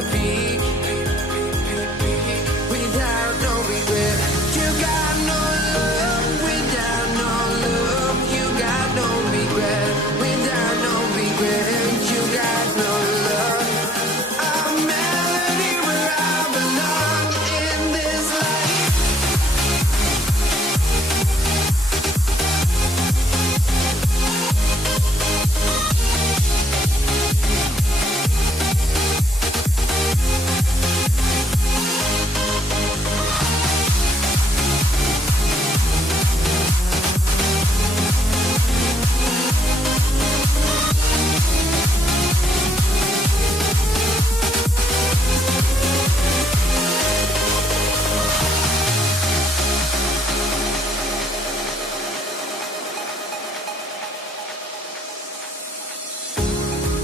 the peak without no regret. You got no love without no love. You got no regret without no regret. You got no love. A melody where I belong in this life.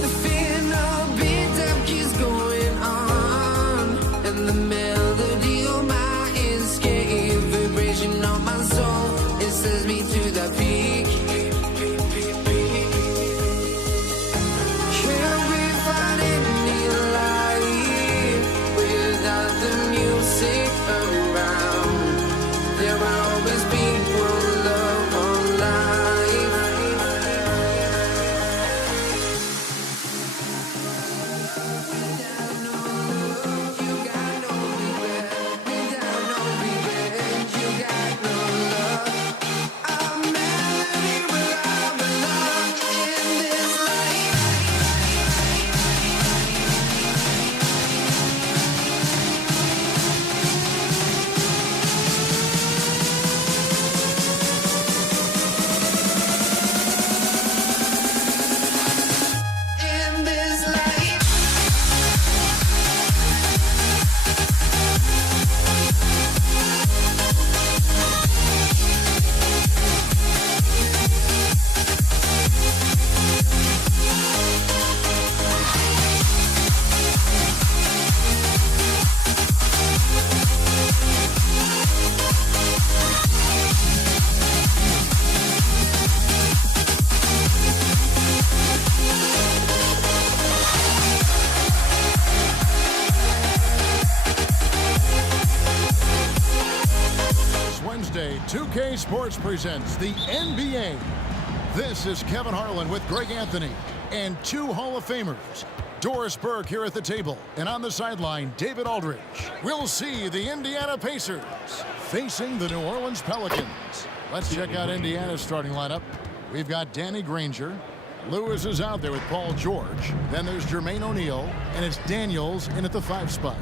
The final beat up keeps going on, and the melody on my escape, vibration on my soul, it sends me to the peak. Can we find any light without the music around? There will always be one love on life. In this life. This Wednesday, 2K Sports presents the NBA. This is Kevin Harlan with Greg Anthony and two Hall of Famers. Doris Burke here at the table, and on the sideline, David Aldridge. We'll see the Indiana Pacers facing the New Orleans Pelicans. Let's check out Indiana's starting lineup. We've got Danny Granger. Lewis is out there with Paul George. Then there's Jermaine O'Neal, and it's Daniels in at the 5 spot.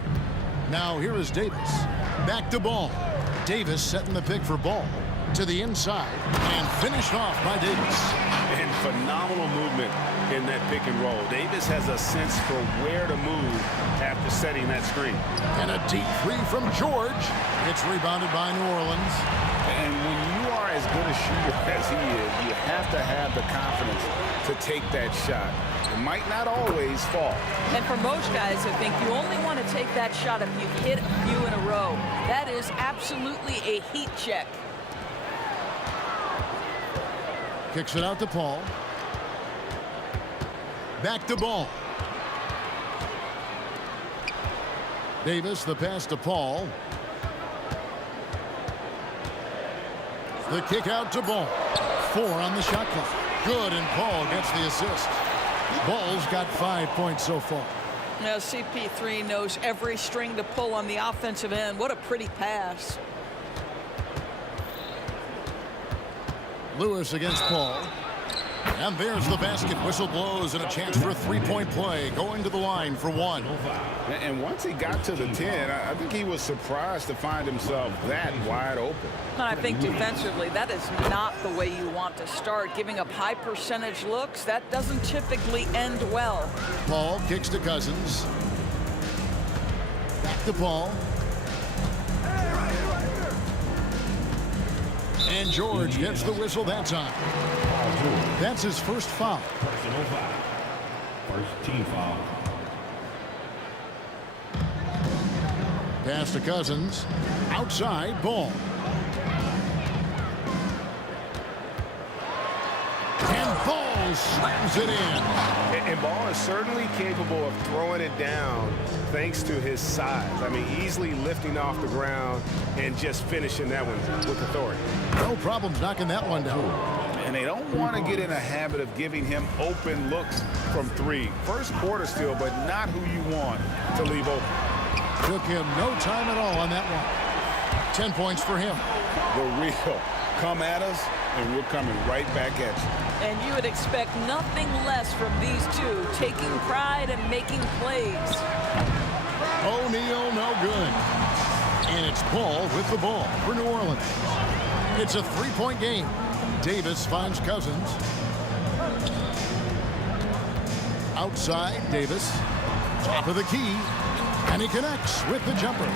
Now here is Davis. Back to Ball. Davis setting the pick for Ball to the inside and finished off by Davis. And phenomenal movement in that pick and roll. Davis has a sense for where to move after setting that screen. And a deep 3 from George. It's rebounded by New Orleans. And when you are as good a shooter as he is, you have to have the confidence to take that shot. It might not always fall. And for most guys, I think you only want to take that shot if you've hit a few in a row. That is absolutely a heat check. Kicks it out to Paul. Back to Ball. Davis, the pass to Paul. The kick out to Ball. 4 on the shot clock. Good, and Paul gets the assist. Ball's got 5 points so far. Now CP3 knows every string to pull on the offensive end. What a pretty pass. Lewis against Paul. And there's the basket. Whistle blows and a chance for a 3-point play. Going to the line for 1. And once he got to the 10, I think he was surprised to find himself that wide open. And I think defensively, that is not the way you want to start. Giving up high percentage looks, that doesn't typically end well. Paul kicks to Cousins. Back to Paul. And George gets the whistle that time. That's his first foul. Personal foul. First team foul. Pass to Cousins. Outside, Ball. And Ball Ball slams it in. And Ball is certainly capable of throwing it down thanks to his size. I mean, easily lifting off the ground and just finishing that one with authority. No problems knocking that one down. And they don't want to get in a habit of giving him open looks from three. First quarter still, but not who you want to leave open. Took him no time at all on that one. 10 points for him. The real come at us, and we're coming right back at you. And you would expect nothing less from these two, taking pride and making plays. O'Neal, no good. And it's Ball with the ball for New Orleans. It's a three-point game. Davis finds Cousins. Outside, Davis. Top of the key. And he connects with the jumper.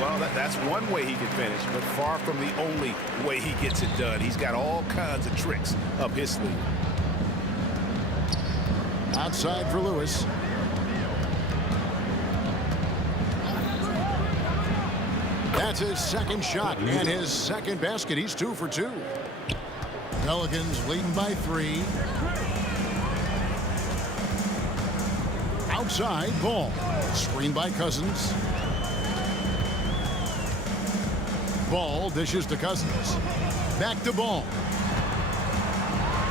Well, that's one way he can finish, but far from the only way he gets it done. He's got all kinds of tricks up his sleeve. Outside for Lewis. That's his second shot and his second basket. He's 2 for 2. Pelicans leading by 3. Outside, Ball. Screen by Cousins. Ball dishes to Cousins. Back to Ball.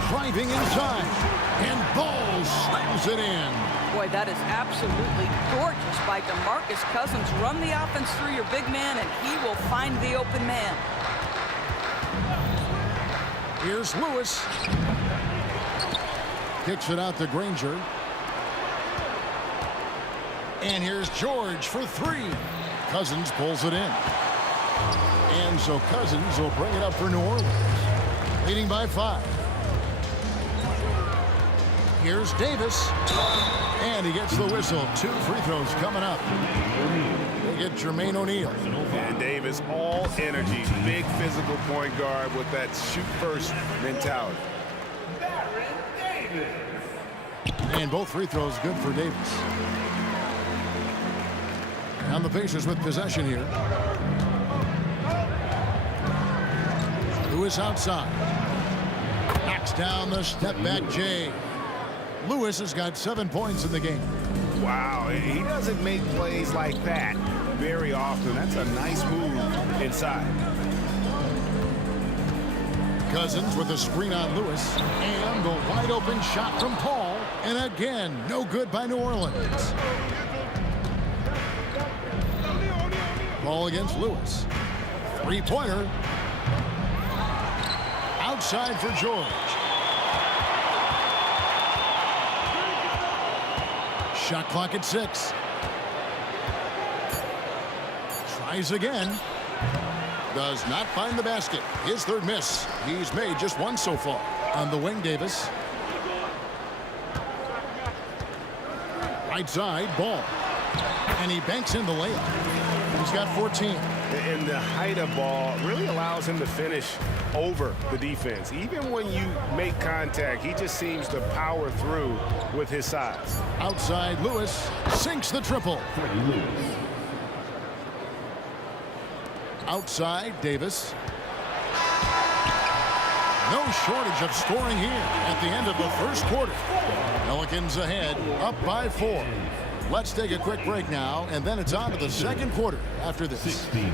Driving inside. And Ball slams it in. Boy, that is absolutely gorgeous by DeMarcus Cousins. Run the offense through your big man, and he will find the open man. Here's Lewis. Kicks it out to Granger. And here's George for 3. Cousins pulls it in. And so Cousins will bring it up for New Orleans. Leading by 5. Here's Davis. And he gets the whistle. 2 free throws coming up. They get Jermaine O'Neal. And Davis, all energy. Big physical point guard with that shoot-first mentality. And both free throws good for Davis. And the Pacers with possession here. Lewis outside. Knocks down the step-back Jay. Lewis has got 7 points in the game. Wow, he doesn't make plays like that very often. That's a nice move inside. Cousins with a screen on Lewis. And the wide-open shot from Paul. And again, no good by New Orleans. Ball against Lewis. Three-pointer. Outside for George. Shot clock at 6. Tries again. Does not find the basket. His third miss. He's made just 1 so far. On the wing, Davis. Right side, Ball. And he banks in the layup. He's got 14. And the height of Ball really allows him to finish over the defense. Even when you make contact, he just seems to power through with his size. Outside, Lewis sinks the triple. Outside, Davis. No shortage of scoring here at the end of the first quarter. Pelicans ahead, up by 4. Let's take a quick break now, and then it's on to the second quarter after this. 16.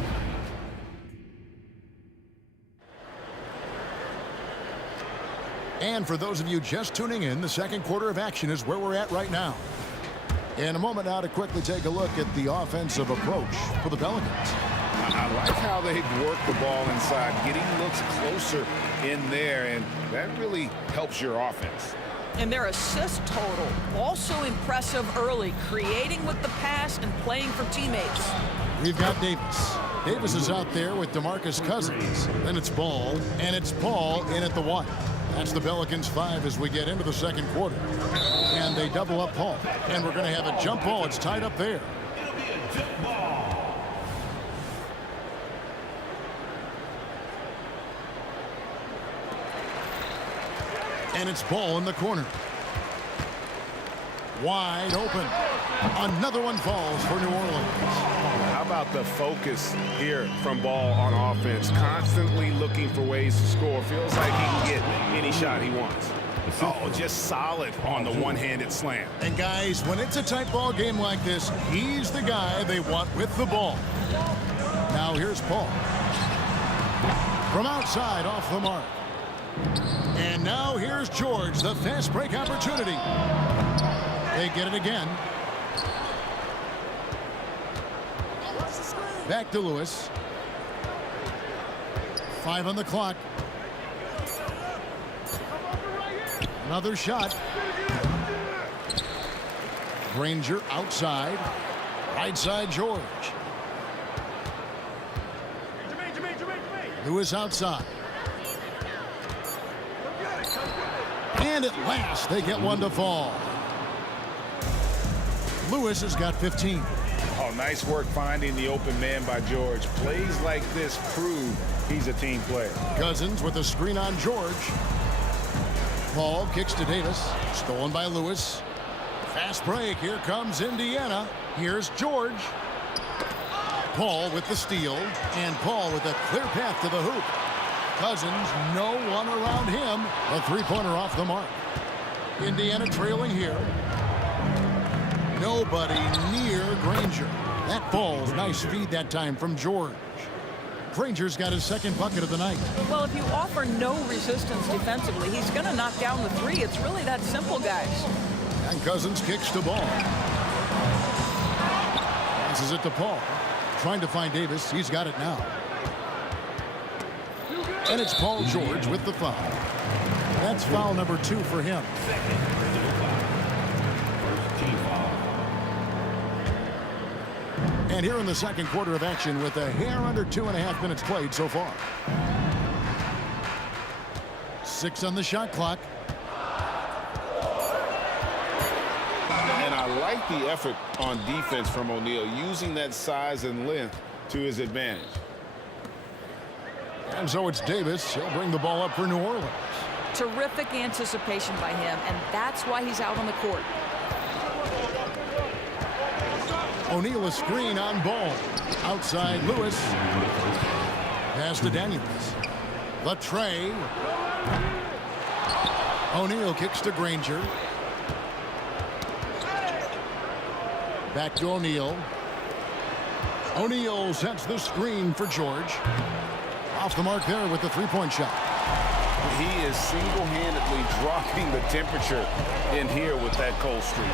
And for those of you just tuning in, the second quarter of action is where we're at right now. In a moment now to quickly take a look at the offensive approach for the Pelicans. I like how they work the ball inside, getting looks closer in there, and that really helps your offense. And their assist total, also impressive early, creating with the pass and playing for teammates. We've got Davis. Davis is out there with DeMarcus Cousins. Then it's Ball, and it's Paul in at the 1. That's the Pelicans 5 as we get into the second quarter. And they double up Paul. And we're going to have a jump ball. It's tied up there. It'll be a jump ball. And it's Ball in the corner. Wide open. Another one falls for New Orleans. How about the focus here from Ball on offense? Constantly looking for ways to score. Feels like he can get any shot he wants. Oh, just solid on the one-handed slam. And guys, when it's a tight ball game like this, he's the guy they want with the ball. Now here's Paul. From outside, off the mark. And now here's George, the fast break opportunity. They get it again. Back to Lewis. 5 on the clock. Another shot. Granger outside. Right side, George. Lewis outside. And at last, they get one to fall. Lewis has got 15. Oh, nice work finding the open man by George. Plays like this prove he's a team player. Cousins with a screen on George. Paul kicks to Davis. Stolen by Lewis. Fast break. Here comes Indiana. Here's George. Paul with the steal. And Paul with a clear path to the hoop. Cousins, no one around him. A three-pointer off the mark. Indiana trailing here. Nobody near Granger. That falls. Nice feed that time from George. Granger's got his second bucket of the night. Well, if you offer no resistance defensively, he's going to knock down the three. It's really that simple, guys. And Cousins kicks the ball. Passes it to Paul. Trying to find Davis. He's got it now. And it's Paul George with the foul. That's foul number 2 for him. And here in the second quarter of action with a hair under 2.5 minutes played so far. 6 on the shot clock. And I like the effort on defense from O'Neal, using that size and length to his advantage. And so it's Davis. He'll bring the ball up for New Orleans. Terrific anticipation by him, and that's why he's out on the court. O'Neal a screen on ball. Outside Lewis. Pass to Daniels. The tray. O'Neal kicks to Granger. Back to O'Neal. O'Neal sets the screen for George. Off the mark there with the three-point shot. He is single-handedly dropping the temperature in here with that cold streak.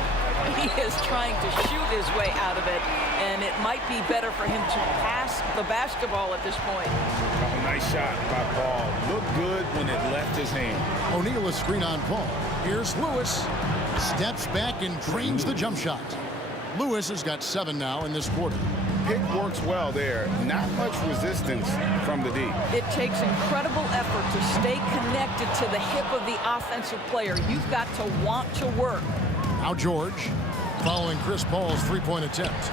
He is trying to shoot his way out of it, and it might be better for him to pass the basketball at this point. Oh, nice shot by Paul. Looked good when it left his hand. O'Neal a screen on Paul. Here's Lewis. Steps back and drains the jump shot. Lewis has got 7 now in this quarter. Pick works well there. Not much resistance from the D. It takes incredible effort to stay connected to the hip of the offensive player. You've got to want to work. Now George, following Chris Paul's three-point attempt.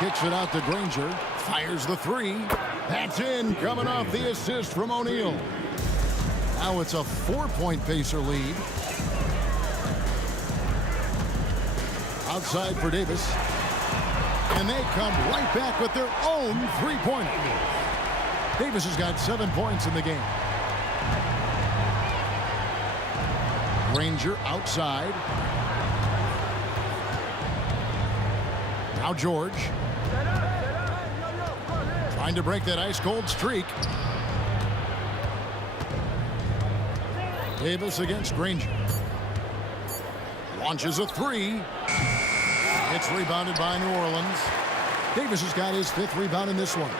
Kicks it out to Granger. Fires the three. That's in, coming off the assist from O'Neal. Now it's a 4-point Pacer lead. Outside for Davis. And they come right back with their own three-pointer. Davis has got 7 points in the game. Granger outside. Now George. Trying to break that ice-cold streak. Davis against Granger. Launches a three. It's rebounded by New Orleans. Davis has got his 5th rebound in this one.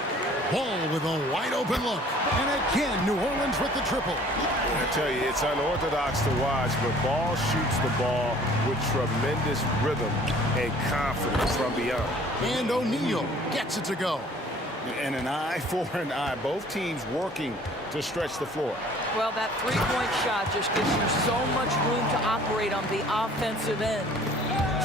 Ball with a wide-open look. And again, New Orleans with the triple. I tell you, it's unorthodox to watch, but Ball shoots the ball with tremendous rhythm and confidence from beyond. And O'Neal gets it to go. And an eye for an eye. Both teams working to stretch the floor. Well, that three-point shot just gives you so much room to operate on the offensive end.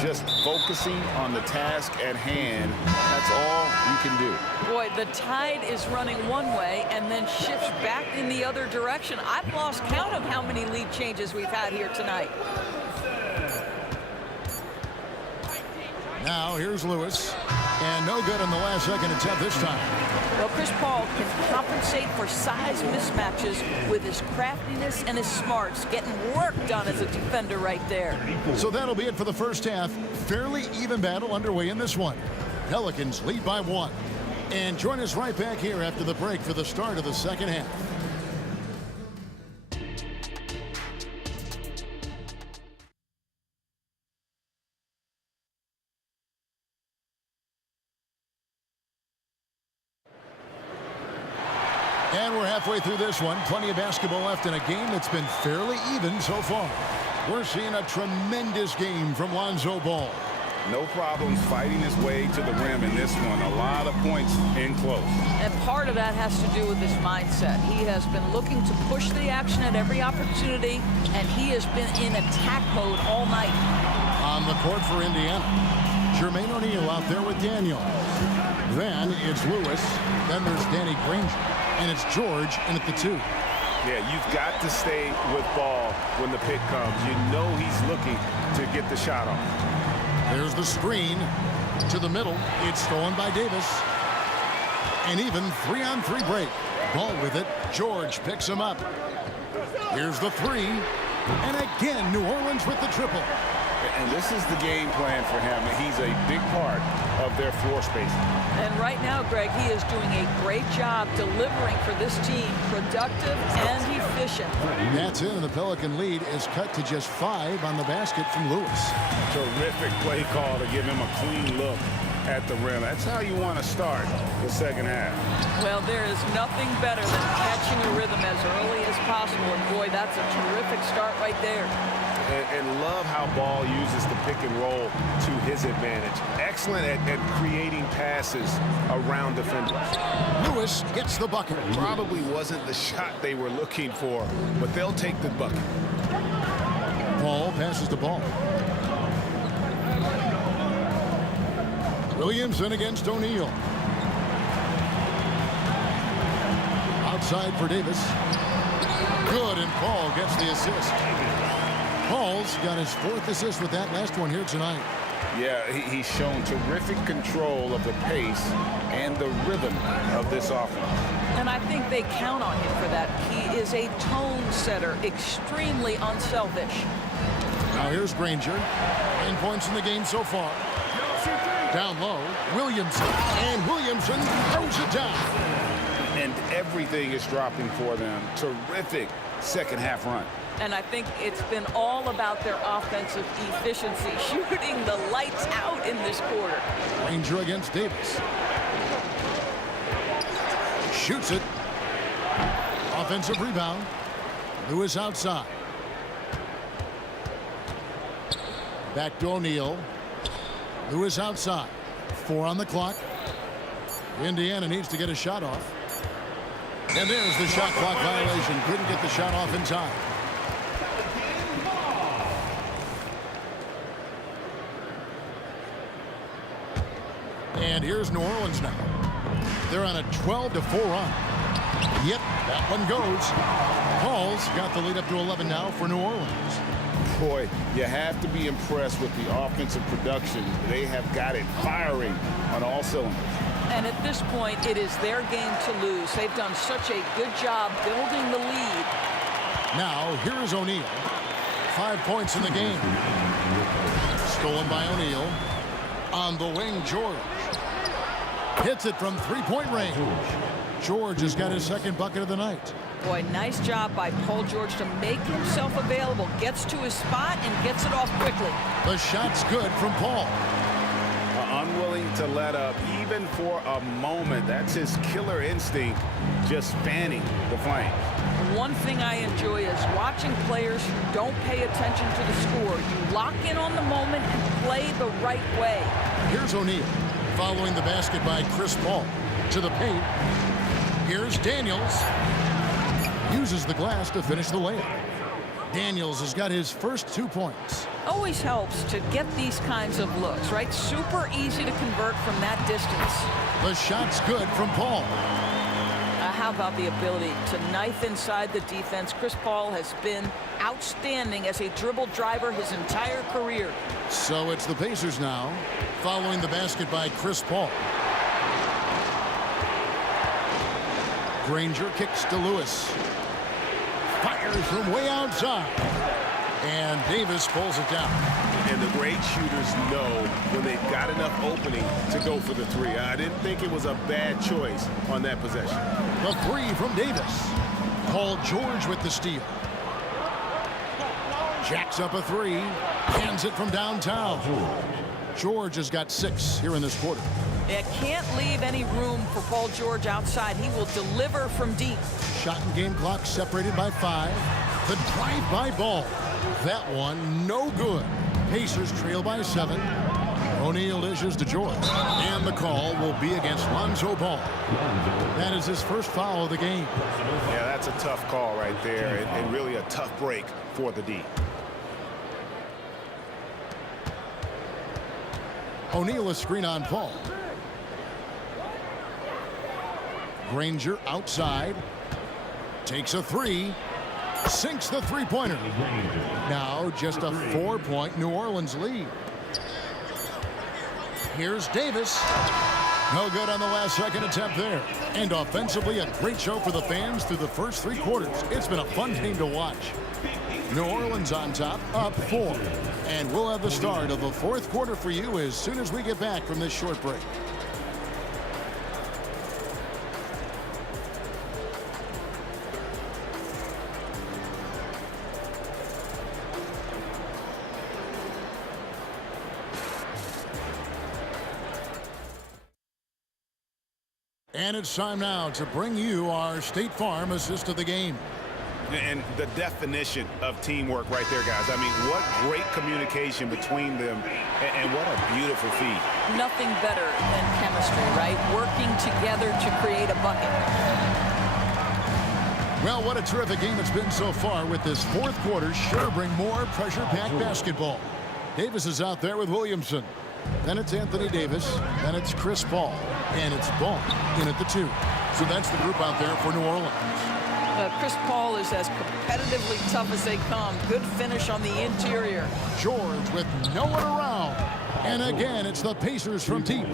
Just focusing on the task at hand, that's all you can do. Boy, the tide is running one way and then shifts back in the other direction. I've lost count of how many lead changes we've had here tonight. Now here's Lewis. And no good on the last second attempt this time. Well, Chris Paul can compensate for size mismatches with his craftiness and his smarts, getting work done as a defender right there. So that'll be it for the first half. Fairly even battle underway in this one. Pelicans lead by 1. And join us right back here after the break for the start of the second half. And we're halfway through this one. Plenty of basketball left in a game that's been fairly even so far. We're seeing a tremendous game from Lonzo Ball. No problems fighting his way to the rim in this one. A lot of points in close. And part of that has to do with his mindset. He has been looking to push the action at every opportunity, and he has been in attack mode all night. On the court for Indiana, Jermaine O'Neal out there with Daniel. Then it's Lewis. Then there's Danny Granger. And it's George in at the 2. Yeah, you've got to stay with Ball when the pick comes. You know he's looking to get the shot off. There's the screen to the middle. It's stolen by Davis. And even 3-on-3 break. Ball with it. George picks him up. Here's the 3. And again, New Orleans with the triple. And this is the game plan for him. He's a big part of their floor spacing. And right now, Greg, he is doing a great job delivering for this team. Productive and efficient. That's it, and the Pelican lead is cut to just 5 on the basket from Lewis. Terrific play call to give him a clean look at the rim. That's how you want to start the second half. Well, there is nothing better than catching a rhythm as early as possible. And boy, that's a terrific start right there. And love how Ball uses the pick and roll to his advantage. Excellent at creating passes around defenders. Lewis gets the bucket. Probably wasn't the shot they were looking for, but they'll take the bucket. Paul passes the ball. Williamson against O'Neal. Outside for Davis. Good, and Paul gets the assist. Paul's got his 4th assist with that last one here tonight. Yeah, he's shown terrific control of the pace and the rhythm of this offense. And I think they count on him for that. He is a tone setter, extremely unselfish. Now here's Granger. 9 points in the game so far. Down low, Williamson. And Williamson throws it down. And everything is dropping for them. Terrific second half run. And I think it's been all about their offensive efficiency, shooting the lights out in this quarter. Granger against Davis. Shoots it. Offensive rebound. Lewis outside. Back to O'Neal. Lewis outside. 4 on the clock. Indiana needs to get a shot off. And there's the shot clock violation. Couldn't get the shot off in time. And here's New Orleans now. They're on a 12-4 run. Yep, that one goes. Paul's got the lead up to 11 now for New Orleans. Boy, you have to be impressed with the offensive production. They have got it firing on all cylinders. And at this point, it is their game to lose. They've done such a good job building the lead. Now, here is O'Neal. 5 points in the game. Stolen by O'Neal. On the wing, George. Hits it from 3-point range. George has got his 2nd bucket of the night. Boy, nice job by Paul George to make himself available. Gets to his spot and gets it off quickly. The shot's good from Paul. Unwilling to let up even for a moment. That's his killer instinct, just fanning the flames. One thing I enjoy is watching players who don't pay attention to the score. You lock in on the moment and play the right way. Here's O'Neal following the basket by Chris Paul. To the paint. Here's Daniels. Uses the glass to finish the layup. Daniels has got his first 2 points. Always helps to get these kinds of looks, right? Super easy to convert from that distance. The shot's good from Paul. A how about the ability to knife inside the defense? Chris Paul has been outstanding as a dribble driver his entire career. So it's the Pacers now, following the basket by Chris Paul. Granger kicks to Lewis. Fires from way outside. And Davis pulls it down. And the great shooters know when they've got enough opening to go for the three. I didn't think it was a bad choice on that possession. The three from Davis. Paul George with the steal. Jacks up a three. Hands it from downtown. George has got 6 here in this quarter. It can't leave any room for Paul George outside. He will deliver from deep. Shot and game clock separated by 5. The drive-by ball. That one no good. Pacers trail by 7. O'Neal dishes to George. And the call will be against Lonzo Ball. That is his first foul of the game. Yeah, that's a tough call right there, and really a tough break for the D. O'Neal a screen on Paul. Granger outside. Takes a 3. Sinks the three-pointer. Now just a 4-point New Orleans lead. Here's Davis. No good on the last second attempt there. And offensively, a great show for the fans through the first 3 quarters. It's been a fun game to watch. New Orleans on top, up 4. And we'll have the start of the 4th quarter for you as soon as we get back from this short break. And it's time now to bring you our State Farm assist of the game. And the definition of teamwork right there, guys. I mean, what great communication between them, and what a beautiful feed. Nothing better than chemistry, right? Working together to create a bucket. Well, what a terrific game it's been so far with this 4th quarter. Sure to bring more pressure-packed basketball. Davis is out there with Williamson. Then it's Anthony Davis. Then it's Chris Paul. And it's Ball in at the 2. So that's the group out there for New Orleans. Chris Paul is as competitively tough as they come. Good finish on the interior. George with no one around. And again, it's the Pacers from deep.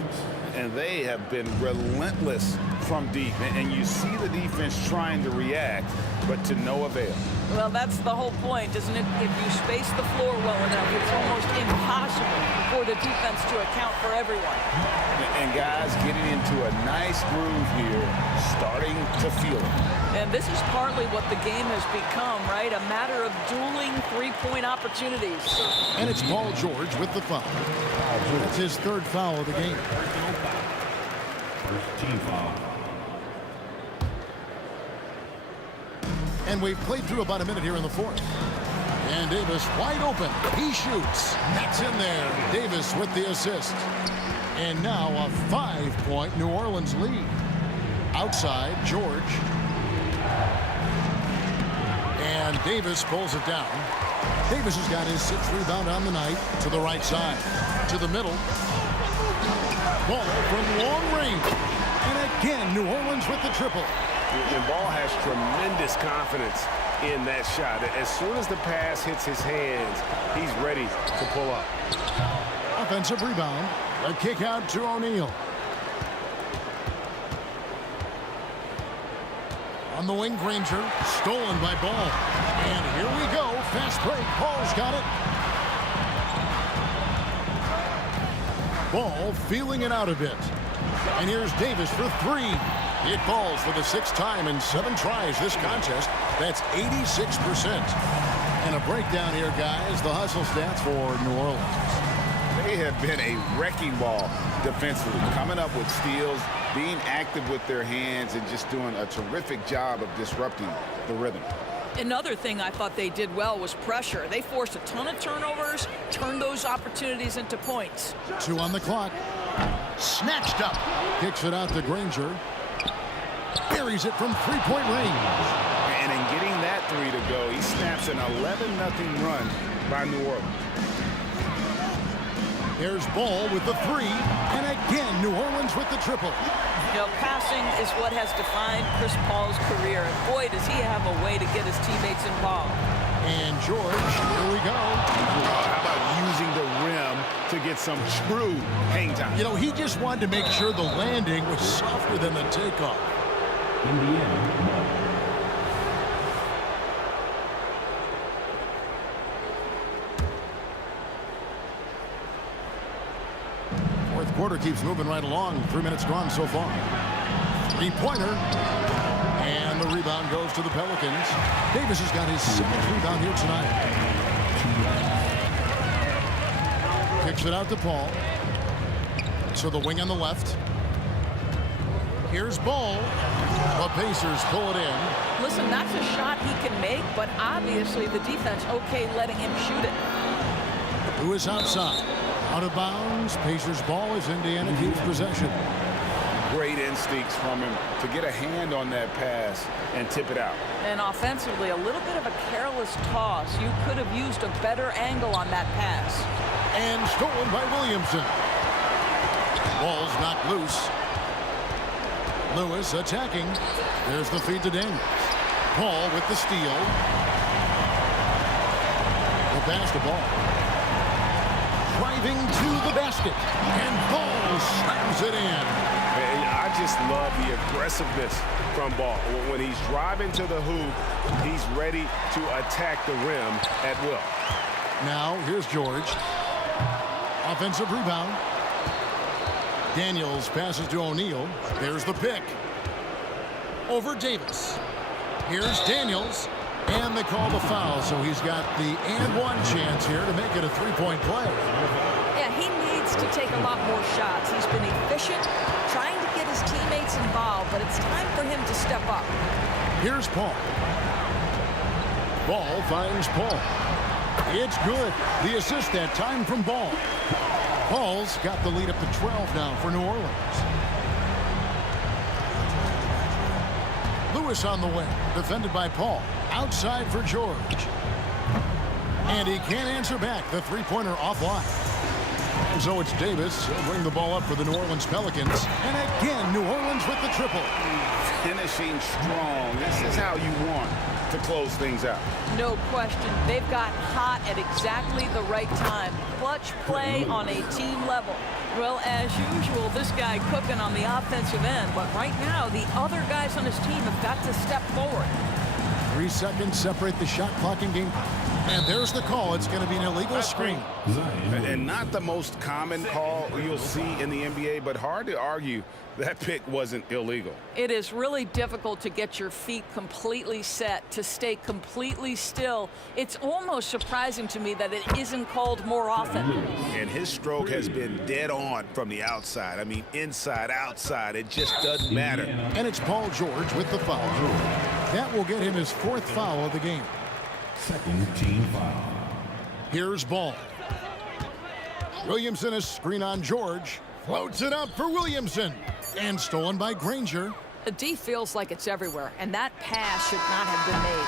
And they have been relentless from deep. And you see the defense trying to react, but to no avail. Well, that's the whole point, isn't it? If you space the floor well enough, it's almost impossible for the defense to account for everyone. And guys getting into a nice groove here, starting to feel it. And this is partly what the game has become, right? A matter of dueling three-point opportunities. And it's Paul George with the foul. That's his 3rd foul of the game. First team foul. And we've played through about a minute here in the 4th. And Davis wide open. He shoots. That's in there. Davis with the assist. And now a 5-point New Orleans lead. Outside, George. And Davis pulls it down. Davis has got his 6th rebound on the night. To the right side. To the middle. Ball from long range. And again, New Orleans with the triple. And Ball has tremendous confidence in that shot. As soon as the pass hits his hands, he's ready to pull up. Offensive rebound. A kick out to O'Neal. On the wing, Granger. Stolen by Ball. And here we go. Fast break. Ball's got it. Ball feeling it out a bit. And here's Davis for 3. It falls for the 6th time in 7 tries this contest. That's 86%. And a breakdown here, guys. The hustle stats for New Orleans. They have been a wrecking ball defensively, coming up with steals, being active with their hands, and just doing a terrific job of disrupting the rhythm. Another thing I thought they did well was pressure. They forced a ton of turnovers, turned those opportunities into points. 2 on the clock. Snatched up. Kicks it out to Granger. Buries it from 3-point range. And in getting that 3 to go, he snaps an 11-0 run by New Orleans. There's Ball with the three. And again, New Orleans with the triple. You know, passing is what has defined Chris Paul's career. And boy, does he have a way to get his teammates involved. And George, here we go. How about using the rim to get some true hang time? You know, he just wanted to make sure the landing was softer than the takeoff. Indiana. Fourth quarter keeps moving right along. 3 minutes gone so far. Three-pointer. And the rebound goes to the Pelicans. Davis has got his second rebound here tonight. Kicks it out to Paul. So the wing on the left. Here's Ball. The Pacers pull it in. Listen, that's a shot he can make, but obviously the defense okay letting him shoot it. Lewis outside. Out of bounds. Pacers ball as Indiana keeps possession. Great instincts from him to get a hand on that pass and tip it out. And offensively, a little bit of a careless toss. You could have used a better angle on that pass. And stolen by Williamson. Ball's knocked loose. Lewis attacking. There's the feed to Daniels. Paul with the steal. The pass to Ball. Driving to the basket. And Ball slams it in. I just love the aggressiveness from Ball. When he's driving to the hoop, he's ready to attack the rim at will. Now, here's George. Offensive rebound. Daniels passes to O'Neal. There's the pick. Over Davis. Here's Daniels. And they call the foul, so he's got the and-one chance here to make it a three-point play. Yeah, he needs to take a lot more shots. He's been efficient, trying to get his teammates involved, but it's time for him to step up. Here's Paul. Ball finds Paul. It's good. The assist that time from Ball. Paul's got the lead up to 12 now for New Orleans. Lewis on the wing, defended by Paul. Outside for George. And he can't answer back. The three-pointer offline. And so it's Davis. He'll bring the ball up for the New Orleans Pelicans. And again, New Orleans with the triple. Finishing strong. This is how you want to close things out. No question. They've got hot at exactly the right time. Clutch play on a team level. Well, as usual, this guy cooking on the offensive end. But right now, the other guys on his team have got to step forward. 3 seconds separate the shot clock and game. And there's the call. It's going to be an illegal screen. And not the most common call you'll see in the NBA, but hard to argue that pick wasn't illegal. It is really difficult to get your feet completely set, to stay completely still. It's almost surprising to me that it isn't called more often. And his stroke has been dead on from the outside. I mean, inside, outside, it just doesn't matter. And it's Paul George with the foul. That will get him his 4th foul of the game. Second team foul. Here's Ball. Williamson is screen on George. Floats it up for Williamson. And stolen by Granger. The D feels like it's everywhere, and that pass should not have been made.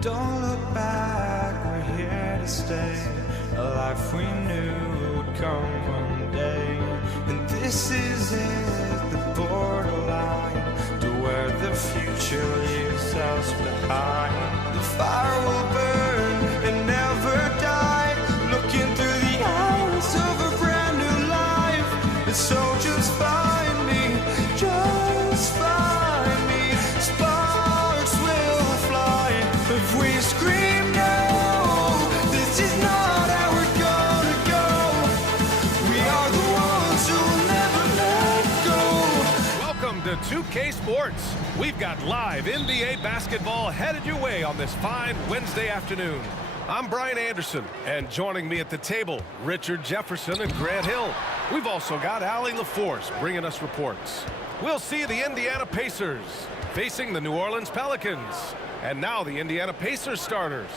Don't look back, we're here to stay. A life we knew would come one day. And this is it, the borderline to where the future leaves us behind. The fire will burn and never die, looking through the eyes of a brand new life. And so just find me, just find me. Sparks will fly if we scream no. This is not how we're gonna go. We are the ones who will never let go. Welcome to 2K Sports. We've got live NBA basketball headed your way on this fine Wednesday afternoon. I'm Brian Anderson, and joining me at the table, Richard Jefferson and Grant Hill. We've also got Allie LaForce bringing us reports. We'll see the Indiana Pacers facing the New Orleans Pelicans. And now the Indiana Pacers starters.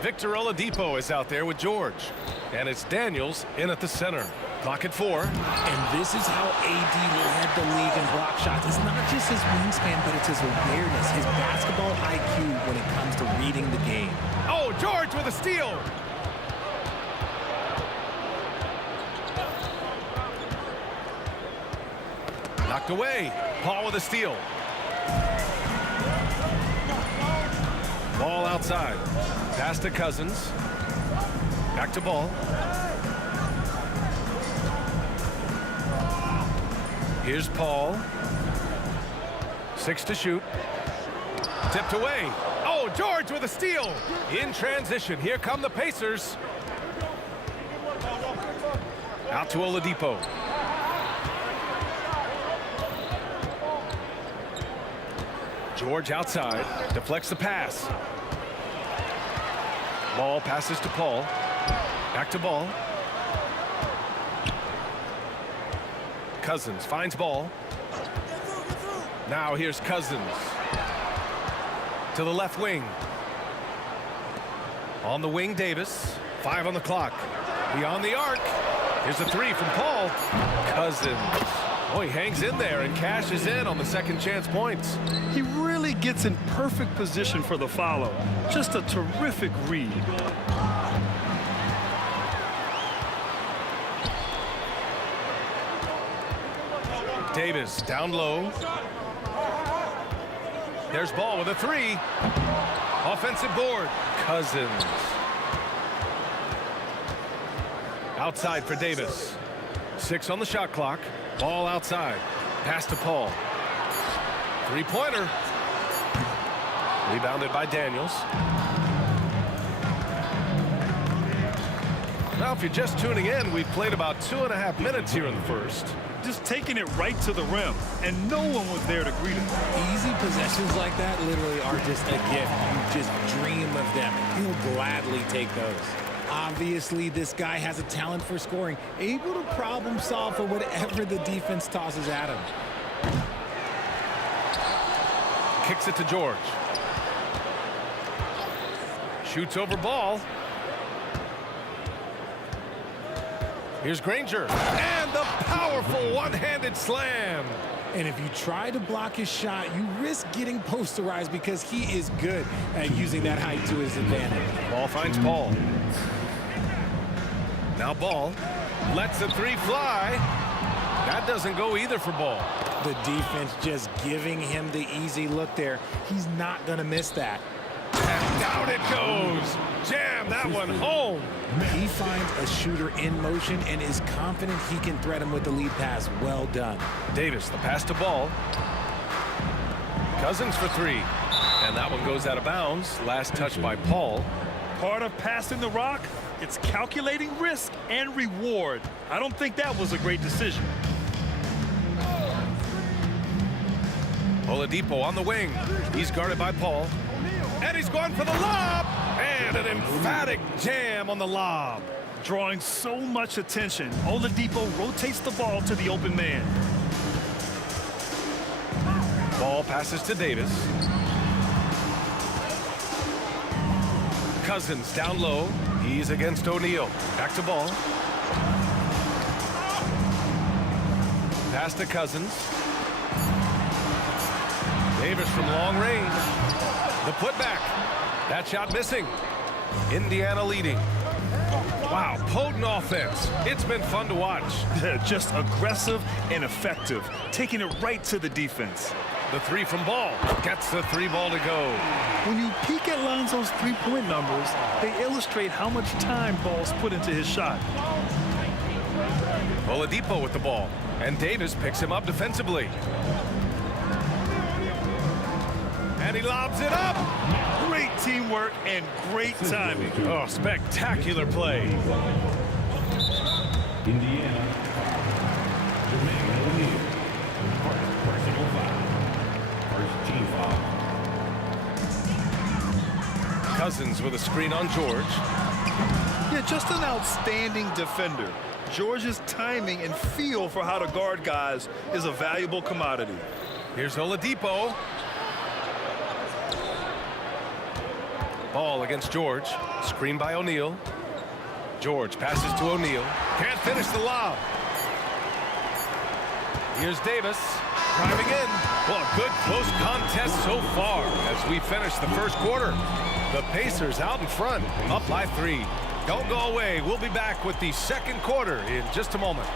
Victor Oladipo is out there with George. And it's Daniels in at the center. Clock at 4. And this is how AD led the league in block shots. It's not just his wingspan, but it's his awareness, his basketball IQ when it comes to reading the game. Oh, George with a steal. Knocked away. Paul with a steal. Ball outside. Pass to Cousins. Back to Ball. Here's Paul. 6 to shoot. Tipped away. Oh, George with a steal. In transition. Here come the Pacers. Out to Oladipo. George outside. Deflects the pass. Ball passes to Paul. Back to Ball. Cousins finds Ball. Now here's Cousins. To the left wing. On the wing, Davis. 5 on the clock. Beyond the arc. Here's a 3 from Paul. Cousins. Oh, he hangs in there and cashes in on the second chance points. He really gets in perfect position for the follow. Just a terrific read. Davis down low. There's Ball with a 3. Offensive board. Cousins. Outside for Davis. 6 on the shot clock. Ball outside. Pass to Paul. 3-pointer. Rebounded by Daniels. Now, if you're just tuning in, we've played about 2.5 minutes here in the first. Just taking it right to the rim, and no one was there to greet him. Easy possessions like that literally are just a gift. You just dream of them. He'll gladly take those. Obviously, this guy has a talent for scoring, able to problem solve for whatever the defense tosses at him. Kicks it to George. Shoots over Ball. Here's Granger. And the powerful one-handed slam. And if you try to block his shot, you risk getting posterized because he is good at using that height to his advantage. Ball finds Paul. Now Ball lets the 3 fly. That doesn't go either for Ball. The defense just giving him the easy look there. He's not going to miss that. And down it goes. Jam that one home. He finds a shooter in motion and is confident he can threat him with the lead pass. Well done. Davis, the pass to Ball. Cousins for 3. And that one goes out of bounds. Last touch by Paul. Part of passing the rock, it's calculating risk and reward. I don't think that was a great decision. Oladipo on the wing. He's guarded by Paul. And he's going for the lob. And an emphatic jam on the lob. Drawing so much attention, Oladipo rotates the ball to the open man. Ball passes to Davis. Cousins down low. He's against O'Neal. Back to Ball. Pass to Cousins. Davis from long range. The putback. That shot missing. Indiana leading. Wow, potent offense. It's been fun to watch. Just aggressive and effective, taking it right to the defense. The three from Ball. Gets the three ball to go. When you peek at Lonzo's three-point numbers, they illustrate how much time Ball's put into his shot. Oladipo with the ball. And Davis picks him up defensively. And he lobs it up. Great teamwork and great timing. Oh, spectacular play. Indiana. Jermaine O'Neal. Personal foul. First team foul. Cousins with a screen on George. Yeah, just an outstanding defender. George's timing and feel for how to guard guys is a valuable commodity. Here's Oladipo. Ball against George. Screen by O'Neal. George passes to O'Neal. Can't finish the lob. Here's Davis. Driving in. Well, a good close contest so far as we finish the first quarter. The Pacers out in front, up by 3. Don't go away. We'll be back with the second quarter in just a moment.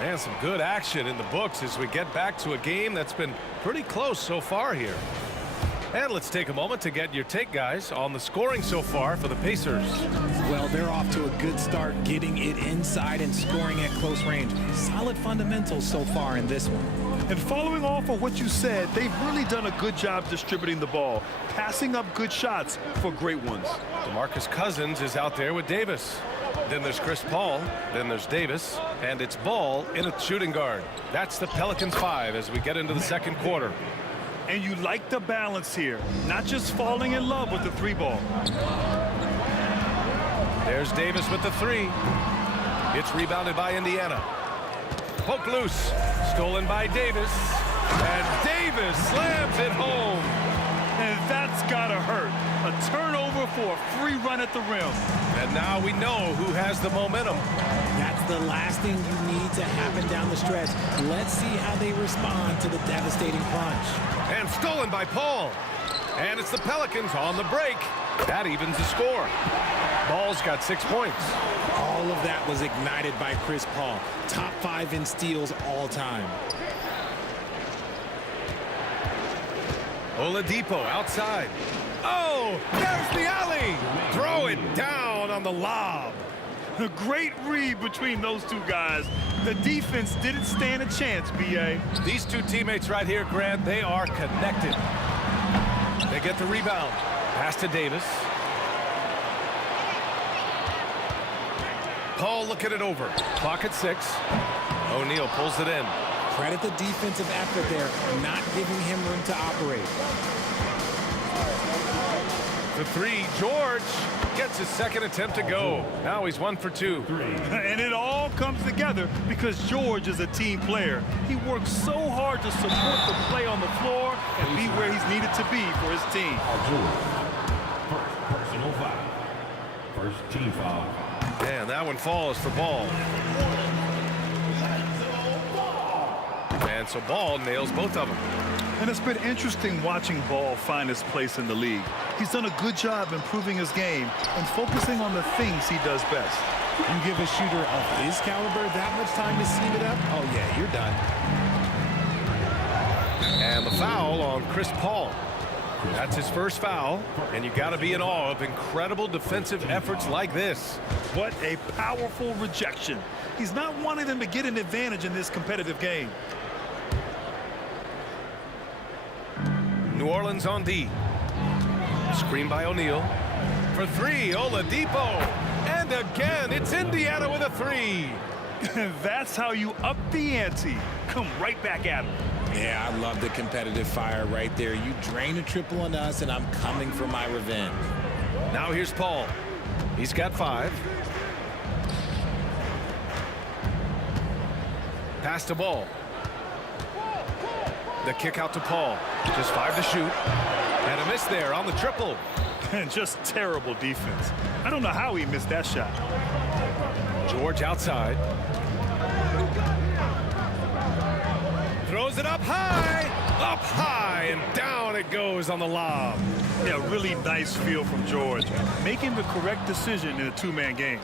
And some good action in the books as we get back to a game that's been pretty close so far here. And let's take a moment to get your take, guys, on the scoring so far for the Pacers. Well, they're off to a good start getting it inside and scoring at close range. Solid fundamentals so far in this one. And following off of what you said, they've really done a good job distributing the ball, passing up good shots for great ones. DeMarcus Cousins is out there with Davis. Then there's Chris Paul. Then there's Davis. And it's Ball in a shooting guard. That's the Pelicans 5 as we get into the second quarter. And you like the balance here, not just falling in love with the three ball. There's Davis with the 3. It's rebounded by Indiana. Poke loose. Stolen by Davis. And Davis slams it home. And that's gotta hurt. A turnover for a free run at the rim. And now we know who has the momentum. That's the last thing you need to happen down the stretch. Let's see how they respond to the devastating punch. And stolen by Paul. And it's the Pelicans on the break. That evens the score. Ball's got 6 points. All of that was ignited by Chris Paul. Top 5 in steals all time. Oladipo outside. Oh, there's the alley. Throw it down on the lob. A great read between those two guys. The defense didn't stand a chance, B.A. These two teammates right here, Grant, they are connected. They get the rebound. Pass to Davis. Paul looking it over. Clock at 6. O'Neal pulls it in. Credit the defensive effort there, not giving him room to operate. The 3, George gets his second attempt to go. Now he's 1 for 2. And it all comes together because George is a team player. He works so hard to support the play on the floor and be where he's needed to be for his team. First personal foul. First team foul. And that one falls for Ball. And so Ball nails both of them. And it's been interesting watching Ball find his place in the league. He's done a good job improving his game and focusing on the things he does best. You give a shooter of his caliber that much time to seam it up? Oh, yeah, you're done. And the foul on Chris Paul. That's his first foul, and you got to be in awe of incredible defensive efforts like this. What a powerful rejection. He's not wanting them to get an advantage in this competitive game. New Orleans on D. Screen by O'Neal. For 3, Oladipo. And again, it's Indiana with a 3. That's how you up the ante. Come right back at him. Yeah, I love the competitive fire right there. You drain a triple on us, and I'm coming for my revenge. Now here's Paul. He's got 5. Pass to Ball. The kick out to Paul. Just 5 to shoot. And a miss there on the triple. And just terrible defense. I don't know how he missed that shot. George outside. Throws it up high, and down it goes on the lob. Yeah, really nice feel from George, making the correct decision in a two-man game.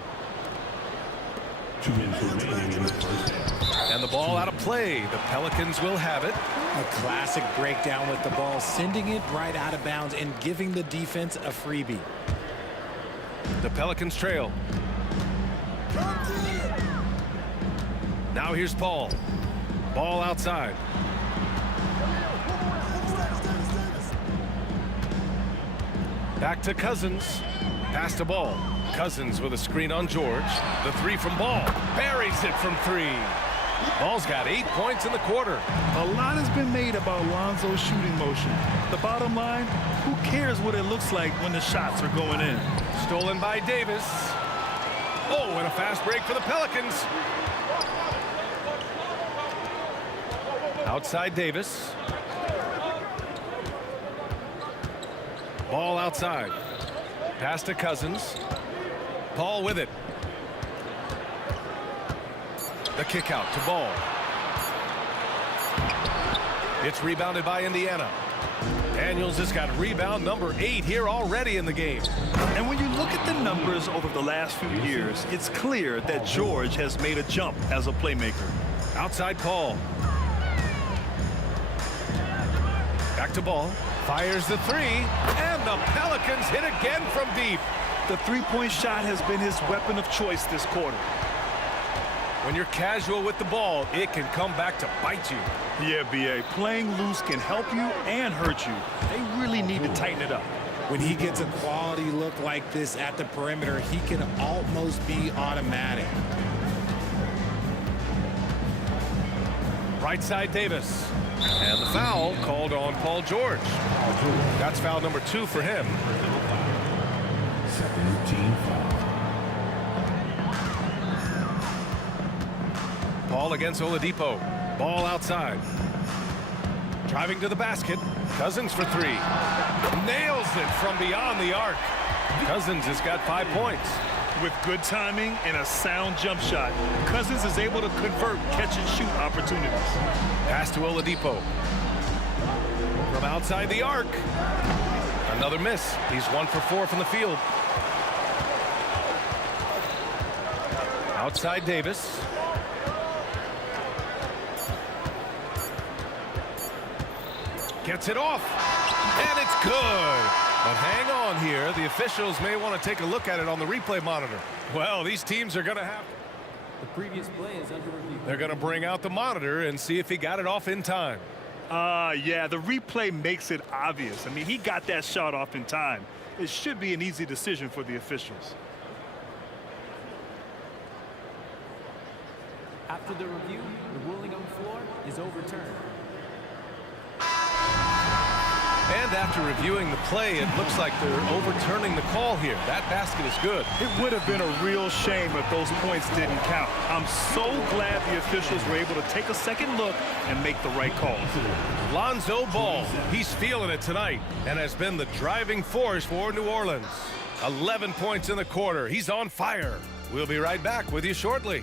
2 minutes remaining in the first half. And the ball out of play. The Pelicans will have it. A classic breakdown with the ball, sending it right out of bounds and giving the defense a freebie. The Pelicans trail. Now here's Paul. Ball outside. Back to Cousins. Pass to Ball. Cousins with a screen on George. The three from Ball. Buries it from 3. Ball's got 8 points in the quarter. A lot has been made about Lonzo's shooting motion. The bottom line, who cares what it looks like when the shots are going in? Stolen by Davis. Oh, and a fast break for the Pelicans. Outside Davis. Ball outside. Pass to Cousins. Paul with it. The kick out to Ball. It's rebounded by Indiana. Daniels has got rebound number 8 here already in the game. And when you look at the numbers over the last few years, it's clear that George has made a jump as a playmaker. Outside Paul. Back to Ball. Fires the 3. And the Pelicans hit again from deep. The three-point shot has been his weapon of choice this quarter. When you're casual with the ball, it can come back to bite you. Yeah, B.A. Playing loose can help you and hurt you. They really need to tighten it up. When he gets a quality look like this at the perimeter, he can almost be automatic. Right side Davis. And the foul called on Paul George. That's foul number 2 for him. Second team foul. Paul against Oladipo. Ball outside. Driving to the basket. Cousins for 3. Nails it from beyond the arc. Cousins has got 5 points. With good timing and a sound jump shot, Cousins is able to convert catch-and-shoot opportunities. Pass to Oladipo. From outside the arc. Another miss. He's 1 for 4 from the field. Outside Davis. Gets it off. And it's good. But hang on here. The officials may want to take a look at it on the replay monitor. Well, these teams are going to have... The previous play is under review. They're going to bring out the monitor and see if he got it off in time. Yeah, the replay makes it obvious. I mean, he got that shot off in time. It should be an easy decision for the officials. After the review, the ruling on the floor is overturned. And after reviewing the play, it looks like they're overturning the call here. That basket is good. It would have been a real shame if those points didn't count. I'm so glad the officials were able to take a second look and make the right call. Lonzo Ball, he's feeling it tonight and has been the driving force for New Orleans. 11 points in the quarter. He's on fire. We'll be right back with you shortly.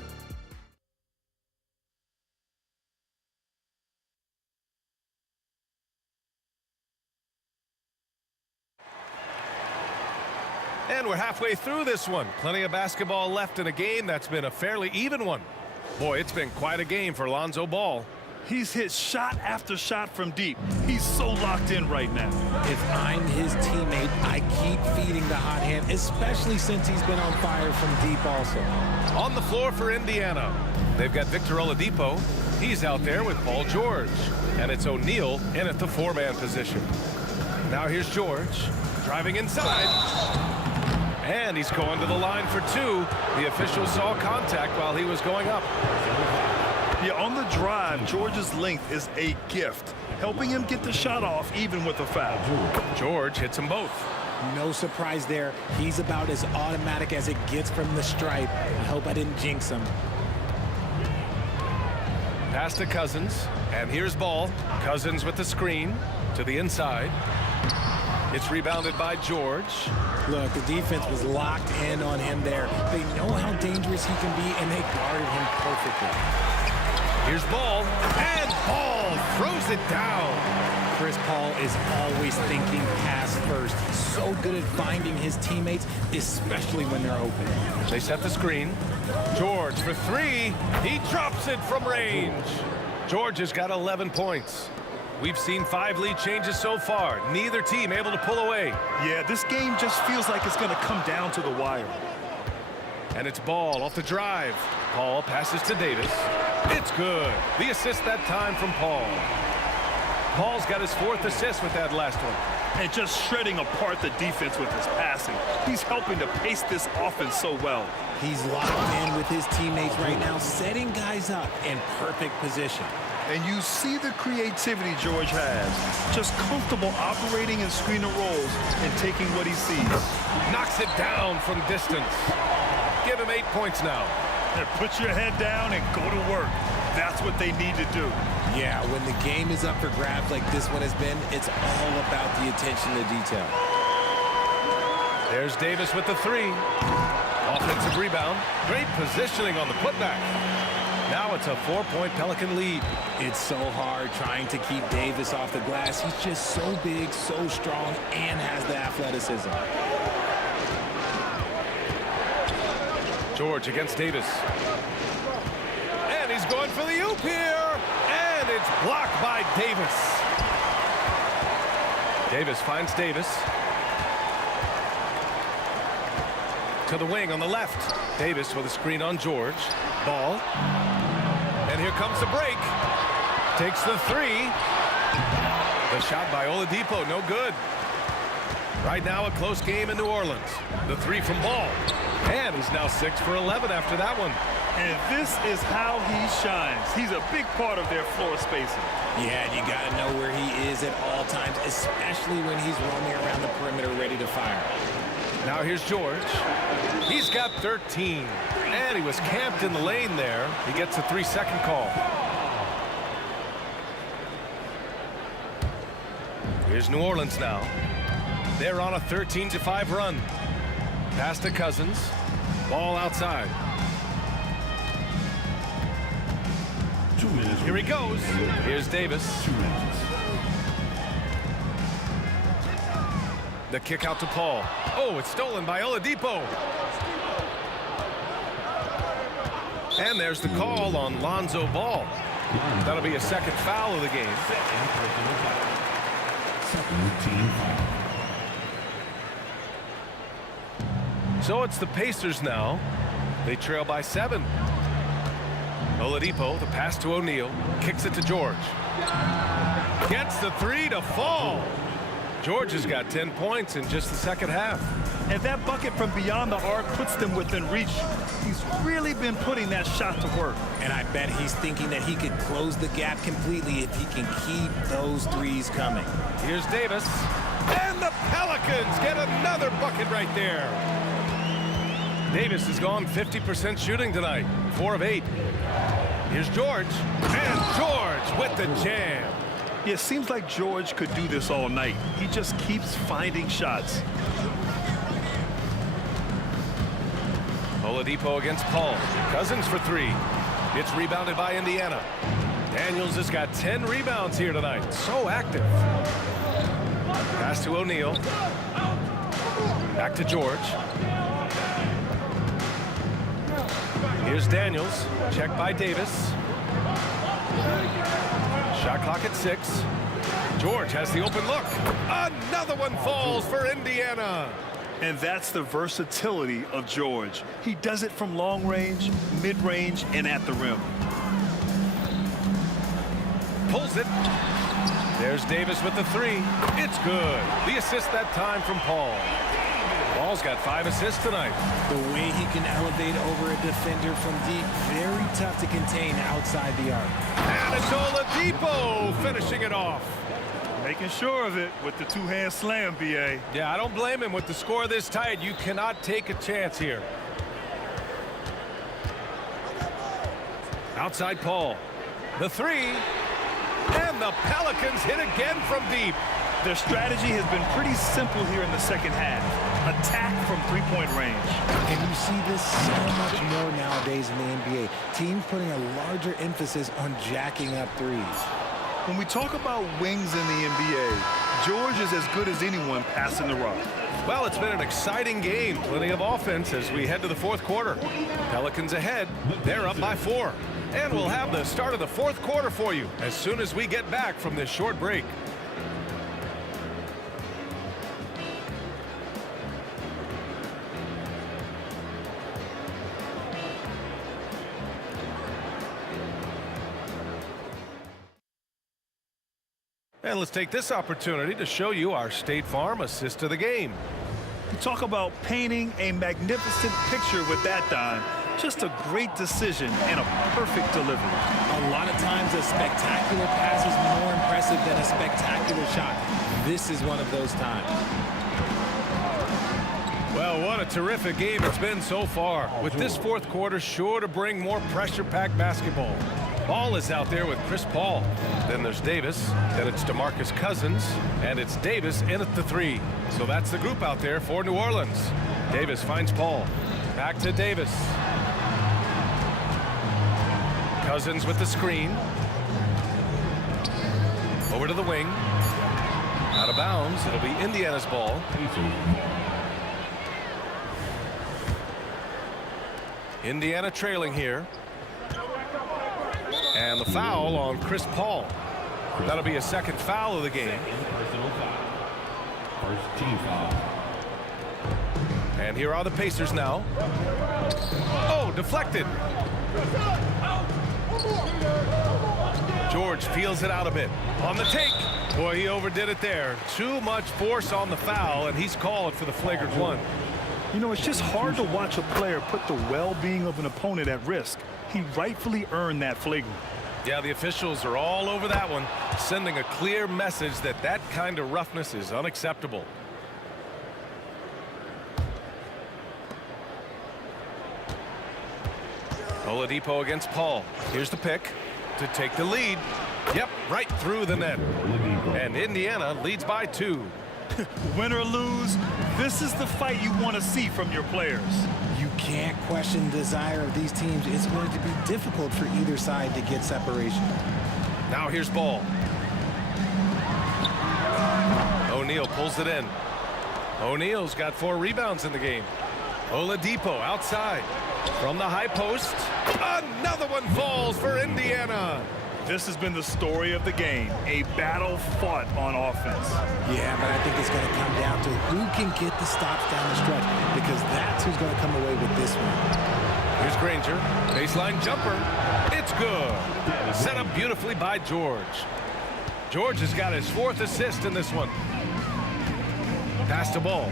And we're halfway through this one. Plenty of basketball left in a game that's been a fairly even one. Boy, it's been quite a game for Lonzo Ball. He's hit shot after shot from deep. He's so locked in right now. If I'm his teammate, I keep feeding the hot hand, especially since he's been on fire from deep also. On the floor for Indiana, they've got Victor Oladipo. He's out there with Paul George. And it's O'Neal in at the 4-man position. Now here's George driving inside. And he's going to the line for 2. The official saw contact while he was going up. Yeah, on the drive, George's length is a gift, helping him get the shot off even with a foul. George hits them both. No surprise there. He's about as automatic as it gets from the stripe. I hope I didn't jinx him. Pass to Cousins. And here's Ball. Cousins with the screen to the inside. It's rebounded by George. Look, the defense was locked in on him there. They know how dangerous he can be, and they guarded him perfectly. Here's Ball, and Ball throws it down. Chris Paul is always thinking pass first. He's so good at finding his teammates, especially when they're open. They set the screen. George for three. He drops it from range. George has got 11 points. We've seen 5 lead changes so far. Neither team able to pull away. Yeah, this game just feels like it's going to come down to the wire. And it's Ball off the drive. Paul passes to Davis. It's good. The assist that time from Paul. Paul's got his 4th assist with that last one. And just shredding apart the defense with his passing. He's helping to pace this offense so well. He's locked in with his teammates right now, setting guys up in perfect position. And you see the creativity George has. Just comfortable operating in screen and rolls and taking what he sees. Knocks it down from distance. Give him 8 points now. And put your head down and go to work. That's what they need to do. Yeah, when the game is up for grabs like this one has been, it's all about the attention to detail. There's Davis with the 3. Offensive rebound. Great positioning on the putback. Now it's a 4-point Pelican lead. It's so hard trying to keep Davis off the glass. He's just so big, so strong, and has the athleticism. George against Davis. And he's going for the oop here. And it's blocked by Davis. Davis finds Davis. To the wing on the left. Davis with a screen on George. Ball. And here comes the break. Takes the 3. The shot by Oladipo, no good. Right now a close game in New Orleans. The 3 from Ball. And he's now 6 for 11 after that one. And this is how he shines. He's a big part of their floor spacing. Yeah, and you got to know where he is at all times, especially when he's roaming around the perimeter ready to fire. Now here's George. He's got 13. And he was camped in the lane there. He gets a 3-second call. Here's New Orleans now. They're on a 13-5 run. Pass to Cousins. Ball outside. 2 minutes. Here he goes. Here's Davis. 2 minutes. The kick out to Paul. Oh, it's stolen by Oladipo. And there's the call on Lonzo Ball. That'll be a second foul of the game. Second team foul. So it's the Pacers now. They trail by 7. Oladipo, the pass to O'Neal, kicks it to George. Gets the 3 to fall. George has got 10 points in just the second half. And that bucket from beyond the arc puts them within reach. He's really been putting that shot to work. And I bet he's thinking that he could close the gap completely if he can keep those threes coming. Here's Davis. And the Pelicans get another bucket right there. Davis has gone 50% shooting tonight. 4 of 8. Here's George. And George with the jam. Yeah, it seems like George could do this all night. He just keeps finding shots. Oladipo against Paul. Cousins for 3. It's rebounded by Indiana. Daniels has got 10 rebounds here tonight. So active. Pass to O'Neal. Back to George. Here's Daniels. Check by Davis. Shot clock at 6. George has the open look. Another one falls for Indiana. And that's the versatility of George. He does it from long range, mid-range, and at the rim. Pulls it. There's Davis with the 3. It's good. The assist that time from Paul. Paul's got 5 assists tonight. The way he can elevate over a defender from deep, very tough to contain outside the arc. And it's Oladipo finishing it off. Making sure of it with the two-hand slam, B.A. Yeah, I don't blame him. With the score this tight, you cannot take a chance here. Outside Paul. The 3. And the Pelicans hit again from deep. Their strategy has been pretty simple here in the second half. Attack from three-point range. And you see this so much more now days in the NBA. Teams putting a larger emphasis on jacking up threes. When we talk about wings in the NBA, George is as good as anyone passing the rock. Well, it's been an exciting game. Plenty of offense as we head to the fourth quarter. Pelicans ahead. They're up by 4. And we'll have the start of the fourth quarter for you as soon as we get back from this short break. And let's take this opportunity to show you our State Farm assist to the game. You talk about painting a magnificent picture with that dime. Just a great decision and a perfect delivery. A lot of times a spectacular pass is more impressive than a spectacular shot. This is one of those times. Well, what a terrific game it's been so far. With this fourth quarter sure to bring more pressure-packed basketball. Ball is out there with Chris Paul. Then there's Davis. Then it's DeMarcus Cousins. And it's Davis in at the 3. So that's the group out there for New Orleans. Davis finds Paul. Back to Davis. Cousins with the screen. Over to the wing. Out of bounds. It'll be Indiana's ball. Indiana trailing here. And the foul on Chris Paul. That'll be a second foul of the game. First team foul. And here are the Pacers now. Oh, deflected. George feels it out a bit. On the take. Boy, he overdid it there. Too much force on the foul, and he's called for the flagrant 1. You know, it's just hard to watch a player put the well-being of an opponent at risk. He rightfully earned that flagrant. Yeah, the officials are all over that one, sending a clear message that that kind of roughness is unacceptable. Oladipo against Paul. Here's the pick to take the lead. Yep, right through the net. And Indiana leads by 2. Win or lose, this is the fight you want to see from your players. You can't question the desire of these teams. It's going to be difficult for either side to get separation. Now here's Ball. O'Neal pulls it in. O'Neal's got 4 rebounds in the game. Oladipo outside. From the high post. Another one falls for Indiana. This has been the story of the game, a battle fought on offense. Yeah, but I think it's going to come down to who can get the stops down the stretch, because that's who's going to come away with this one. Here's Granger, baseline jumper. It's good. Set up beautifully by George. George has got his 4th assist in this one. Pass the ball.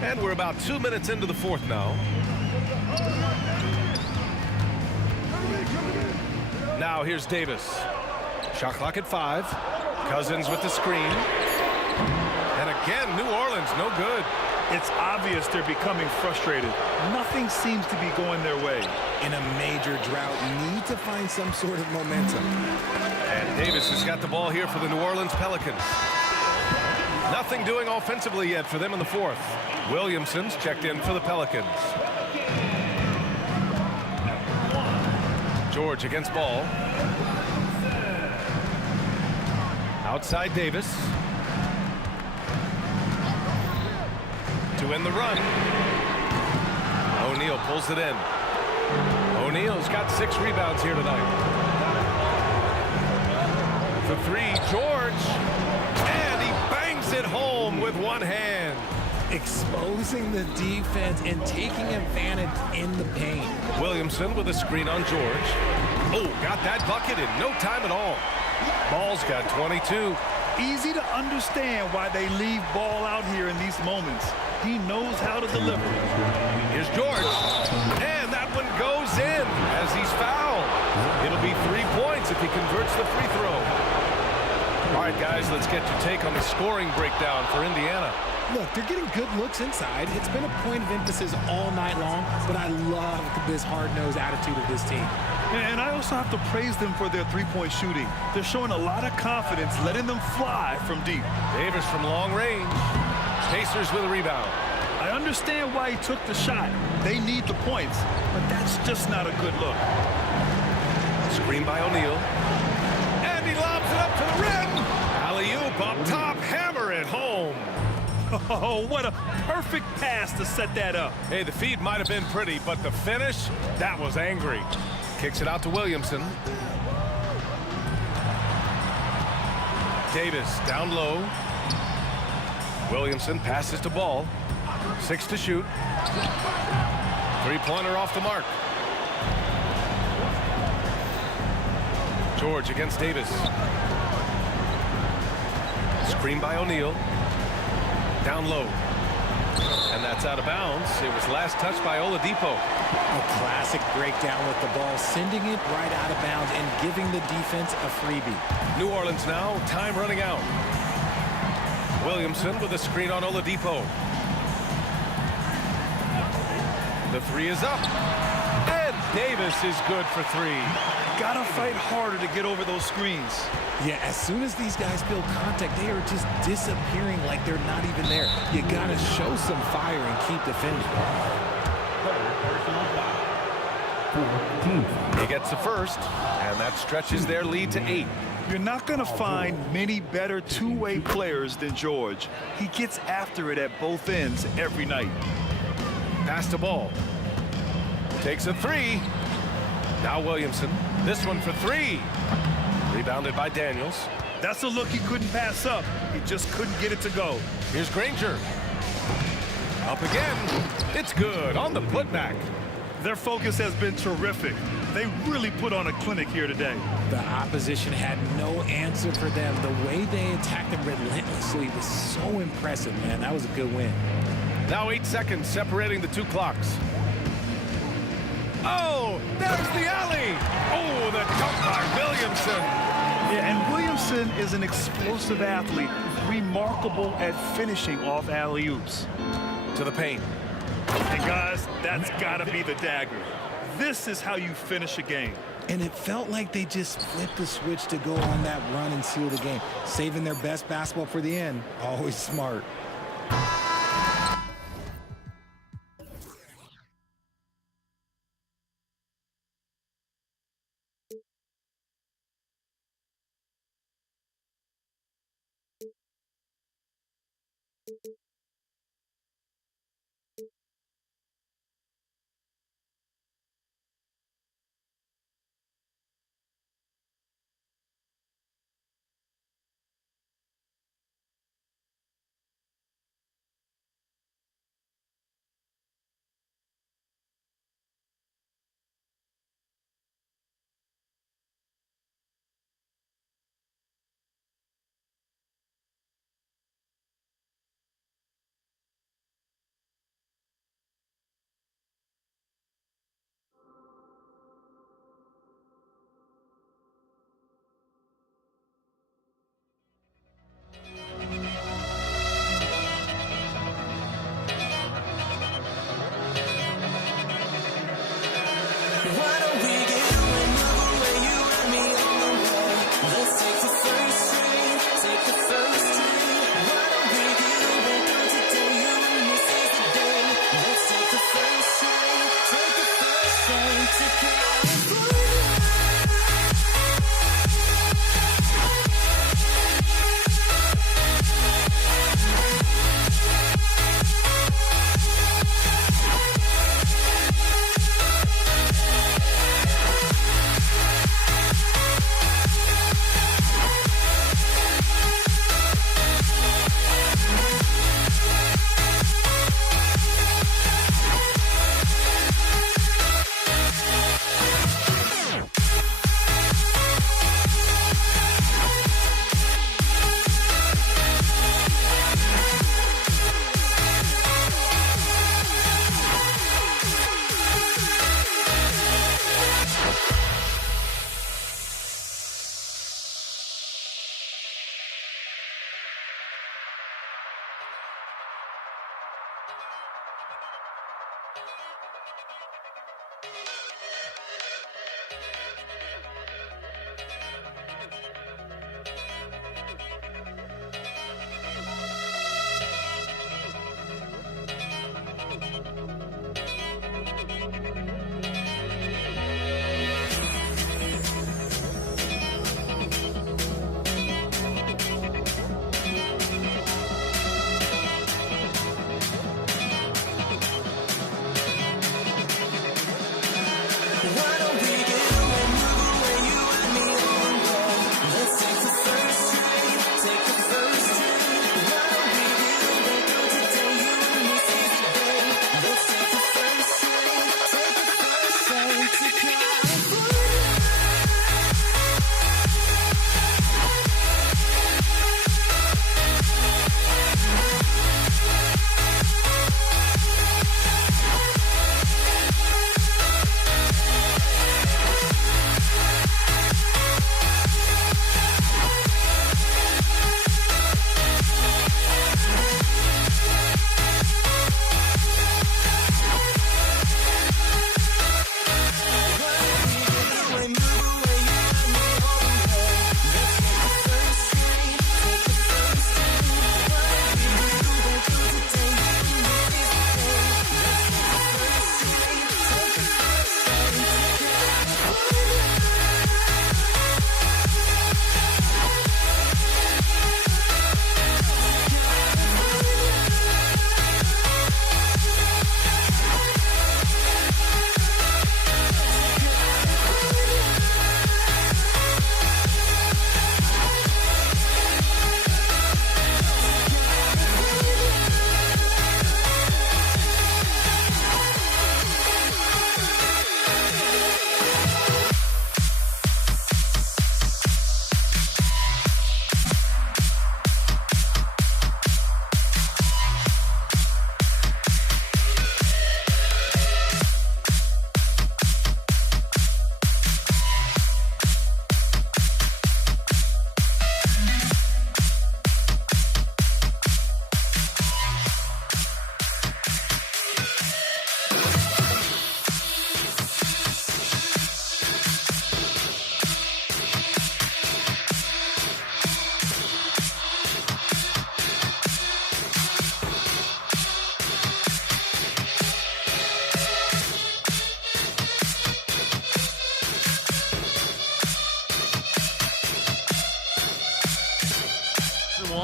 And we're about 2 minutes into the fourth now. Now here's Davis. Shot clock at 5. Cousins with the screen. And again, New Orleans, no good. It's obvious they're becoming frustrated. Nothing seems to be going their way. In a major drought, you need to find some sort of momentum. And Davis has got the ball here for the New Orleans Pelicans. Nothing doing offensively yet for them in the fourth. Williamson's checked in for the Pelicans. George against Ball. Outside Davis. To end the run. O'Neal pulls it in. O'Neal's got 6 rebounds here tonight. For 3, George. And he bangs it home with one hand. Exposing the defense and taking advantage in the paint. Williamson with a screen on George. Oh, got that bucket in no time at all. Ball's got 22. Easy to understand why they leave Ball out here in these moments. He knows how to deliver. Here's George. And that one goes in as he's fouled. It'll be 3 points if he converts the free throw. All right, guys, let's get your take on the scoring breakdown for Indiana. Look, they're getting good looks inside. It's been a point of emphasis all night long, but I love this hard-nosed attitude of this team. And I also have to praise them for their three-point shooting. They're showing a lot of confidence, letting them fly from deep. Davis from long range. Pacers with a rebound. I understand why he took the shot. They need the points, but that's just not a good look. Screen by O'Neal. And he lobs it up to the rim. Alley-oop up top, hammer it home. Oh, what a perfect pass to set that up. Hey, the feed might have been pretty, but the finish, that was angry. Kicks it out to Williamson. Davis down low. Williamson passes to Ball. 6 to shoot. Three-pointer off the mark. George against Davis. Screen by O'Neal. Down low. And that's out of bounds. It was last touched by Oladipo. A classic breakdown with the ball, sending it right out of bounds and giving the defense a freebie. New Orleans now, time running out. Williamson with a screen on Oladipo. The three is up. And Davis is good for 3. Gotta fight harder to get over those screens. Yeah, as soon as these guys feel contact, they are just disappearing like they're not even there. You gotta show some fire and keep defending. He gets the first, and that stretches their lead to 8. You're not going to find many better two-way players than George. He gets after it at both ends every night. Pass the ball. Takes a 3. Now Williamson. This one for 3. Rebounded by Daniels. That's a look he couldn't pass up. He just couldn't get it to go. Here's Granger. Up again. It's good on the putback. Their focus has been terrific. They really put on a clinic here today. The opposition had no answer for them. The way they attacked them relentlessly was so impressive, man. That was a good win. Now 8 seconds separating the 2 clocks. Oh, there's the alley. Oh, the dunk by Williamson. Yeah, and Williamson is an explosive athlete, remarkable at finishing off alley-oops. To the paint. And guys, that's gotta be the dagger. This is how you finish a game. And it felt like they just flipped the switch to go on that run and seal the game. Saving their best basketball for the end. Always smart.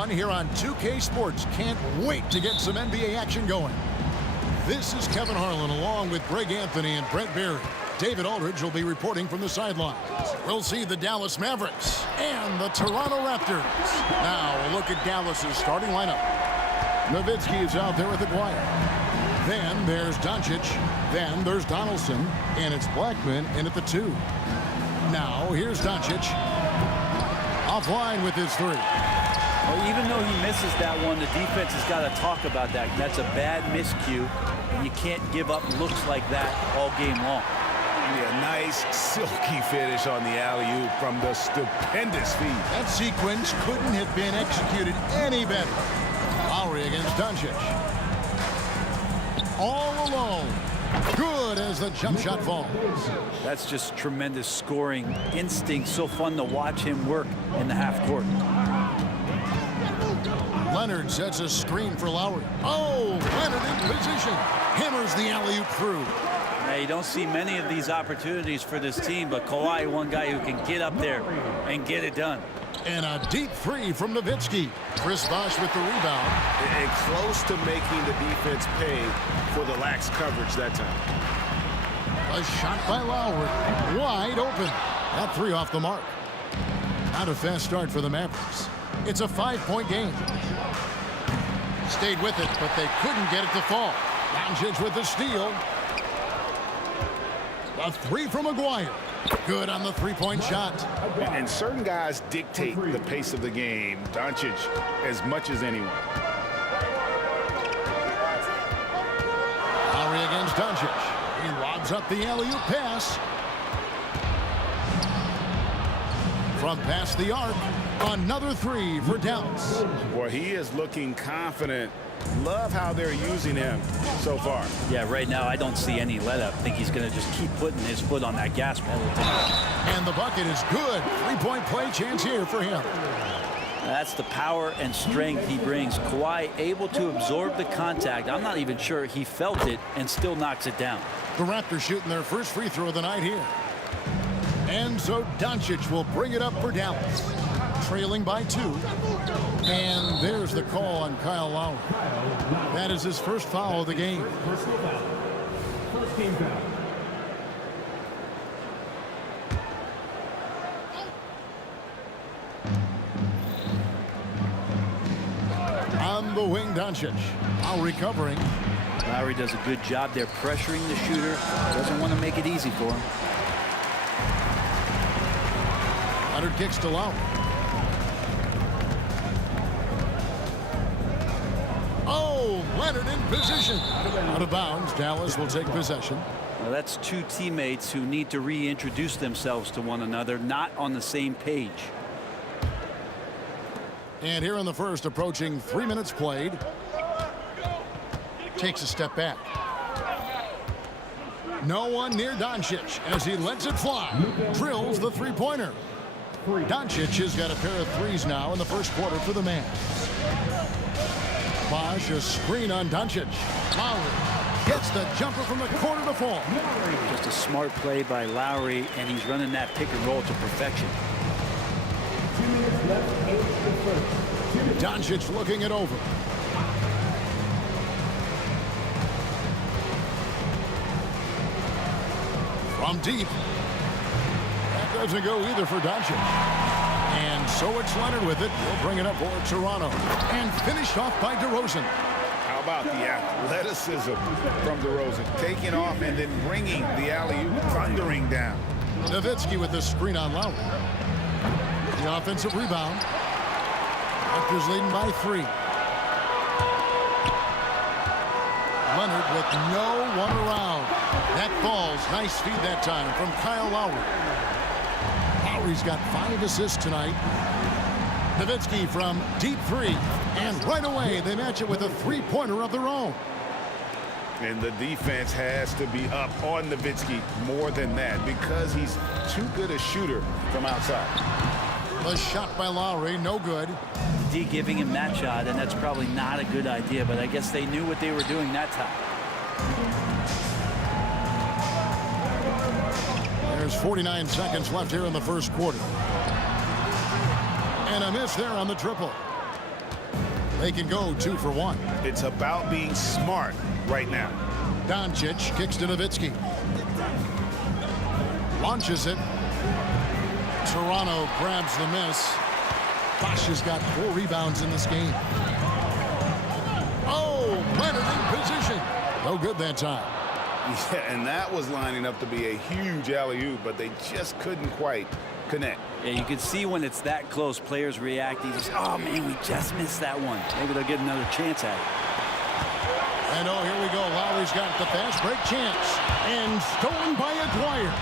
fun here on 2K Sports. Can't wait to get some NBA action going. This is Kevin Harlan along with Greg Anthony and Brent Barry. David Aldridge will be reporting from the sidelines. We'll see the Dallas Mavericks and the Toronto Raptors. Now a look at Dallas's starting lineup. Nowitzki is out there with Aguirre. Then there's Doncic. Then there's Donaldson. And it's Blackman in at the 2. Now here's Doncic. Offline with his 3. Well, even though he misses that one, the defense has got to talk about that. That's a bad miscue, and you can't give up looks like that all game long. Yeah, nice, silky finish on the alley-oop from the stupendous feed. That sequence couldn't have been executed any better. Lowry against Doncic. All alone. Good as the jump shot falls. That's just tremendous scoring instinct. So fun to watch him work in the half court. Leonard sets a screen for Lowry. Oh, Leonard in position. Hammers the alley-oop through. Yeah, you don't see many of these opportunities for this team, but Kawhi, one guy who can get up there and get it done. And a deep 3 from Nowitzki. Chris Bosh with the rebound. And close to making the defense pay for the lax coverage that time. A shot by Lowry. Wide open. That 3 off the mark. Not a fast start for the Mavericks. It's a 5-point game. Stayed with it, but they couldn't get it to fall. Doncic with the steal. A 3 from Aguirre. Good on the 3-point shot. And certain guys dictate the pace of the game. Doncic as much as anyone. Lowry against Doncic. He lobs up the alley-oop pass. From past the arc, another 3 for Dallas. Boy, he is looking confident. Love how they're using him so far. Yeah, right now I don't see any let up. I think he's going to just keep putting his foot on that gas pedal. And the bucket is good. 3-point play chance here for him. That's the power and strength he brings. Kawhi able to absorb the contact. I'm not even sure he felt it and still knocks it down. The Raptors shooting their first free throw of the night here. And so Doncic will bring it up for Dallas. Trailing by 2. And there's the call on Kyle Lowry. That is his first foul of the game. First team foul. On the wing, Doncic. Lowry covering. Lowry does a good job there pressuring the shooter. Doesn't want to make it easy for him. Leonard kicks to Lowry. Oh, Leonard in position. Out of bounds. Dallas will take possession. Well, that's 2 teammates who need to reintroduce themselves to one another, not on the same page. And here in the first, approaching 3 minutes played. Takes a step back. No one near Doncic as he lets it fly. Drills the 3-pointer. Doncic has got a pair of 3s now in the first quarter for the Mavs. Bosh, a screen on Doncic. Lowry gets the jumper from the corner to fall. Just a smart play by Lowry, and he's running that pick and roll to perfection. 2 minutes left in the first. Doncic looking it over. From deep. That doesn't go either for Doncic. And so it's Leonard with it. We'll bring it up for Toronto. And finished off by DeRozan. How about the athleticism from DeRozan? Taking off and then bringing the alley-oop thundering down. Nowitzki with the screen on Lowry. The offensive rebound. Raptors leading by 3. Leonard with no one around. That falls. Nice feed that time from Kyle Lowry. Lowry's got 5 assists tonight. Nowitzki from deep 3. And right away, they match it with a 3-pointer of their own. And the defense has to be up on Nowitzki more than that because he's too good a shooter from outside. The shot by Lowry, no good. D giving him that shot, and that's probably not a good idea, but I guess they knew what they were doing that time. There's 49 seconds left here in the first quarter. And a miss there on the triple. They can go 2 for 1. It's about being smart right now. Doncic kicks to Nowitzki. Launches it. Toronto grabs the miss. Bosch has got 4 rebounds in this game. Oh, Leonard in position. No good that time. Yeah, and that was lining up to be a huge alley-oop, but they just couldn't quite connect. Yeah, you can see when it's that close, players reacting. Just, oh, man, we just missed that one. Maybe they'll get another chance at it. And oh, here we go. Lowry's got the fast break chance. And stolen by Aguirre.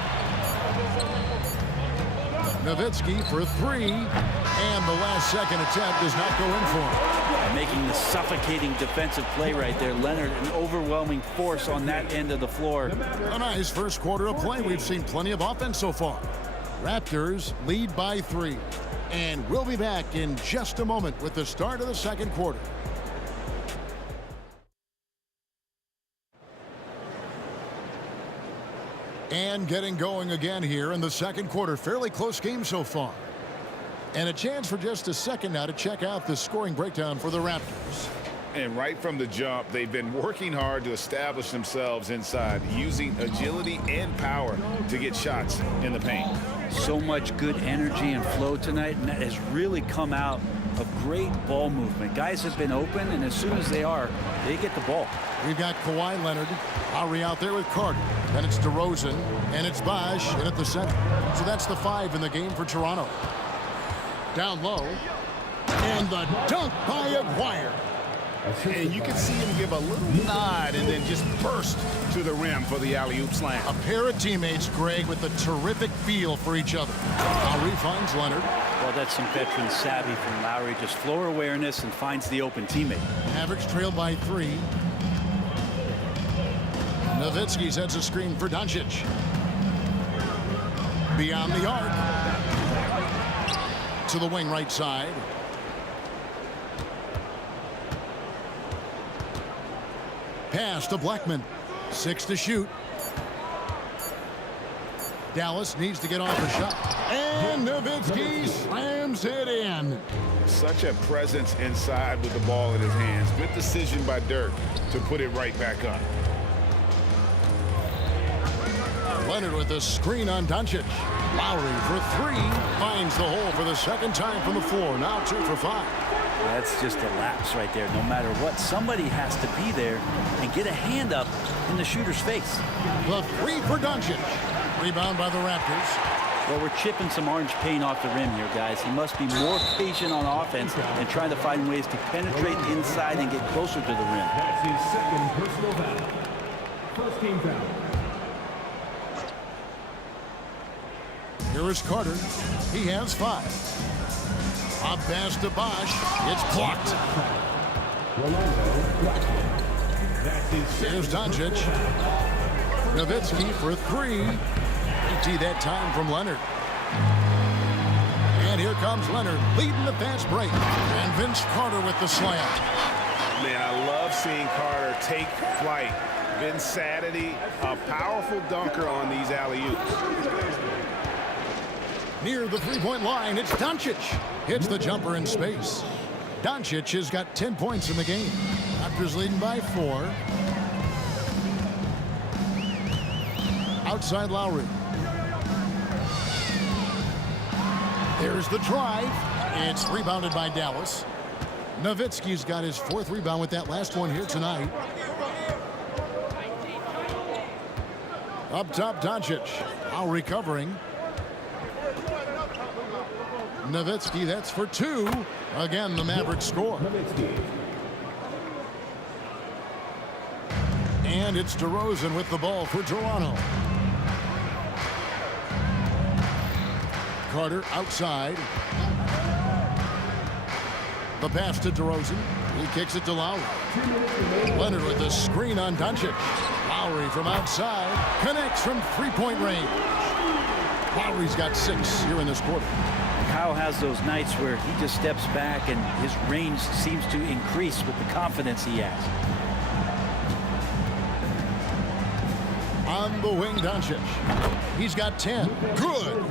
Nowitzki for 3. And the last second attempt does not go in for him. Making the suffocating defensive play right there. Leonard, an overwhelming force on that end of the floor. A nice first quarter of play. We've seen plenty of offense so far. Raptors lead by 3. And we'll be back in just a moment with the start of the second quarter. And getting going again here in the second quarter. Fairly close game so far. And a chance for just a second now to check out the scoring breakdown for the Raptors. And right from the jump, they've been working hard to establish themselves inside, using agility and power to get shots in the paint. So much good energy and flow tonight, and that has really come out of great ball movement. Guys have been open, and as soon as they are, they get the ball. We've got Kawhi Leonard, Lowry out there with Carter. Then it's DeRozan, and it's Bosch in at the center. So that's the 5 in the game for Toronto. Down low, and the dunk by Aguirre. And you can see him give a little nod and then just burst to the rim for the alley-oop slam. A pair of teammates, Greg, with a terrific feel for each other. Lowry finds Leonard. Well, that's some veteran savvy from Lowry. Just floor awareness and finds the open teammate. Mavericks trailed by 3. Nowitzki sets a screen for Doncic. Beyond the arc. To the wing right side. Pass to Blackman. 6 to shoot. Dallas needs to get off a shot. And Nowitzki slams it in. Such a presence inside with the ball in his hands. Good decision by Dirk to put it right back up. Leonard with a screen on Doncic. Lowry for 3. Finds the hole for the second time from the floor. Now 2 for 5. That's just a lapse right there. No matter what, somebody has to be there and get a hand up in the shooter's face. The 3 for Doncic. Rebound by the Raptors. Well, we're chipping some orange paint off the rim here, guys. He must be more patient on offense and trying to find ways to penetrate inside and get closer to the rim. That's his second personal foul. First team foul. Here is Carter. He has 5. A pass to Bosch. It's blocked. Here's Doncic. Nowitzki for 3. 80 that time from Leonard. And here comes Leonard leading the fast break. And Vince Carter with the slam. Man, I love seeing Carter take flight. Vince Saturday, a powerful dunker on these alley-oops. Near the three-point line, it's Doncic. Hits the jumper in space. Doncic has got 10 points in the game. Raptors leading by 4. Outside Lowry. There's the drive. It's rebounded by Dallas. Nowitzki's got his 4th rebound with that last one here tonight. Up top, Doncic. Lowry covering. Nowitzki, that's for 2. Again, the Mavericks score. And it's DeRozan with the ball for Toronto. Carter outside. The pass to DeRozan. He kicks it to Lowry. Leonard with the screen on Doncic. Lowry from outside. Connects from three-point range. Lowry's got 6 here in this quarter. Kyle has those nights where he just steps back and his range seems to increase with the confidence he has. On the wing, Doncic. He's got 10. Good.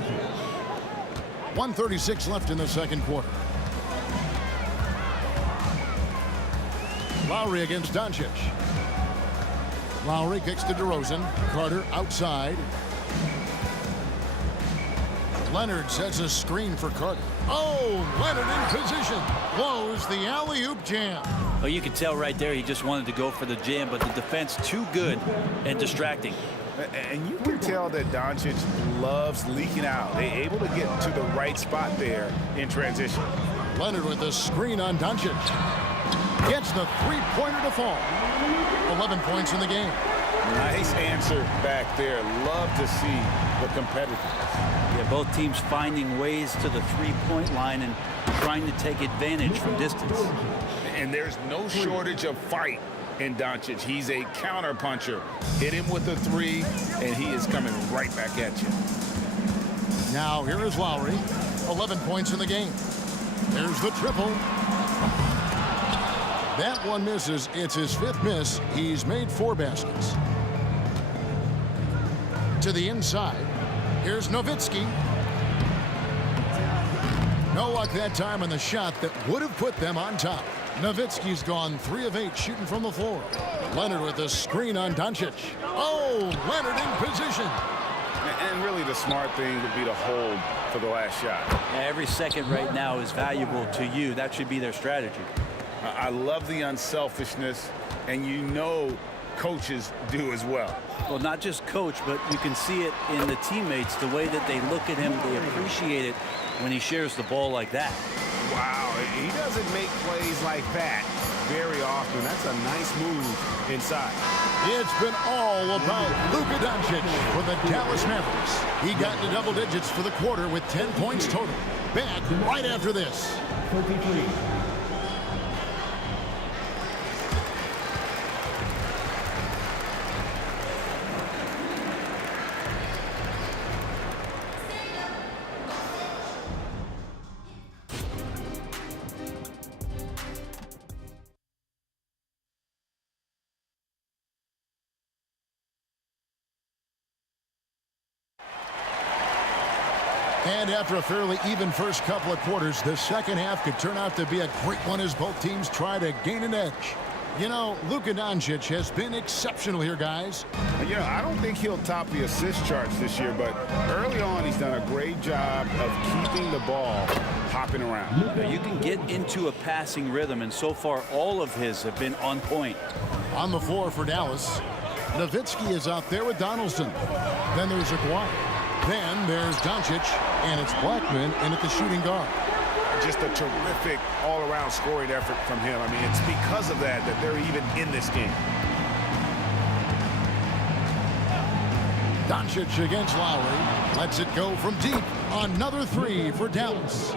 1:36 left in the second quarter. Lowry against Doncic. Lowry kicks to DeRozan. Carter outside. Leonard sets a screen for Carter. Oh, Leonard in position. Blows the alley-oop jam. Well, you can tell right there he just wanted to go for the jam, but the defense too good and distracting. And you can tell that Doncic loves leaking out. They're able to get to the right spot there in transition. Leonard with the screen on Doncic. Gets the three-pointer to fall. 11 points in the game. Nice answer back there. Love to see the competitiveness. Yeah, both teams finding ways to the three-point line and trying to take advantage from distance. And there's no shortage of fight in Doncic. He's a counter puncher. Hit him with a three, and he is coming right back at you. Now here is Lowry. 11 points in the game. There's the triple. That one misses. It's his 5th miss. He's made 4 baskets. To the inside. Here's Nowitzki. No luck that time on the shot that would have put them on top. Nowitzki's gone 3 of 8 shooting from the floor. Leonard with the screen on Doncic. Oh, Leonard in position. And really the smart thing would be to hold for the last shot. Every second right now is valuable to you. That should be their strategy. I love the unselfishness, and you know coaches do as well. Well, not just coach, but you can see it in the teammates, the way that they look at him. They appreciate it when he shares the ball like that. Wow, he doesn't make plays like that very often. That's a nice move inside. It's been all about Luka Doncic for the Dallas Mavericks. He got into double digits for the quarter with 10 points total. Back right after this. 33. And after a fairly even first couple of quarters, the second half could turn out to be a great one as both teams try to gain an edge. You know, Luka Doncic has been exceptional here, guys. You know, I don't think he'll top the assist charts this year, but early on he's done a great job of keeping the ball hopping around. You can get into a passing rhythm, and so far all of his have been on point. On the floor for Dallas, Nowitzki is out there with Donaldson. Then there's Aguirre. Then there's Doncic, and it's Blackman in at the shooting guard. Just a terrific all-around scoring effort from him. I mean, it's because of that they're even in this game. Doncic against Lowry. Lets it go from deep. Another 3 for Dallas.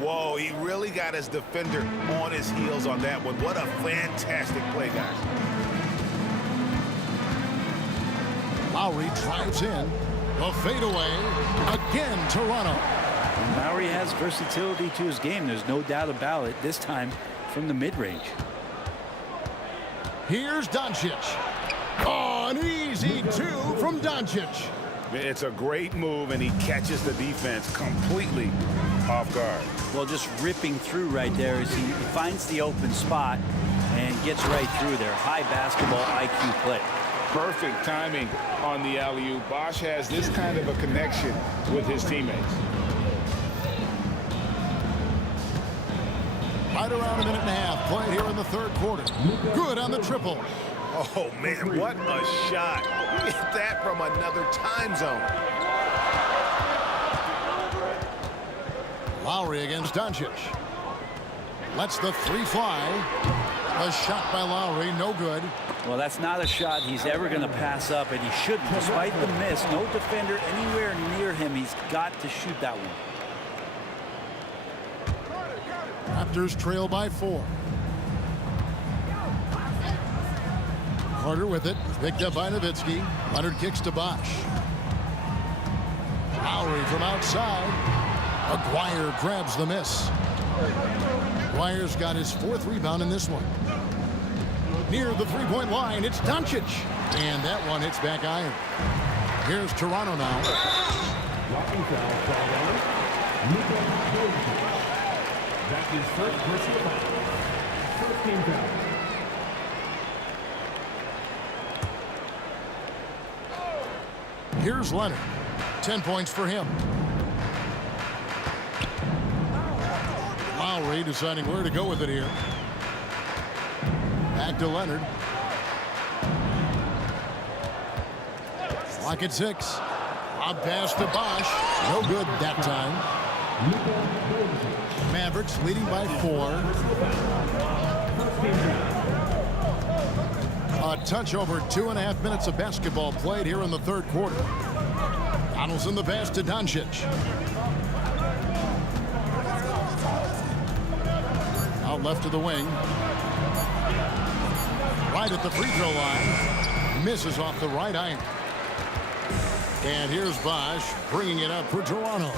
Whoa, he really got his defender on his heels on that one. What a fantastic play, guys. Lowry drives in. A fadeaway. Again, Toronto. And Lowry has versatility to his game. There's no doubt about it. This time from the mid-range. Here's Doncic. Oh, an easy 2 from Doncic. It's a great move, and he catches the defense completely off guard. Well, just ripping through right there as he finds the open spot and gets right through there. High basketball IQ play. Perfect timing on the alley-oop. Bosh has this kind of a connection with his teammates. Right around a minute and a half played here in the third quarter. Good on the triple. Oh, man, what a shot. Hit that from another time zone. Lowry against Doncic. Lets the 3 fly. A shot by Lowry, no good. Well, that's not a shot he's ever going to pass up, and he shouldn't. Despite the miss, no defender anywhere near him. He's got to shoot that one. Raptors trail by 4. Carter with it. Picked up by Nowitzki. Leonard kicks to Bosh. Lowry from outside. Aguirre grabs the miss. Aguirre's got his 4th rebound in this one. Near the 3-point line, it's Doncic. And that one hits back iron. Here's Toronto now. Walking foul, Luka Doncic. That's his first personal foul. 15 foul. Here's Leonard. 10 points for him. Lowry deciding where to go with it here. Back to Leonard. Clock at 6. Lob pass to Bosch. No good that time. Mavericks leading by 4. A touch over 2.5 minutes of basketball played here in the third quarter. Donaldson the pass to Doncic. Out left to the wing. Right at the free throw line. Misses off the right iron. And here's Bosch bringing it up for Toronto.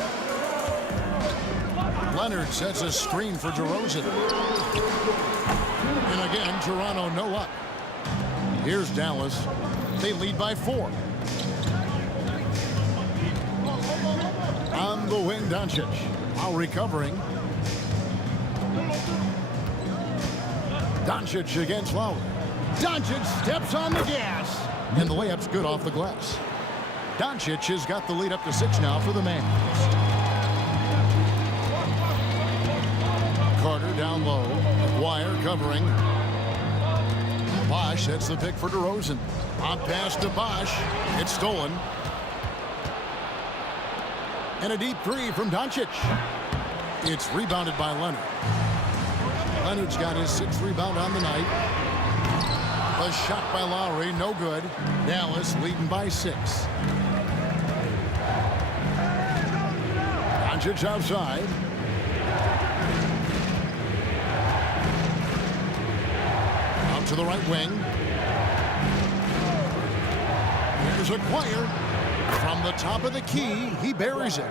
Leonard sets a screen for DeRozan. And again, Toronto no luck. Here's Dallas. They lead by 4. On the wing, Doncic. While recovering. Doncic against Lowry. Doncic steps on the gas. And the layup's good off the glass. Doncic has got the lead up to 6 now for the Mavs. Carter down low. Dwyer covering. Bosch sets the pick for DeRozan. On pass to Bosch. It's stolen. And a deep 3 from Doncic. It's rebounded by Leonard. Leonard's got his 6th rebound on the night. A shot by Lowry, no good. Dallas leading by 6. Doncic outside. Out to the right wing. Here's a Dwyer. From the top of the key, he buries it.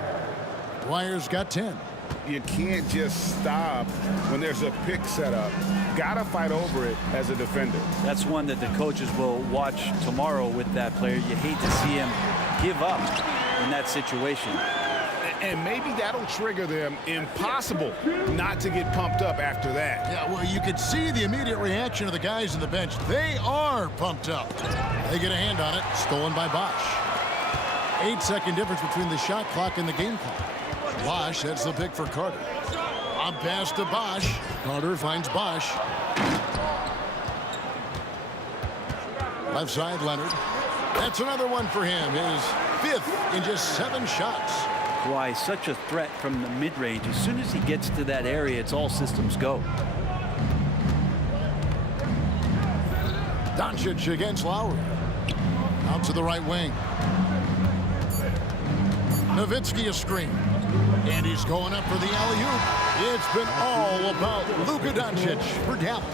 Dwyer's got 10. You can't just stop when there's a pick set up. Gotta fight over it as a defender. That's one that the coaches will watch tomorrow with that player. You hate to see him give up in that situation. And maybe that'll trigger them. Impossible not to get pumped up after that. Yeah, well, you could see the immediate reaction of the guys on the bench. They are pumped up. They get a hand on it. Stolen by Bosch. 8-second difference between the shot clock and the game clock. Bosch sets the pick for Carter. On pass to Bosch. Carter finds Bosch. Left side, Leonard. That's another one for him. His 5th in just 7 shots. Why, such a threat from the mid-range. As soon as he gets to that area, it's all systems go. Doncic against Lowry. Out to the right wing. Nowitzki a screen. And he's going up for the alley-oop. It's been all about Luka Doncic for Dallas.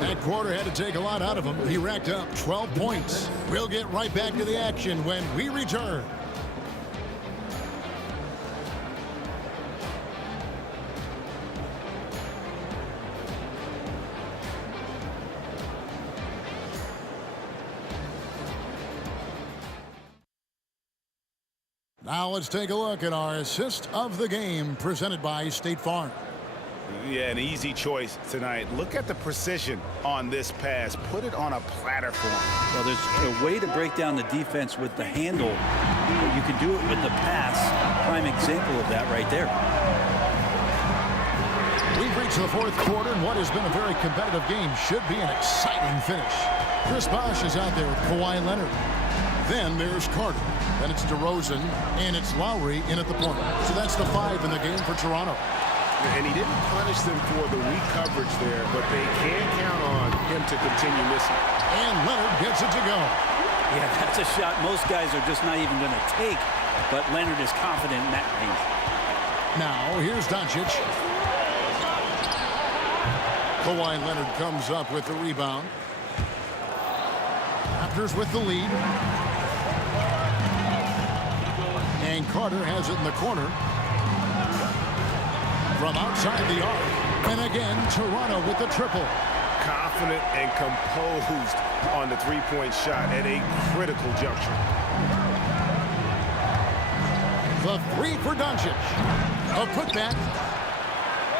That quarter had to take a lot out of him. He racked up 12 points. We'll get right back to the action when we return. Now let's take a look at our assist of the game presented by State Farm. Yeah, an easy choice tonight. Look at the precision on this pass. Put it on a platter for him. Well, there's a way to break down the defense with the handle, but you can do it with the pass. Prime example of that right there. We've reached the 4th quarter, and what has been a very competitive game should be an exciting finish. Chris Bosh is out there with Kawhi Leonard. Then there's Carter. Then it's DeRozan, and it's Lowry in at the point. So that's the 5 in the game for Toronto. And he didn't punish them for the weak coverage there, but they can count on him to continue missing. And Leonard gets it to go. Yeah, that's a shot most guys are just not even going to take, but Leonard is confident in that range. Now, here's Doncic. Kawhi Leonard comes up with the rebound. Raptors with the lead. And Carter has it in the corner. From outside the arc. And again, Toronto with the triple. Confident and composed on the three-point shot at a critical juncture. The 3 for Doncic. A putback.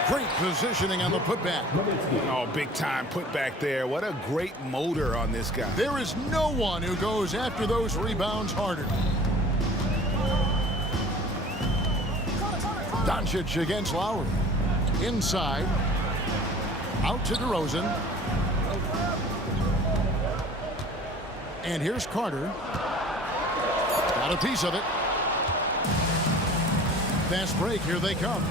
Great positioning on the putback. Oh, big time putback there. What a great motor on this guy. There is no one who goes after those rebounds harder. Doncic against Lowry. Inside. Out to DeRozan. And here's Carter. Got a piece of it. Fast break. Here they come.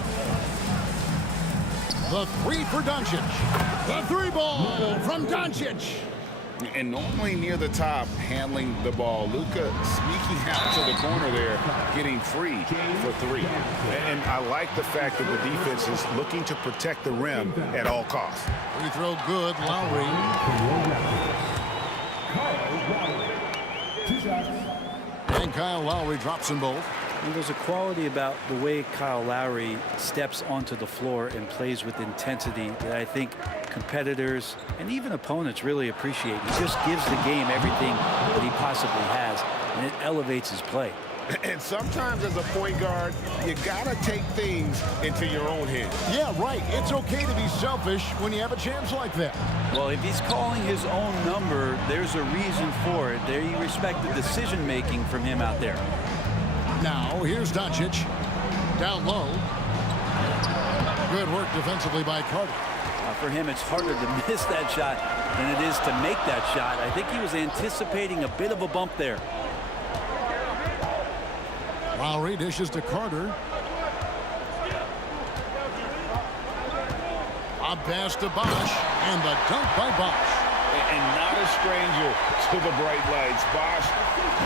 The three for Doncic. The three ball from Doncic. And normally near the top, handling the ball. Luka sneaking out to the corner there, getting free for three. And I like the fact that the defense is looking to protect the rim at all costs. Free throw good. Lowry. And Kyle Lowry drops them both. And there's a quality about the way Kyle Lowry steps onto the floor and plays with intensity that I think competitors and even opponents really appreciate. He just gives the game everything that he possibly has, and it elevates his play. And sometimes as a point guard, you gotta take things into your own hands. Yeah, right. It's okay to be selfish when you have a chance like that. Well, if he's calling his own number, there's a reason for it. There you respect the decision-making from him out there. Now, here's Doncic. Down low. Good work defensively by Carter. For him, it's harder to miss that shot than it is to make that shot. I think he was anticipating a bit of a bump there. Lowry dishes to Carter. A pass to Bosh, and the dunk by Bosh. And not a stranger to the bright lights. Bosh,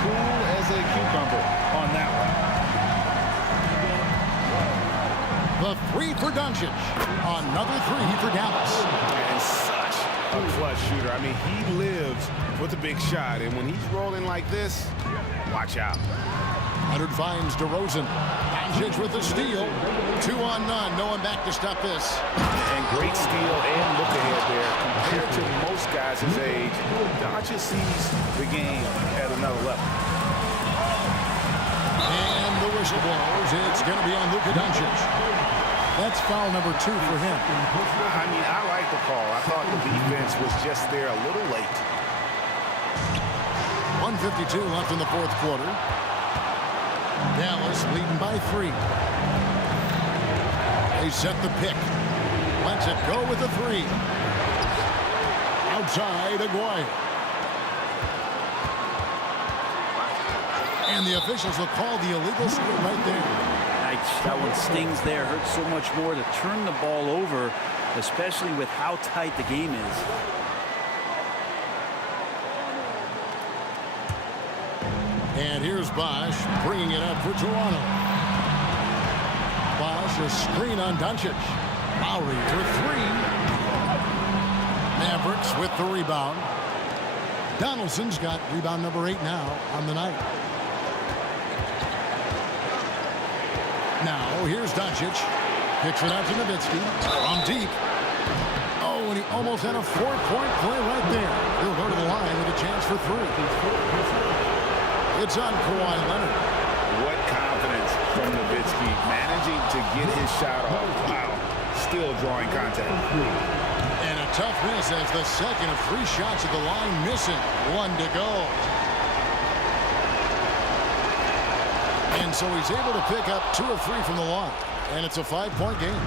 cool as a cucumber on that one. The three for Doncic. Another three for Dallas. And such a clutch shooter. I mean, he lives with a big shot, and when he's rolling like this, watch out. Leonard finds DeRozan. Doncic with the steal. 2 on none. No one back to stop this. And great steal and look ahead there. Compared to most guys his age, Doncic sees the game at another level. And the whistle blows. It's going to be on Luka Doncic. That's foul number 2 for him. I mean, I like the call. I thought the defense was just there a little late. 1:52 left in the fourth quarter. Dallas leading by 3. They set the pick. Lets it go with the 3. Outside, Aguirre. And the officials will call the illegal steal right there. That one stings there. Hurts so much more to turn the ball over, especially with how tight the game is. And here's Bosh bringing it up for Toronto. Bosh, a screen on Doncic. Lowry for 3. Mavericks with the rebound. Donaldson's got rebound number 8 now on the night. Now, here's Doncic. Kicks it out to Nowitzki. On deep. Oh, and he almost had a 4-point play right there. He'll go to the line with a chance for 3. It's on Kawhi Leonard. What confidence from Nowitzki, managing to get his shot off. Wow. Still drawing contact. And a tough miss as the second of 3 shots at the line missing. 1 to go. And so he's able to pick up 2 of 3 from the line. And it's a 5-point game.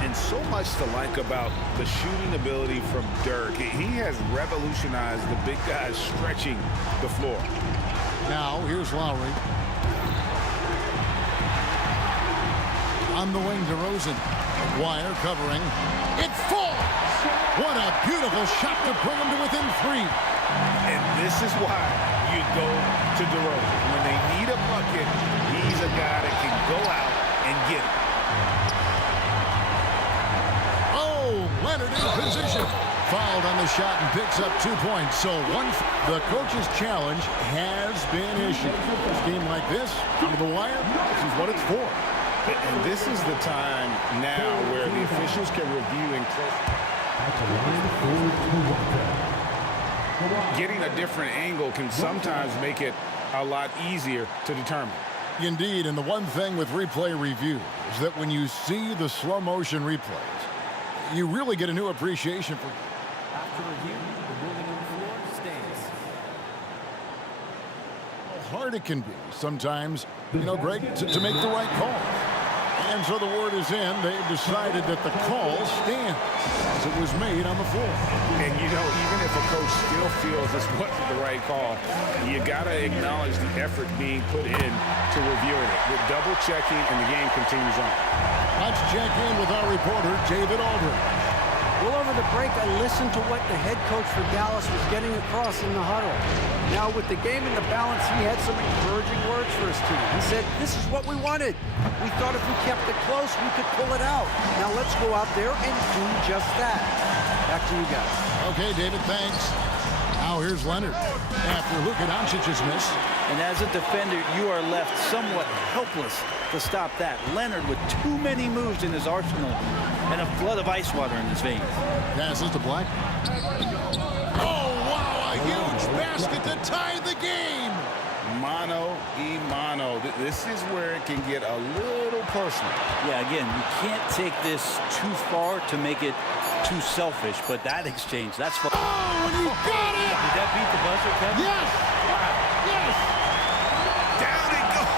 And so much to like about the shooting ability from Dirk. He has revolutionized the big guys stretching the floor. Now, here's Lowry. On the wing, DeRozan. Wire covering. It falls! What a beautiful shot to bring him to within 3. And this is why you go to DeRozan. When they need a bucket, he's a guy that can go out and get it. Oh, Leonard in position. Fouled on the shot and picks up 2 points. So the coach's challenge has been issued. A game like this, under the wire, this is what it's for. And this is the time now where the officials can review and getting a different angle can sometimes make it a lot easier to determine. Indeed, and the one thing with replay review is that when you see the slow motion replays, you really get a new appreciation for. After review, the ruling on the floor stands. How hard it can be sometimes, Greg, to make the right call. And so the word is in. They've decided that the call stands as it was made on the floor. And, you know, even if a coach still feels this wasn't the right call, you got to acknowledge the effort being put in to reviewing it. With double-checking, and the game continues on. Let's check in with our reporter, David Aldridge. Well, over the break, I listened to what the head coach for Dallas was getting across in the huddle. Now, with the game in the balance, he had some encouraging words for his team. He said, this is what we wanted. We thought if we kept it close, we could pull it out. Now, let's go out there and do just that. Back to you guys. Okay, David, thanks. Now here's Leonard after Luka Doncic's miss. And as a defender, you are left somewhat helpless to stop that. Leonard with too many moves in his arsenal and a flood of ice water in his veins. Passes to Black. Oh, wow, a huge basket to tie the game. Mano y mano. This is where it can get a little personal. Yeah, again, you can't take this too far to make it too selfish, but that exchange, that's fun. Oh, and he got it! Did that beat the buzzer, Kevin? Yes! Yes! Down it goes.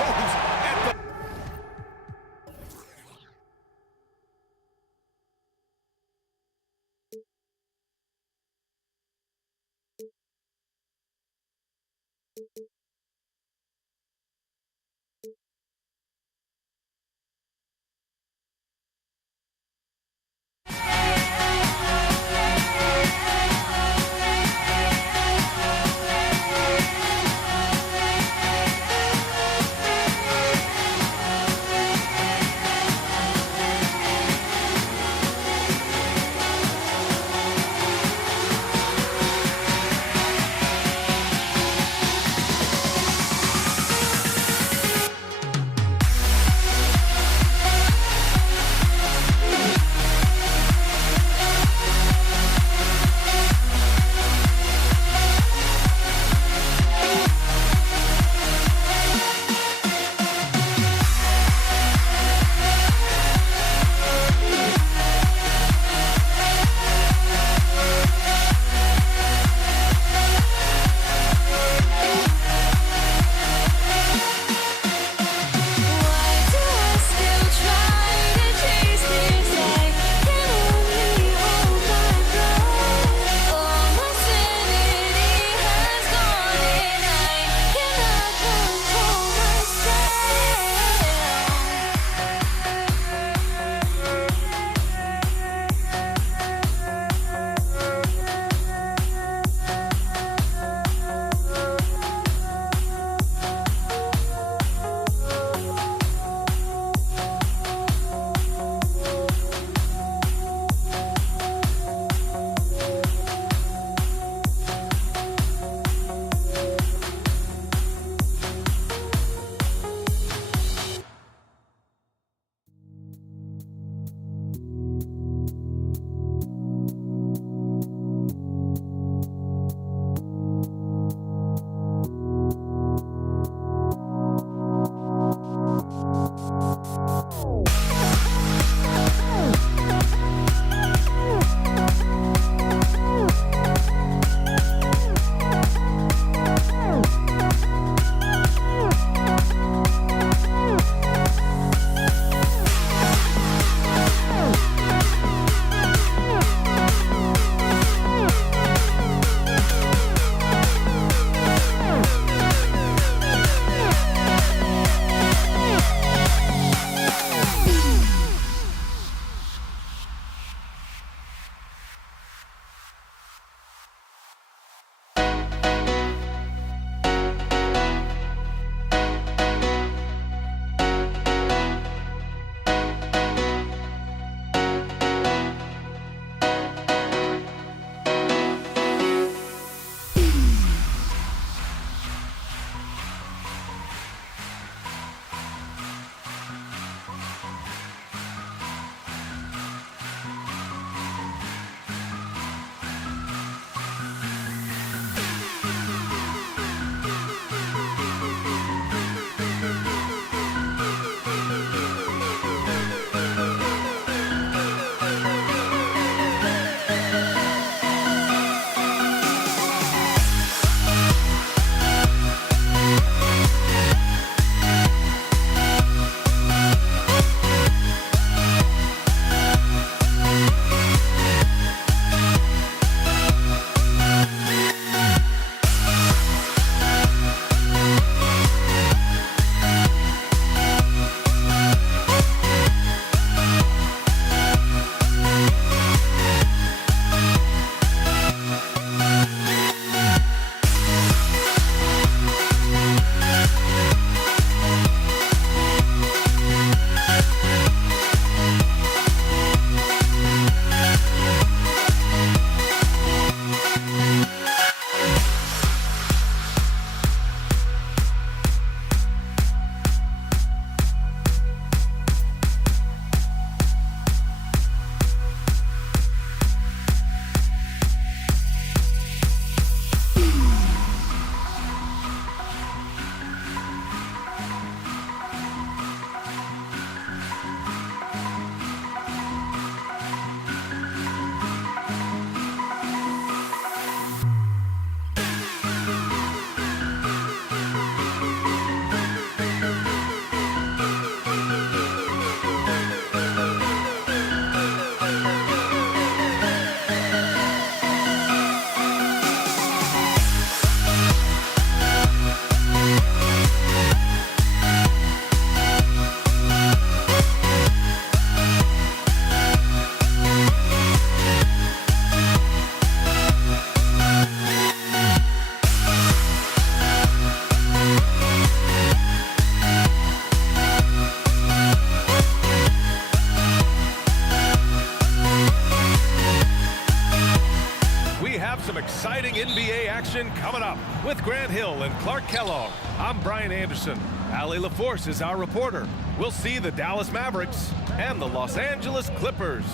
action coming up with Grant Hill and Clark Kellogg. I'm Brian Anderson. Allie LaForce is our reporter. We'll see the Dallas Mavericks and the Los Angeles Clippers.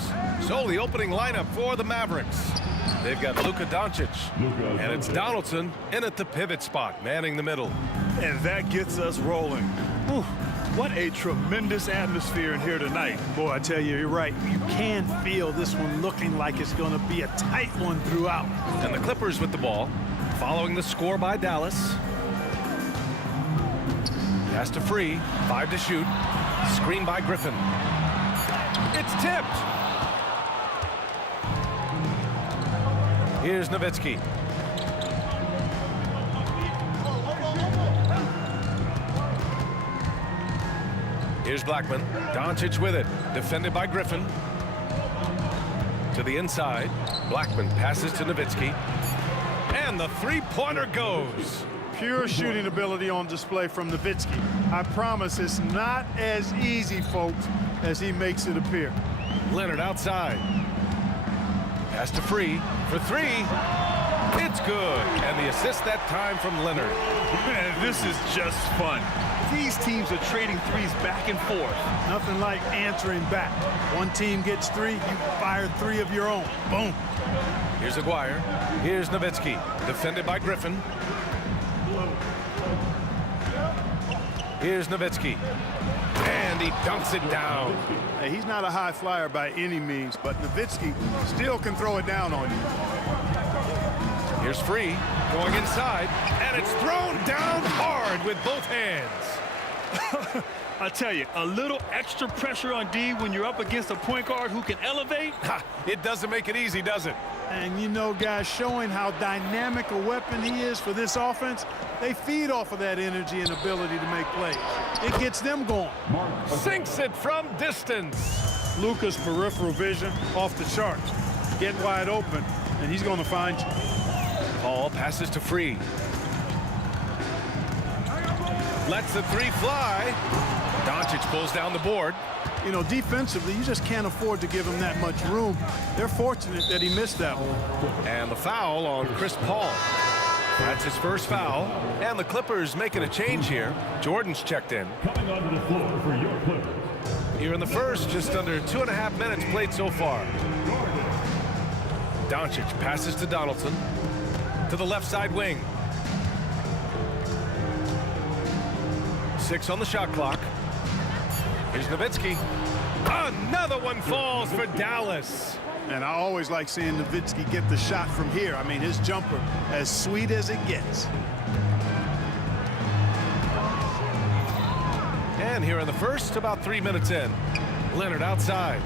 So the opening lineup for the Mavericks. They've got Luka Doncic, and it's Donaldson in at the pivot spot, manning the middle. And that gets us rolling. Whew. What a tremendous atmosphere in here tonight. Boy, I tell you, you're right. You can feel this one looking like it's going to be a tight one throughout. And the Clippers with the ball, following the score by Dallas. Pass to Free, 5 to shoot. Screen by Griffin. It's tipped. Here's Nowitzki. Here's Blackman. Doncic with it. Defended by Griffin. To the inside. Blackman passes to Nowitzki. And the three-pointer goes. Pure shooting ability on display from Nowitzki. I promise it's not as easy, folks, as he makes it appear. Leonard outside. Pass to Free for 3. It's good. And the assist that time from Leonard. Man, this is just fun. These teams are trading threes back and forth. Nothing like answering back. One team gets 3, you fire 3 of your own. Boom. Here's Aguirre. Here's Nowitzki. Defended by Griffin. Here's Nowitzki. And he dunks it down. Hey, he's not a high flyer by any means, but Nowitzki still can throw it down on you. Here's Free going inside, and it's thrown down hard with both hands. I tell you, a little extra pressure on D when you're up against a point guard who can elevate. It doesn't make it easy, does it? And you know, guys, showing how dynamic a weapon he is for this offense, they feed off of that energy and ability to make plays. It gets them going. Sinks it from distance. Luka's peripheral vision off the charts. Get wide open, and he's going to find you. Paul passes to Free. Lets the 3 fly. Doncic pulls down the board. You know, defensively, you just can't afford to give him that much room. They're fortunate that he missed that one. And the foul on Chris Paul. That's his first foul. And the Clippers making a change here. Jordan's checked in. Coming onto the floor for your Clippers. Here in the first, just under 2.5 minutes played so far. Doncic passes to Donaldson. To the left side wing. 6 on the shot clock. Here's Nowitzki. Another one falls for Dallas. And I always like seeing Nowitzki get the shot from here. I mean, his jumper, as sweet as it gets. And here in the first, about 3 minutes in. Leonard outside.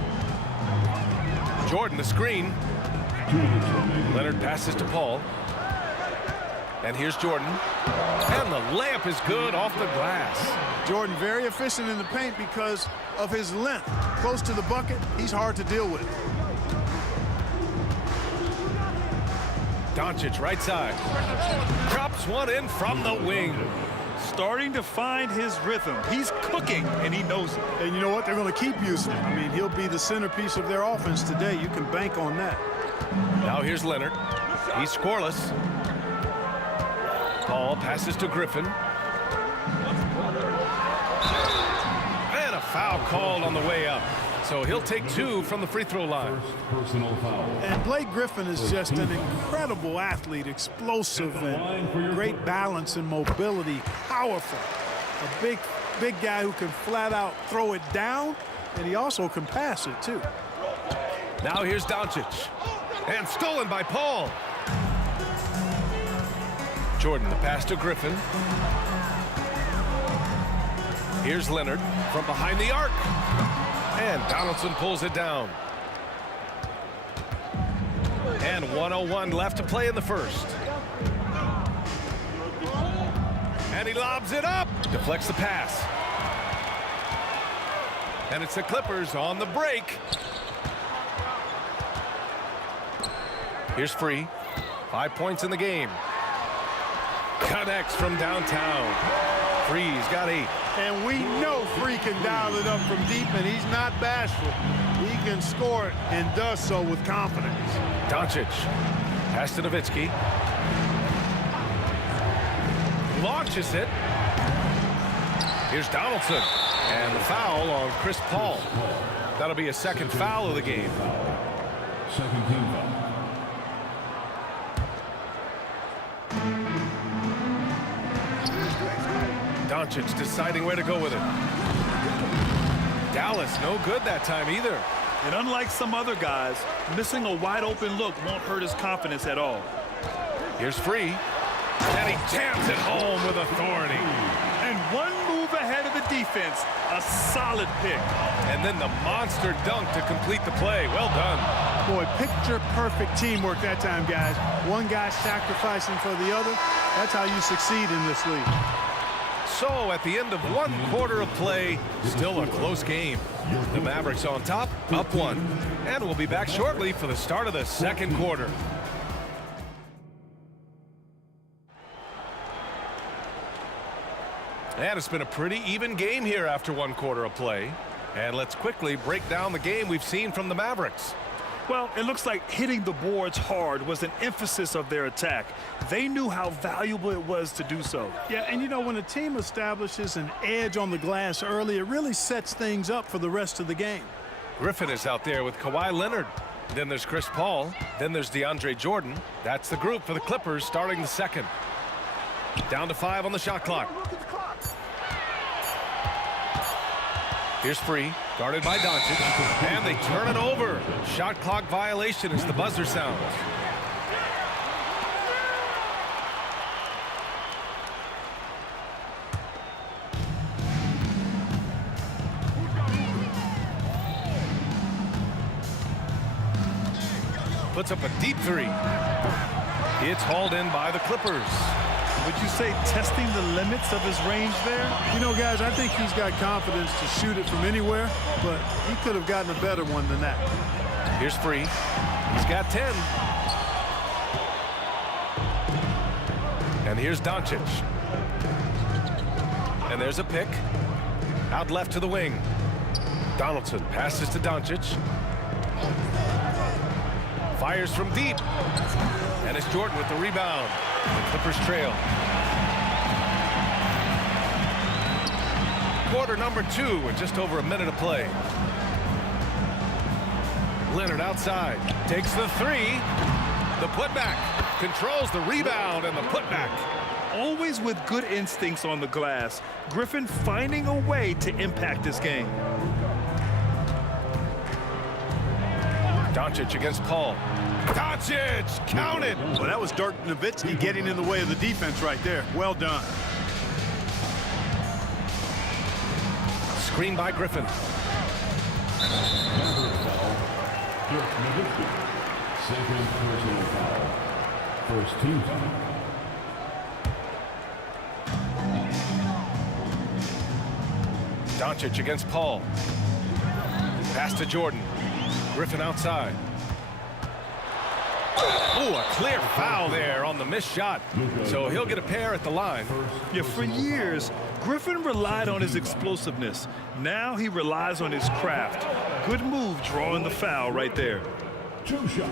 Jordan the screen. Leonard passes to Paul. And here's Jordan. And the layup is good off the glass. Jordan very efficient in the paint because of his length. Close to the bucket, he's hard to deal with. Doncic right side. Drops one in from the wing. Starting to find his rhythm. He's cooking, and he knows it. And you know what? They're going to keep using him. I mean, he'll be the centerpiece of their offense today. You can bank on that. Now here's Leonard. He's scoreless. Paul passes to Griffin. And a foul called on the way up. So he'll take 2 from the free throw line. Personal foul. And Blake Griffin is just an incredible athlete, explosive and great balance and mobility, powerful. A big guy who can flat out throw it down, and he also can pass it too. Now here's Doncic. And stolen by Paul. Jordan, the pass to Griffin. Here's Leonard from behind the arc. And Donaldson pulls it down. And 1:01 left to play in the first. And he lobs it up. Deflects the pass. And it's the Clippers on the break. Here's Free. 5 points in the game. Connects from downtown. Free's got 8. And we know Free can dial it up from deep, and he's not bashful. He can score it and does so with confidence. Doncic. Pass to Nowitzki. launches it. Here's Donaldson. And the foul on Chris Paul. That'll be a second foul of the game. Second team foul. Doncic deciding where to go with it. Dallas no good that time either. And unlike some other guys, missing a wide open look won't hurt his confidence at all. Here's Free. And he jams it home with authority. And one move ahead of the defense. A solid pick. And then the monster dunk to complete the play. Well done. Boy, picture-perfect teamwork that time, guys. One guy sacrificing for the other. That's how you succeed in this league. So at the end of 1 quarter of play, still a close game. The Mavericks on top, up 1. And we'll be back shortly for the start of the second quarter. And it's been a pretty even game here after 1 quarter of play. And let's quickly break down the game we've seen from the Mavericks. Well, it looks like hitting the boards hard was an emphasis of their attack. They knew how valuable it was to do so. Yeah, and you know, when a team establishes an edge on the glass early, it really sets things up for the rest of the game. Griffin is out there with Kawhi Leonard. Then there's Chris Paul. Then there's DeAndre Jordan. That's the group for the Clippers starting the second. Down to 5 on the shot clock. Here's Free, guarded by Doncic, and they turn it over. Shot clock violation as the buzzer sounds. Puts up a deep 3. It's hauled in by the Clippers. Would you say testing the limits of his range there? You know, guys, I think he's got confidence to shoot it from anywhere, but he could have gotten a better one than that. Here's Free. He's got 10. And here's Doncic. And there's a pick. Out left to the wing. Donaldson passes to Doncic. Fires from deep. And it's Jordan with the rebound. The Clippers trail. Quarter number 2 with just over a minute of play. Leonard outside. Takes the 3. The putback. Controls the rebound and the putback. Always with good instincts on the glass. Griffin finding a way to impact this game. Doncic against Paul. Doncic, count it. Well, that was Dirk Nowitzki getting in the way of the defense right there. Well done. Screen by Griffin. Dirk Nowitzki. Second personal foul. First team foul. Doncic against Paul. Pass to Jordan. Griffin outside. Oh, a clear foul there on the missed shot. So he'll get a pair at the line. Yeah, for years, Griffin relied on his explosiveness. Now he relies on his craft. Good move drawing the foul right there. 2 shots.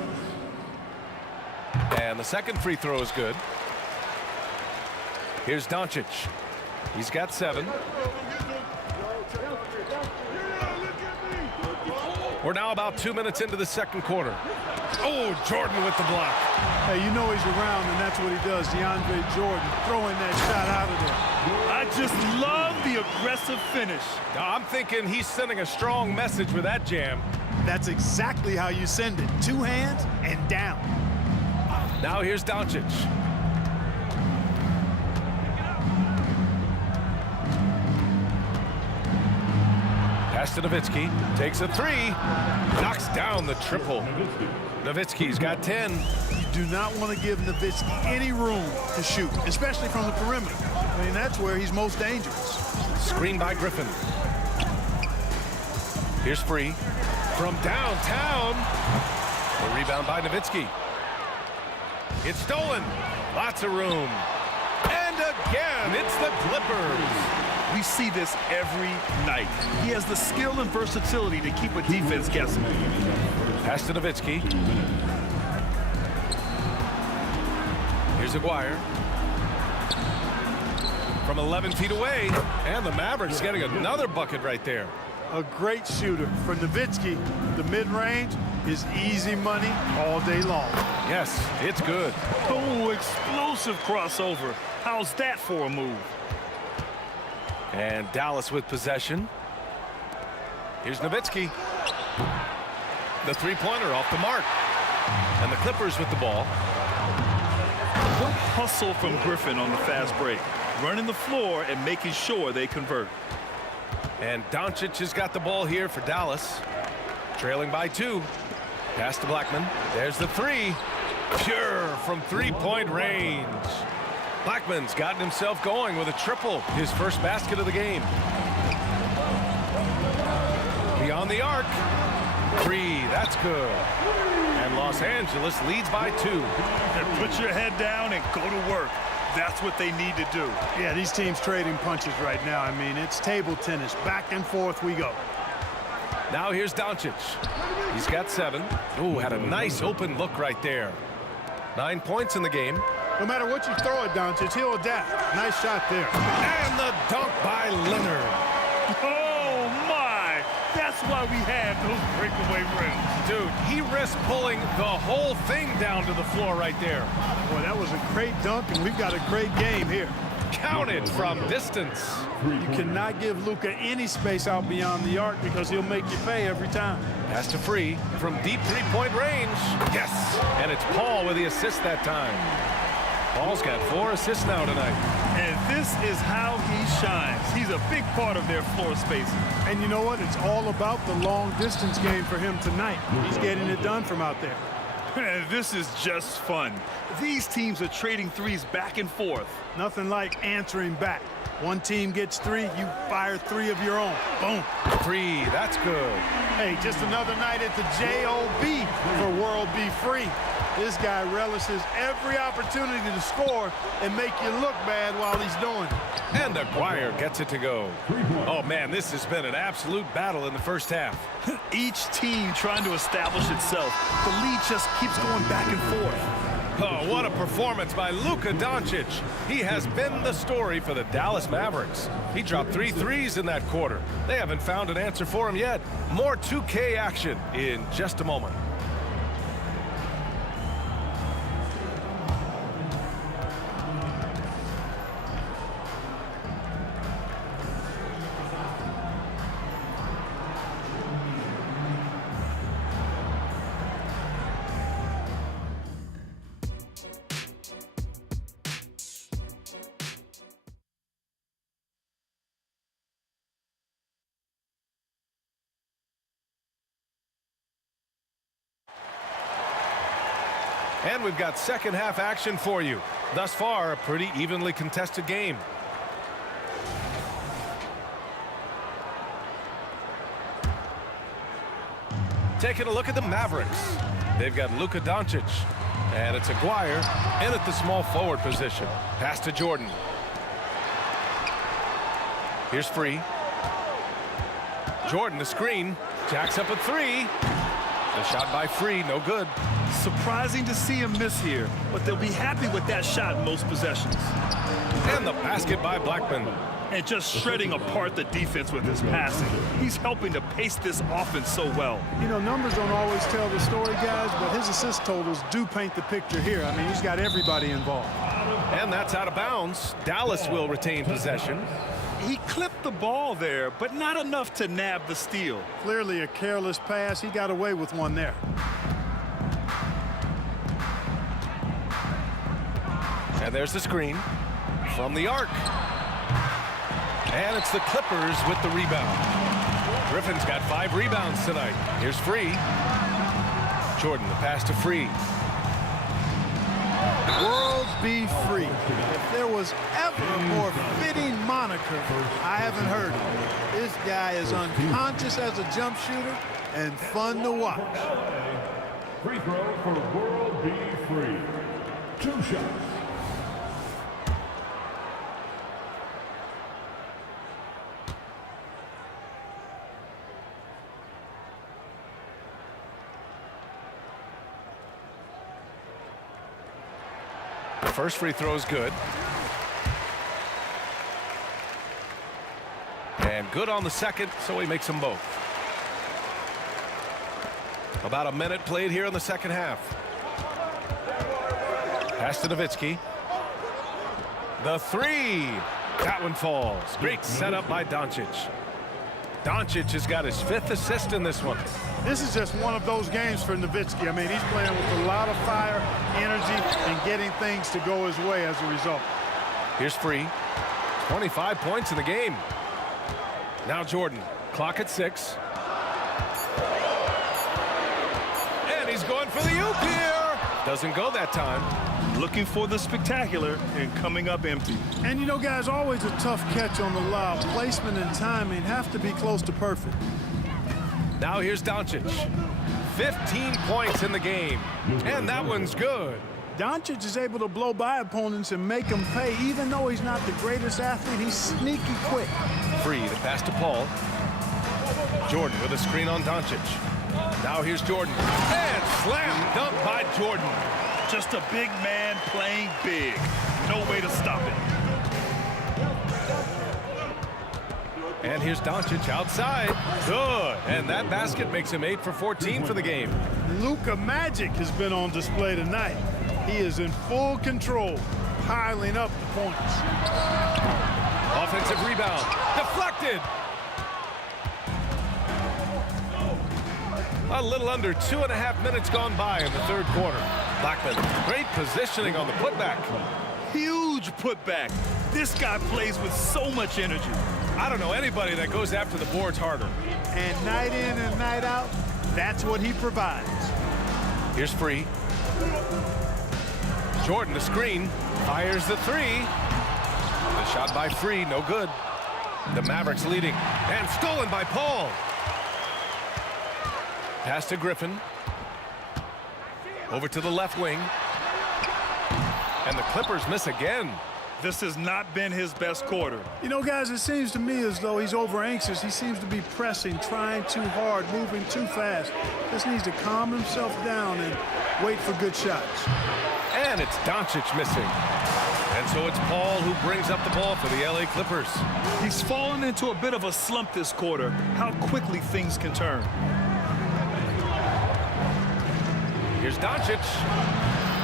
And the second free throw is good. Here's Doncic. He's got 7. We're now about 2 minutes into the second quarter. Oh, Jordan with the block. Hey, you know he's around, and that's what he does. DeAndre Jordan throwing that shot out of there. I just love the aggressive finish. I'm thinking he's sending a strong message with that jam. That's exactly how you send it. 2 hands and down. Now here's Doncic. Pass to Nowitzki. Takes a 3. Knocks down the triple. Nowitzki's got 10. You do not want to give Nowitzki any room to shoot, especially from the perimeter. I mean, that's where he's most dangerous. Screen by Griffin. Here's Free. From downtown. The rebound by Nowitzki. It's stolen. Lots of room. And again, it's the Clippers. We see this every night. He has the skill and versatility to keep a defense guessing. Pass to Nowitzki. Here's Aguirre. from 11 feet away. And the Mavericks getting another bucket right there. A great shooter. For Nowitzki, the mid-range is easy money all day long. Yes, it's good. Oh, explosive crossover. How's that for a move? And Dallas with possession. Here's Nowitzki. The three-pointer off the mark. And the Clippers with the ball. What hustle from Griffin on the fast break. Running the floor and making sure they convert. And Doncic has got the ball here for Dallas. Trailing by 2. Pass to Blackman. There's the three. Pure from three-point range. Blackman's gotten himself going with a triple. His first basket of the game. Beyond the arc. 3. That's good. And Los Angeles leads by 2. And put your head down and go to work. That's what they need to do. Yeah, these teams trading punches right now. I mean, it's table tennis. Back and forth we go. Now here's Doncic. He's got 7. Ooh, had a nice open look right there. 9 points in the game. No matter what you throw at Doncic, he'll adapt. Nice shot there. And the dunk by Leonard. Oh, my. That's why we have those breakaway rims. Dude, he risked pulling the whole thing down to the floor right there. Boy, that was a great dunk, and we've got a great game here. Counted from distance. You cannot give Luka any space out beyond the arc because he'll make you pay every time. Pass to Free from deep three-point range. Yes! And it's Paul with the assist that time. Paul's got 4 assists now tonight. And this is how he shines. He's a big part of their floor spacing. And you know what? It's all about the long-distance game for him tonight. He's getting it done from out there. This is just fun. These teams are trading threes back and forth. Nothing like answering back. One team gets 3, you fire 3 of your own. Boom. 3, that's good. Hey, just another night at the JOB for World Be Free. This guy relishes every opportunity to score and make you look bad while he's doing it. And Aguirre gets it to go. Oh, man, this has been an absolute battle in the first half. Each team trying to establish itself. The lead just keeps going back and forth. Oh, what a performance by Luka Doncic. He has been the story for the Dallas Mavericks. He dropped 3 threes in that quarter. They haven't found an answer for him yet. More 2K action in just a moment. And we've got second half action for you. Thus far, a pretty evenly contested game. Taking a look at the Mavericks. They've got Luka Doncic. And it's Aguirre in at the small forward position. Pass to Jordan. Here's Free. Jordan, the screen. Jacks up a 3. The shot by Free, no good. Surprising to see him miss here, but they'll be happy with that shot in most possessions. And the basket by Blackman. And just shredding apart the defense with his passing. He's helping to pace this offense so well. You know, numbers don't always tell the story, guys, but his assist totals do paint the picture here. I mean, he's got everybody involved. And that's out of bounds. Dallas will retain possession. He clipped the ball there, but not enough to nab the steal. Clearly a careless pass. He got away with one there. And there's the screen from the arc. And it's the Clippers with the rebound. Griffin's got 5 rebounds tonight. Here's Free. Jordan, the pass to Free. World Be Free. If there was ever a more fitting moniker, I haven't heard it. This guy is unconscious as a jump shooter and fun to watch. Free throw for World Be Free. 2 shots. First free throw is good. And good on the second, so he makes them both. About a minute played here in the second half. Pass to Nowitzki. The three. That one falls. Great setup by Doncic. Doncic has got his 5th assist in this one. This is just one of those games for Nowitzki. I mean, he's playing with a lot of fire, energy, and getting things to go his way as a result. Here's Free. 25 points in the game. Now Jordan. Clock at 6. And he's going for the oop here. Doesn't go that time. Looking for the spectacular and coming up empty. And you know, guys, always a tough catch on the lob. Placement and timing have to be close to perfect. Now here's Doncic. 15 points in the game. And that one's good. Doncic is able to blow by opponents and make them pay. Even though he's not the greatest athlete, he's sneaky quick. Free, the pass to Paul. Jordan with a screen on Doncic. Now here's Jordan. And slam dunk by Jordan. Just a big man playing big. No way to stop it. And here's Doncic outside. Good. And that basket makes him 8 for 14 for the game. Luka Magic has been on display tonight. He is in full control, piling up the points. Offensive rebound. Deflected. A little under 2.5 minutes gone by in the third quarter. Blackman, great positioning on the putback. Huge putback. This guy plays with so much energy. I don't know anybody that goes after the boards harder. And night in and night out, that's what he provides. Here's Free. Jordan, the screen, fires the three. The shot by Free, no good. The Mavericks leading, and stolen by Paul. Pass to Griffin. Over to the left wing. And the Clippers miss again. This has not been his best quarter. You know, guys, it seems to me as though he's over anxious. He seems to be pressing, trying too hard, moving too fast. Just needs to calm himself down and wait for good shots. And it's Doncic missing. And so it's Paul who brings up the ball for the LA Clippers. He's fallen into a bit of a slump this quarter. How quickly things can turn. Here's Doncic.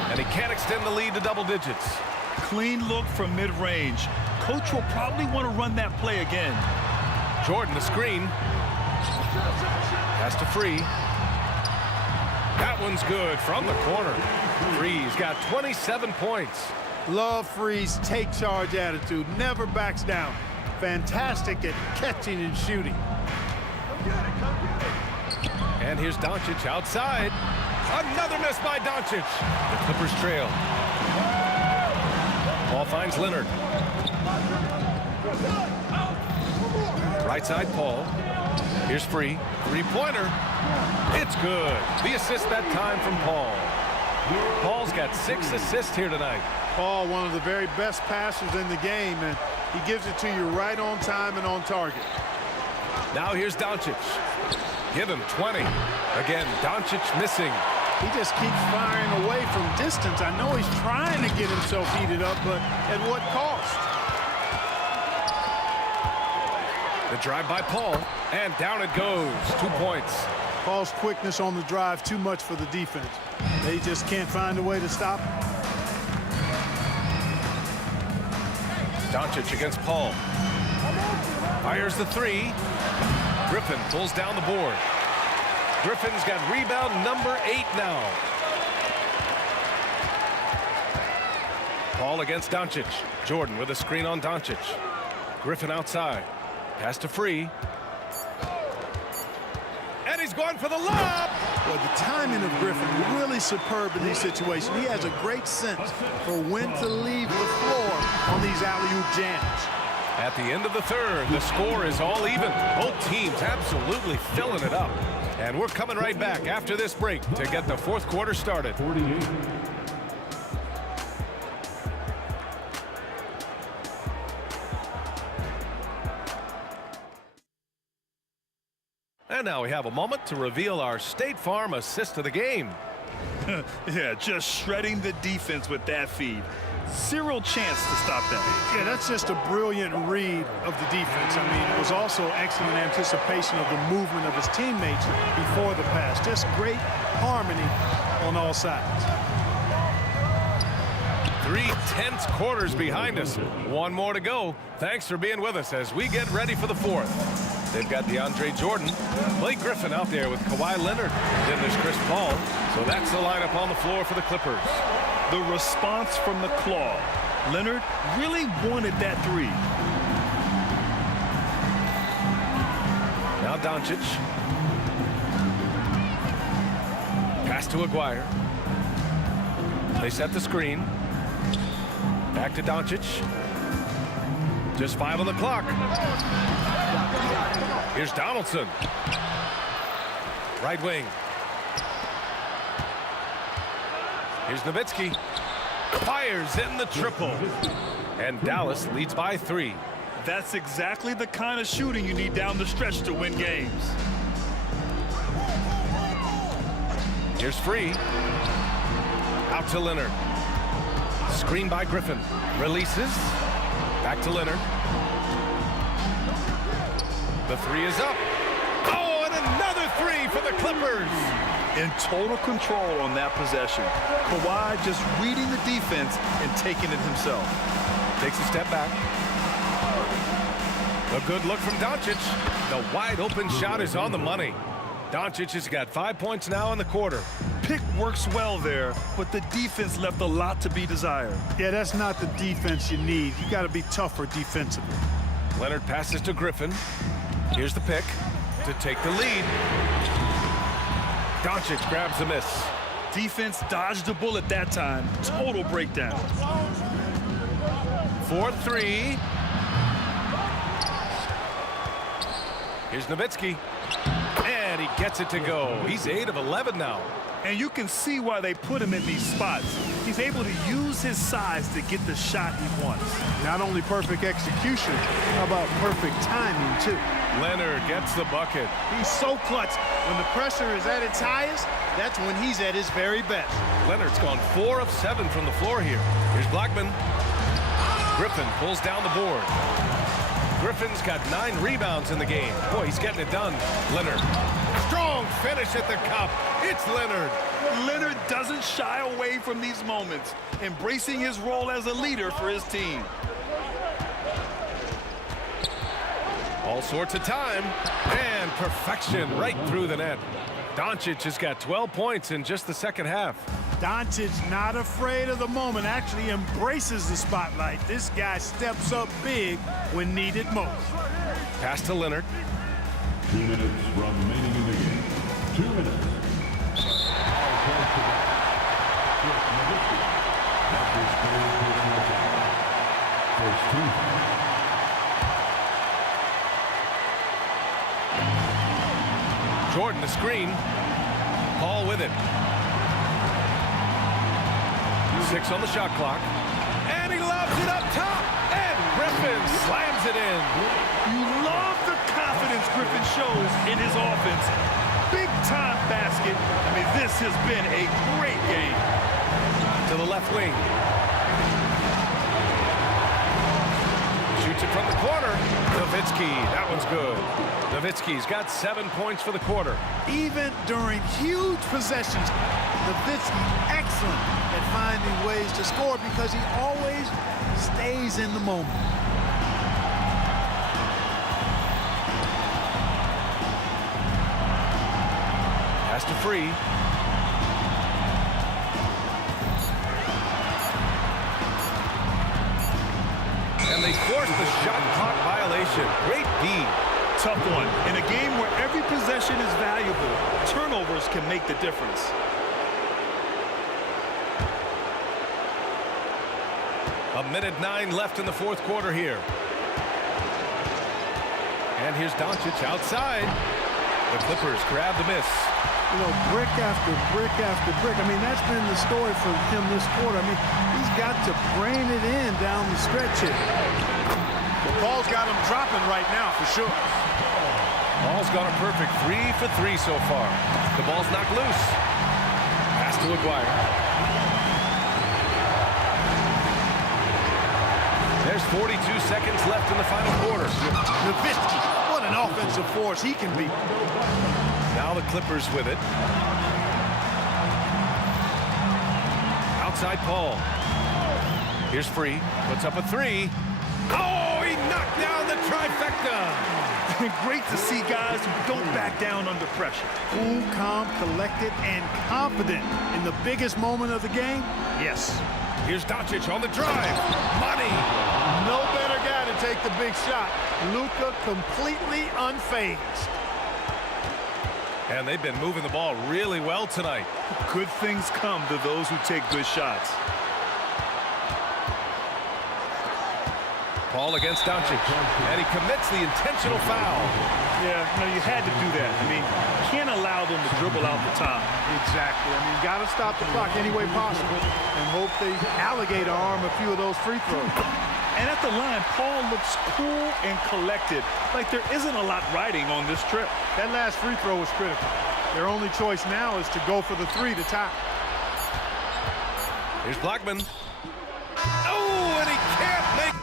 And he can't extend the lead to double digits. Clean look from mid-range. Coach will probably want to run that play again. Jordan, the screen. Pass to Free. That one's good from the corner. Free's got 27 points. Love Free's take charge attitude. Never backs down. Fantastic at catching and shooting. And here's Doncic outside. Another miss by Doncic. The Clippers trail. Ball finds Leonard. Right side, Paul. Here's Free. Three-pointer. It's good. The assist that time from Paul. Paul's got 6 assists here tonight. Paul, one of the very best passers in the game, and he gives it to you right on time and on target. Now here's Doncic. Give him 20. Again, Doncic missing. He just keeps firing away from distance. I know he's trying to get himself heated up, but at what cost? The drive by Paul, and down it goes. 2 points. Paul's quickness on the drive, too much for the defense. They just can't find a way to stop him. Doncic against Paul. Fires the three. Griffin pulls down the board. Griffin's got rebound number 8 now. Paul against Doncic. Jordan with a screen on Doncic. Griffin outside. Pass to Free. And he's going for the lob. Well, the timing of Griffin really superb in these situations. He has a great sense for when to leave the floor on these alley-oop jams. At the end of the third, the score is all even. Both teams absolutely filling it up. And we're coming right back after this break to get the fourth quarter started. 48. And now we have a moment to reveal our State Farm assist of the game. Yeah, just shredding the defense with that feed. Zero chance to stop that. Yeah, that's just a brilliant read of the defense. I mean, it was also excellent anticipation of the movement of his teammates before the pass. Just great harmony on all sides. 3 tense quarters behind us. One more to go. Thanks for being with us as we get ready for the fourth. They've got DeAndre Jordan, Blake Griffin out there with Kawhi Leonard. Then there's Chris Paul. So that's the lineup on the floor for the Clippers. The response from the claw. Leonard really wanted that three. Now Doncic. Pass to Aguirre. They set the screen. Back to Doncic. Just 5 on the clock. Here's Donaldson. Right wing. Here's Nowitzki. Fires in the triple. And Dallas leads by 3. That's exactly the kind of shooting you need down the stretch to win games. Here's Free. Out to Leonard. Screen by Griffin. Releases. Back to Leonard. The 3 is up. Oh, and another 3 for the Clippers. In total control on that possession. Kawhi just reading the defense and taking it himself. Takes a step back. A good look from Doncic. The wide open shot is on the money. Doncic has got 5 points now in the quarter. Pick works well there, but the defense left a lot to be desired. Yeah, that's not the defense you need. You got to be tougher defensively. Leonard passes to Griffin. Here's the pick to take the lead. Doncic grabs the miss. Defense dodged a bullet that time. Total breakdown. 4-3. Here's Nowitzki. And he gets it to go. He's 8 of 11 now. And you can see why they put him in these spots. He's able to use his size to get the shot he wants. Not only perfect execution, how about perfect timing, too? Leonard gets the bucket. He's so clutch. When the pressure is at its highest, that's when he's at his very best. Leonard's gone 4 of 7 from the floor here. Here's Blackman. Griffin pulls down the board. Griffin's got 9 rebounds in the game. Boy, he's getting it done. Leonard. Strong finish at the cup. It's Leonard. Leonard doesn't shy away from these moments, embracing his role as a leader for his team. All sorts of time. And perfection right through the net. Doncic has got 12 points in just the second half. Doncic not afraid of the moment, actually embraces the spotlight. This guy steps up big when needed most. Pass to Leonard. 2 minutes remaining in the game. 2 minutes. Jordan the screen. Paul with it. 6 on the shot clock. And he lobs it up top. And Griffin slams it in. You love the confidence Griffin shows in his offense. Big time basket. I mean, this has been a great game. To the left wing. Shoots it from the corner. Nowitzki. That one's good. Nowitzki's got 7 points for the quarter. Even during huge possessions, Nowitzki excellent at finding ways to score because he always stays in the moment. Pass to Free. And they force the shot clock violation. Great D. Tough one. In a game where every possession is valuable, turnovers can make the difference. A minute 9 left in the fourth quarter here. And here's Doncic outside. The Clippers grab the miss. You know, brick after brick after brick. I mean, that's been the story for him this quarter. I mean, he's got to brain it in down the stretch here. The ball's got him dropping right now, for sure. Ball's got a perfect 3 for 3 so far. The ball's knocked loose. Pass to Aguirre. There's 42 seconds left in the final quarter. Nowitzki, what an offensive force he can be. Now the Clippers with it. Outside Paul. Here's Free. Puts up a three. Oh, he knocked down the trifecta. Great to see guys who don't back down under pressure. Cool, calm, collected, and confident in the biggest moment of the game. Yes. Here's Doncic on the drive. Money. No better guy to take the big shot. Luka completely unfazed. And they've been moving the ball really well tonight. Good things come to those who take good shots. Paul against Doncic, and he commits the intentional foul. Yeah, no, you had to do that. I mean, you can't allow them to dribble out the top. Exactly. I mean, you got to stop the clock any way possible and hope they alligator arm a few of those free throws. And at the line, Paul looks cool and collected, like there isn't a lot riding on this trip. That last free throw was critical. Their only choice now is to go for the three to tie. Here's Blackman. Oh, and he can't make.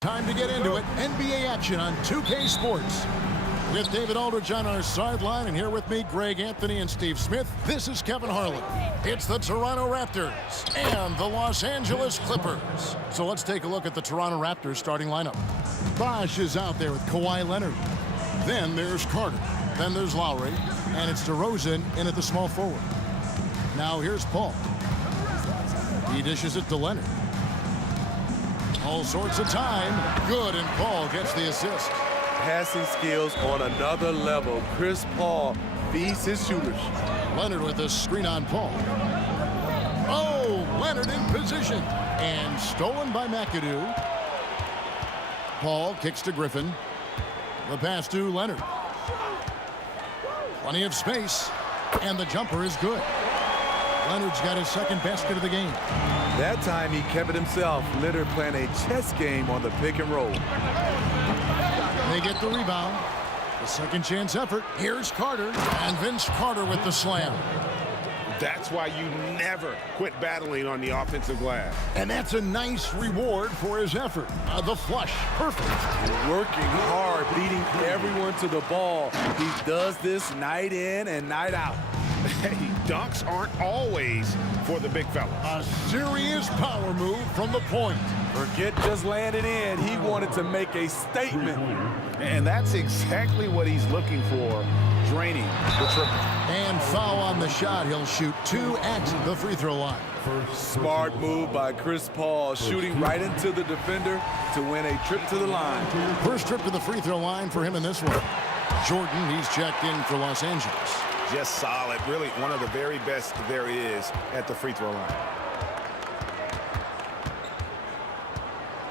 Time to get into it. NBA action on 2K Sports. With David Aldridge on our sideline, and here with me, Greg Anthony and Steve Smith. This is Kevin Harlan. It's the Toronto Raptors and the Los Angeles Clippers. So let's take a look at the Toronto Raptors starting lineup. Bosh is out there with Kawhi Leonard. Then there's Carter. Then there's Lowry. And it's DeRozan in at the small forward. Now here's Paul. He dishes it to Leonard. All sorts of time. Good, and Paul gets the assist. Passing skills on another level. Chris Paul feeds his shooters. Leonard with a screen on Paul. Oh, Leonard in position. And stolen by McAdoo. Paul kicks to Griffin. The pass to Leonard. Plenty of space. And the jumper is good. Leonard's got his second basket of the game. That time he kept it himself. Leonard playing a chess game on the pick and roll. They get the rebound. The second chance effort. Here's Carter. And Vince Carter with the slam. That's why you never quit battling on the offensive glass. And that's a nice reward for his effort. The flush. Perfect. Working hard, beating everyone to the ball. He does this night in and night out. Hey, dunks aren't always for the big fella. A serious power move from the point. Forget just landing in. He wanted to make a statement. And that's exactly what he's looking for, draining the triple. And foul on the shot. He'll shoot 2 at the free throw line. Smart move by Chris Paul, shooting right into the defender to win a trip to the line. First trip to the free throw line for him in this one. Jordan, he's checked in for Los Angeles. Just solid, really one of the very best there is at the free throw line.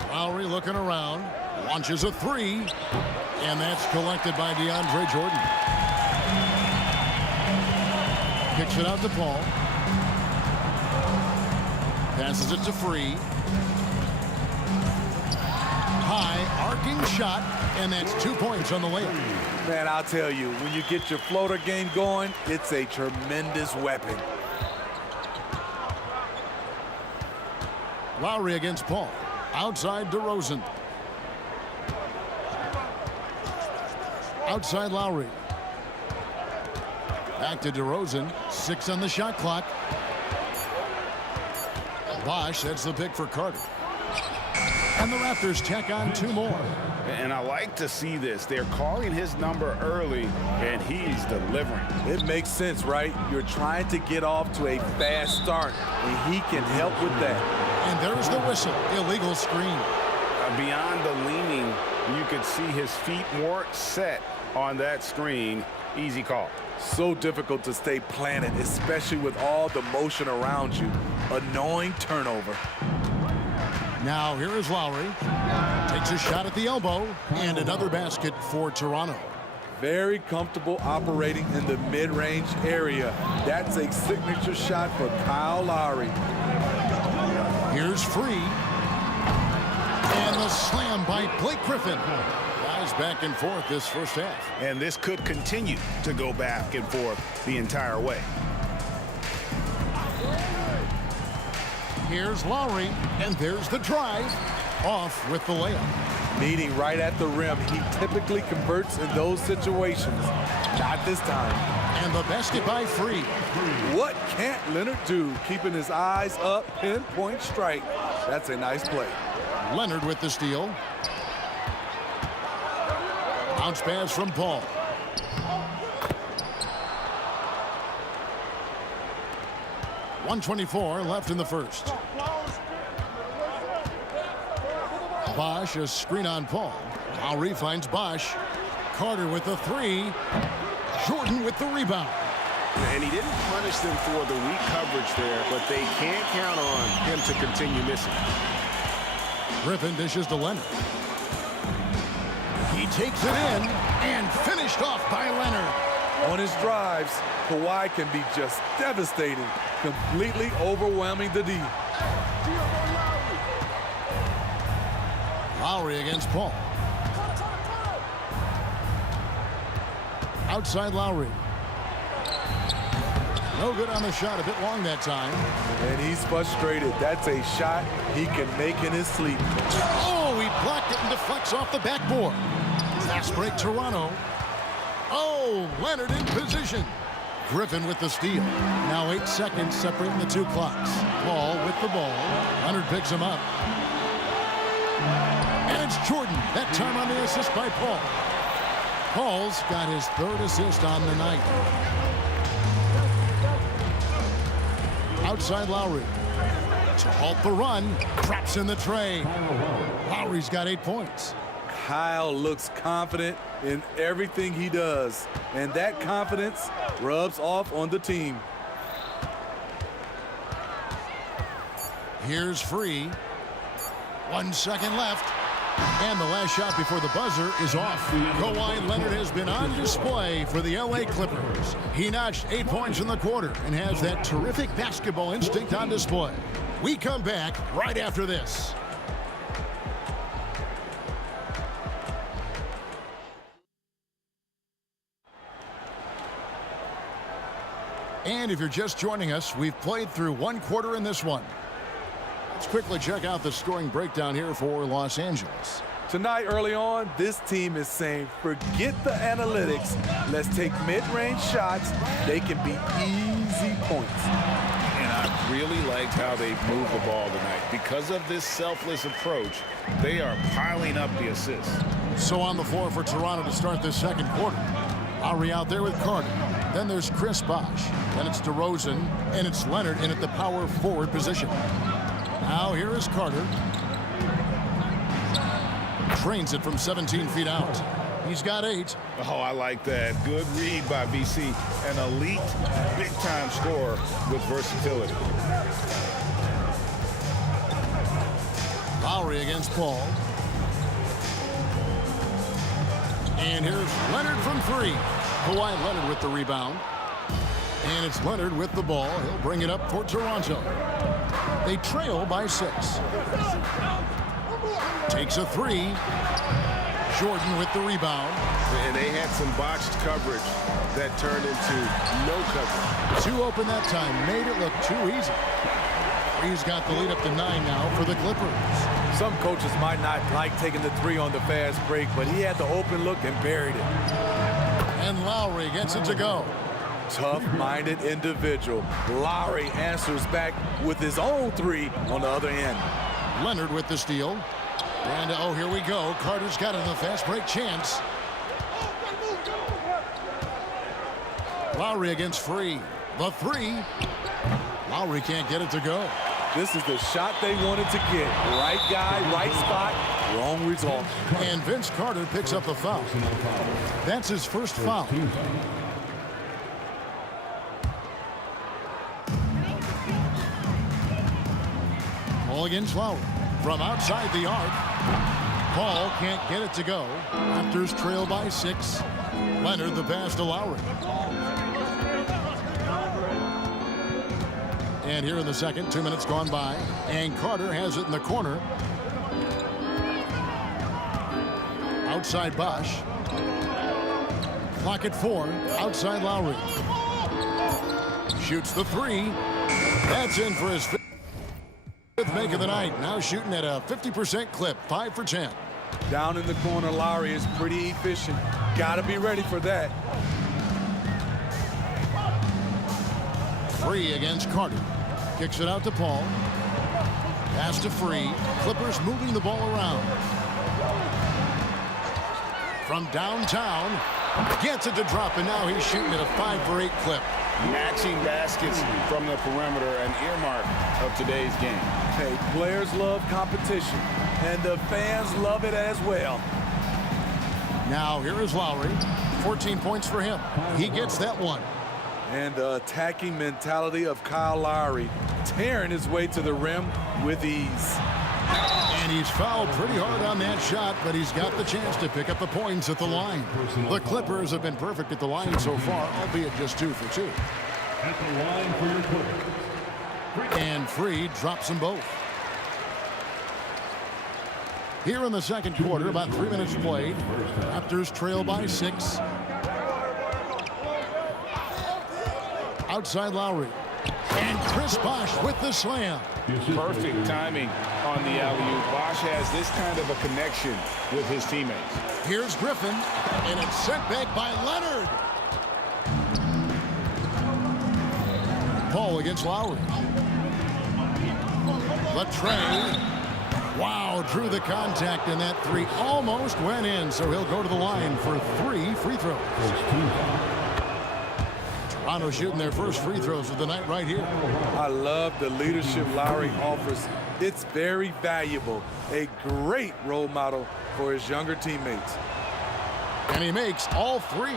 Lowry looking around, launches a 3, and that's collected by DeAndre Jordan. Kicks it out to Paul. Passes it to Free. High arcing shot, and that's 2 points on the layup. Man, I'll tell you, when you get your floater game going, it's a tremendous weapon. Lowry against Paul. Outside DeRozan. Outside Lowry. Back to DeRozan. 6 on the shot clock. Bosh sets the pick for Carter. And the Raptors tack on 2 more. And I like to see this. They're calling his number early, and he's delivering. It makes sense, right? You're trying to get off to a fast start, and he can help with that. And there's the whistle. Illegal screen. Beyond the leaning, you could see his feet more set on that screen. Easy call. So difficult to stay planted, especially with all the motion around you. Annoying turnover. Now here is Lowry. Takes a shot at the elbow, and another basket for Toronto. Very comfortable operating in the mid-range area. That's a signature shot for Kyle Lowry. Here's Free. And the slam by Blake Griffin. Guys back and forth this first half. And this could continue to go back and forth the entire way. Here's Lowry, and there's the drive. Off with the layup. Meeting right at the rim. He typically converts in those situations. Not this time. And the basket by Free. What can't Leonard do? Keeping his eyes up, pinpoint strike. That's a nice play. Leonard with the steal. Bounce pass from Paul. 1:24 left in the first. Bosch, a screen on Paul. Lowry finds Bosch. Carter with the three. Jordan with the rebound. And he didn't punish them for the weak coverage there, but they can't count on him to continue missing. Griffin dishes to Leonard. He takes it in and finished off by Leonard. On his drives, Kawhi can be just devastating, completely overwhelming the D. Lowry against Paul. Outside Lowry. No good on the shot, a bit long that time. And he's frustrated. That's a shot he can make in his sleep. Oh, he blocked it and deflects off the backboard. Fast break Toronto. Oh, Leonard in position. Griffin with the steal. Now 8 seconds separating the two clocks. Paul with the ball. Leonard picks him up. And it's Jordan, that time on the assist by Paul. Paul's got his 3rd assist on the night. Outside Lowry. To halt the run, traps in the tray. Lowry's got 8 points. Kyle looks confident in everything he does, and that confidence rubs off on the team. Here's Free. 1 second left. And the last shot before the buzzer is off. Kawhi Leonard has been on display for the LA Clippers. He notched 8 points in the quarter and has that terrific basketball instinct on display. We come back right after this. And if you're just joining us, we've played through 1 quarter in this one. Let's quickly check out the scoring breakdown here for Los Angeles. Tonight, early on, this team is saying, forget the analytics. Let's take mid-range shots. They can be easy points. And I really liked how they moved the ball tonight. Because of this selfless approach, they are piling up the assists. So on the floor for Toronto to start this second quarter. Lowry out there with Carter. Then there's Chris Bosh. Then it's DeRozan. And it's Leonard in at the power forward position. Now here is Carter. Trains it from 17 feet out. He's got 8. Oh, I like that. Good read by VC. An elite, big-time scorer with versatility. Lowry against Paul. And here's Leonard from 3. Kawhi Leonard with the rebound. And it's Leonard with the ball. He'll bring it up for Toronto. They trail by 6. Takes a 3. Jordan with the rebound. And they had some botched coverage that turned into no coverage. 2 open that time. Made it look too easy. He's got the lead up to 9 now for the Clippers. Some coaches might not like taking the 3 on the fast break, but he had the open look and buried it. And Lowry gets it to go. Tough-minded individual. Lowry answers back with his own 3 on the other end. Leonard with the steal. And oh, here we go. Carter's got it in the fast break chance. Lowry against Free. The 3. Lowry can't get it to go. This is the shot they wanted to get. Right guy, right spot, wrong result. And Vince Carter picks up the foul. That's his first foul. Paul against Lowry. From outside the arc. Paul can't get it to go. Raptors trail by 6. Leonard the pass to Lowry. And here in the second, 2 minutes gone by. And Carter has it in the corner. Outside Bosh. Clock at 4. Outside Lowry. Shoots the 3. That's in for his 5th make of the night. Now shooting at a 50% clip. 5 for 10. Down in the corner, Lowry is pretty efficient. Got to be ready for that. Free against Carter. Kicks it out to Paul. Pass to Free. Clippers moving the ball around. From downtown, Gets it to drop, and now he's shooting at a 5 for 8 clip. Matching baskets from the perimeter, an earmark of today's game. Hey, players love competition, and the fans love it as well. Now here is Lowry. 14 points for him. He gets that one. And the attacking mentality of Kyle Lowry, tearing his way to the rim with ease. And he's fouled pretty hard on that shot, but he's got the chance to pick up the points at the line. The Clippers have been perfect at the line so far, albeit just 2 for 2. At the line for your Clippers. And Freed drops them both. Here in the second quarter, about 3 minutes played. Raptors trail by 6. Outside Lowry. And Chris Bosh with the slam. Perfect timing on the alley-oop. Bosh has this kind of a connection with his teammates. Here's Griffin, and it's sent back by Leonard. Paul against Lowry. Latrey. Wow, drew the contact, and that 3 almost went in, so he'll go to the line for 3 free throws. Toronto shooting their first free throws of the night right here. I love the leadership Lowry offers. It's very valuable. A great role model for his younger teammates. And he makes all 3.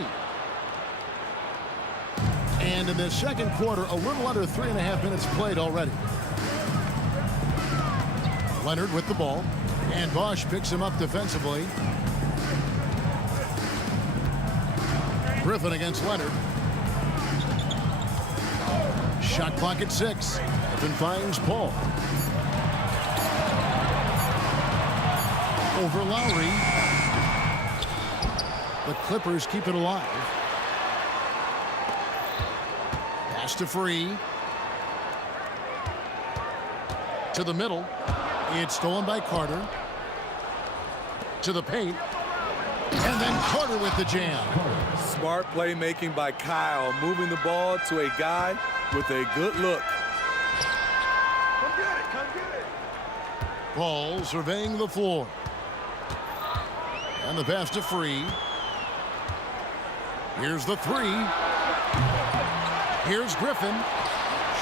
And in the second quarter, a little under 3.5 minutes played already. Leonard with the ball, and Bosh picks him up defensively. Griffin against Leonard. Shot clock at 6. Griffin finds Paul. Over Lowry. The Clippers keep it alive. Pass to Free. To the middle. It's stolen by Carter. To the paint. And then Carter with the jam. Smart playmaking by Kyle, moving the ball to a guy with a good look. Come get it, come get it. Paul surveying the floor. And the pass to Free. Here's the 3. Here's Griffin.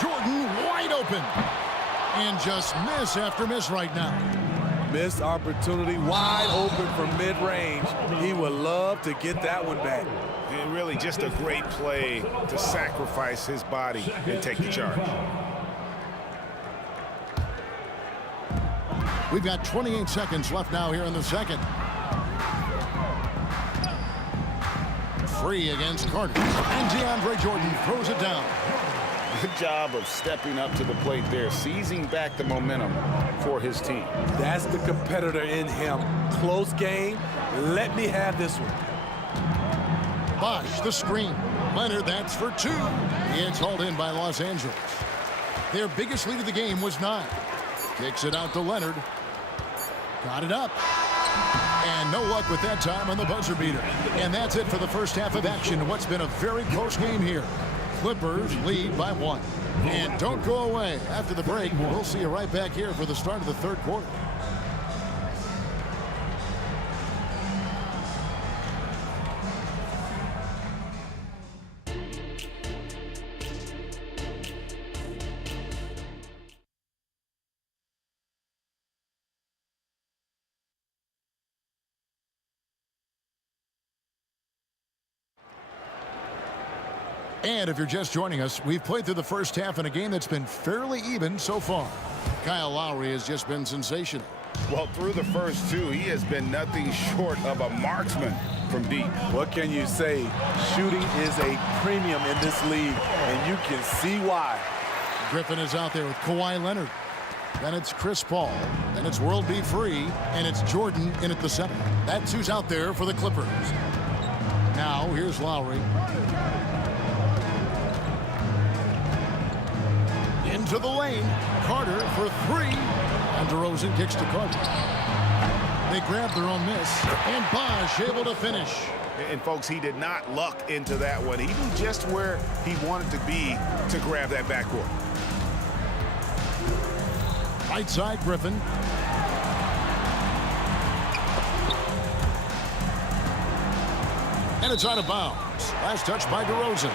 Jordan wide open. And just miss after miss right now. Missed opportunity, wide open from mid-range. He would love to get that one back. And really just a great play to sacrifice his body and take the charge. We've got 28 seconds left now here in the second. Free against Carter. And DeAndre Jordan throws it down. Good job of stepping up to the plate there, seizing back the momentum for his team. That's the competitor in him. Close game. Let me have this one. Bosh the screen. Leonard, that's for 2. It's hauled in by Los Angeles. Their biggest lead of the game was 9. Kicks it out to Leonard. Got it up. And no luck with that time on the buzzer beater. And that's it for the first half of action. What's been a very close game here. Clippers lead by 1. And don't go away. After the break, we'll see you right back here for the start of the third quarter. And if you're just joining us, we've played through the first half in a game that's been fairly even so far. Kyle Lowry has just been sensational. Well, through the first 2, he has been nothing short of a marksman from deep. What can you say? Shooting is a premium in this league, and you can see why. Griffin is out there with Kawhi Leonard. Then it's Chris Paul. Then it's World B. Free. And it's Jordan in at the center. That's who's out there for the Clippers. Now, here's Lowry. Into the lane. Carter for 3. And DeRozan kicks to Carter. They grab their own miss. And Bosh able to finish. And, folks, he did not luck into that one. He knew just where he wanted to be to grab that backcourt. Right side, Griffin. And it's out of bounds. Last touch by DeRozan.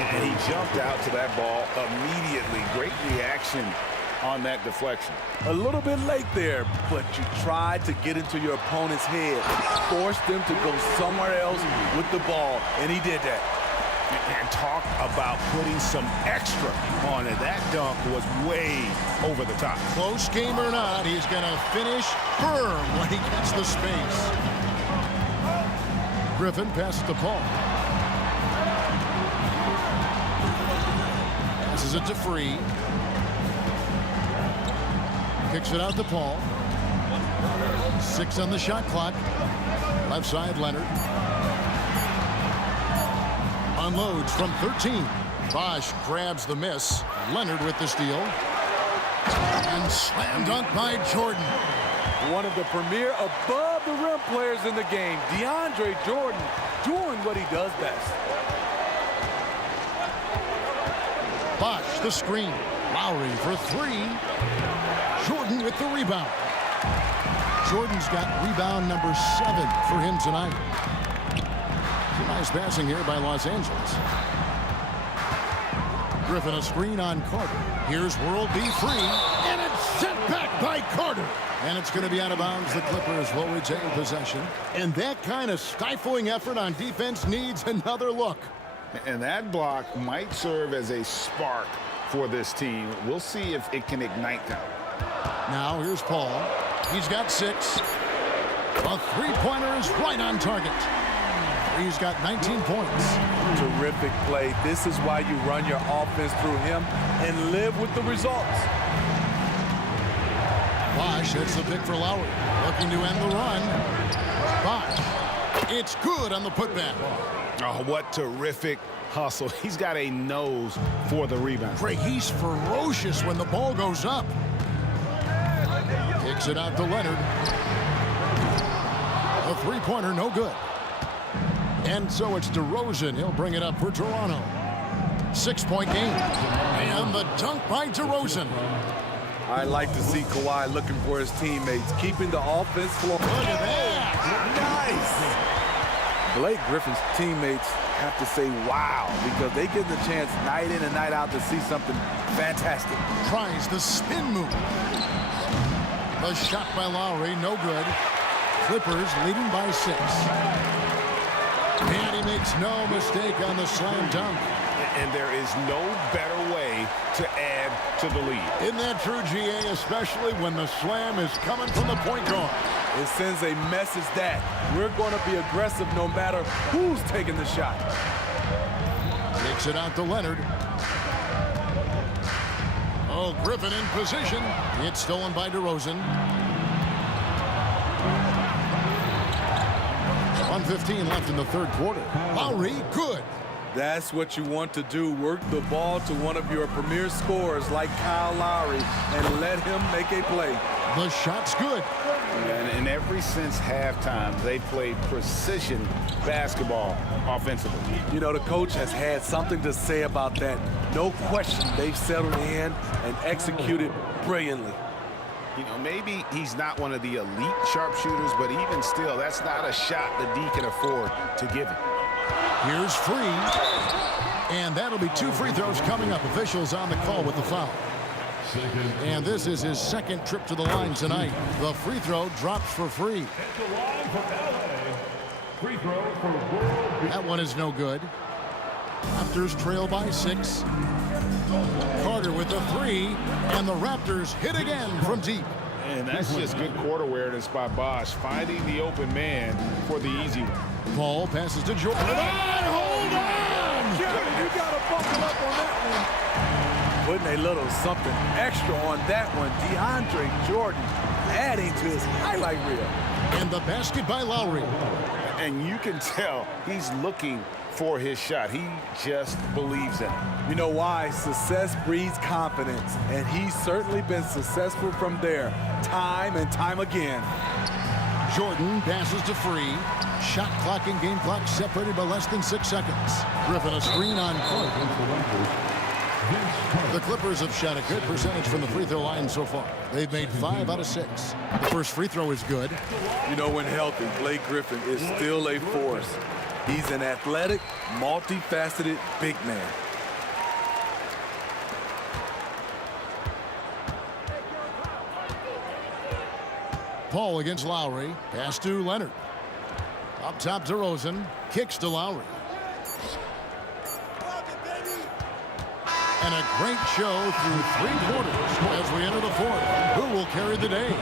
And he jumped out to that ball immediately. Great reaction on that deflection. A little bit late there, but you tried to get into your opponent's head. Forced them to go somewhere else with the ball, and he did that. And talk about putting some extra on it. That dunk was way over the top. Close game or not, he's going to finish firm when he gets the space. Griffin passes to Paul. Passes it to Free. Kicks it out to Paul. 6 on the shot clock. Left side, Leonard. Unloads from 13. Bosch grabs the miss. Leonard with the steal. And slam dunk by Jordan. One of the premier above-the-rim players in the game, DeAndre Jordan, doing what he does best. Bosch the screen. Lowry for 3. Jordan with the rebound. Jordan's got rebound number 7 for him tonight. Nice passing here by Los Angeles. Griffin a screen on Carter. Here's World B free. And it's sent back by Carter. And it's going to be out of bounds. The Clippers will retain possession. And that kind of stifling effort on defense needs another look. And that block might serve as a spark for this team. We'll see if it can ignite them. Now here's Paul. He's got 6. A three-pointer is right on target. He's got 19 points. Terrific play. This is why you run your offense through him and live with the results. Bosch hits the pick for Lowry. Looking to end the run. Bosch. It's good on the putback. Oh, what terrific hustle. He's got a nose for the rebound. Craig, he's ferocious when the ball goes up. Kicks it out to Leonard. A three-pointer, no good. And so it's DeRozan. He'll bring it up for Toronto. 6-point game. And the dunk by DeRozan. I like to see Kawhi looking for his teammates, keeping the offense flowing. Look at that. Nice. Blake Griffin's teammates have to say wow, because they get the chance night in and night out to see something fantastic. Tries the spin move. A shot by Lowry, no good. Clippers leading by 6. And he makes no mistake on the slam dunk. And there is no better way to add to the lead. Isn't that true, GA, especially when the slam is coming from the point guard? It sends a message that we're going to be aggressive no matter who's taking the shot. Takes it out to Leonard. Oh, Griffin in position. It's stolen by DeRozan. 1:15 left in the third quarter. Lowry, good. That's what you want to do. Work the ball to one of your premier scorers like Kyle Lowry and let him make a play. The shot's good. And ever since halftime, they played precision basketball offensively. You know, the coach has had something to say about that. No question, they've settled in and executed brilliantly. You know, maybe he's not one of the elite sharpshooters, but even still, that's not a shot that D can afford to give him. Here's Free. And that'll be 2 free throws coming up. Officials on the call with the foul. And this is his second trip to the line tonight. The free throw drops for Free. That one is no good. Raptors trail by 6. Carter with the 3. And the Raptors hit again from deep. And that's just good court awareness by Bosch, finding the open man for the easy one. Paul passes to Jordan. Hold on! Kevin, you got to buckle up on that one. Putting a little something extra on that one. DeAndre Jordan adding to his highlight reel. And the basket by Lowry. And you can tell he's looking for his shot. He just believes in it. You know why? Success breeds confidence, and he's certainly been successful from there, time and time again. Jordan passes to Free. Shot clock and game clock separated by less than 6 seconds. Griffin a screen on Carter. The Clippers have shot a good percentage from the free throw line so far. They've made 5 out of 6. The first free throw is good. You know, when healthy, Blake Griffin is still a force. He's an athletic, multifaceted big man. Paul against Lowry. Pass to Leonard. Up top to Rosen. Kicks to Lowry. And a great show through 3 quarters as we enter the 4th. Who will carry the day?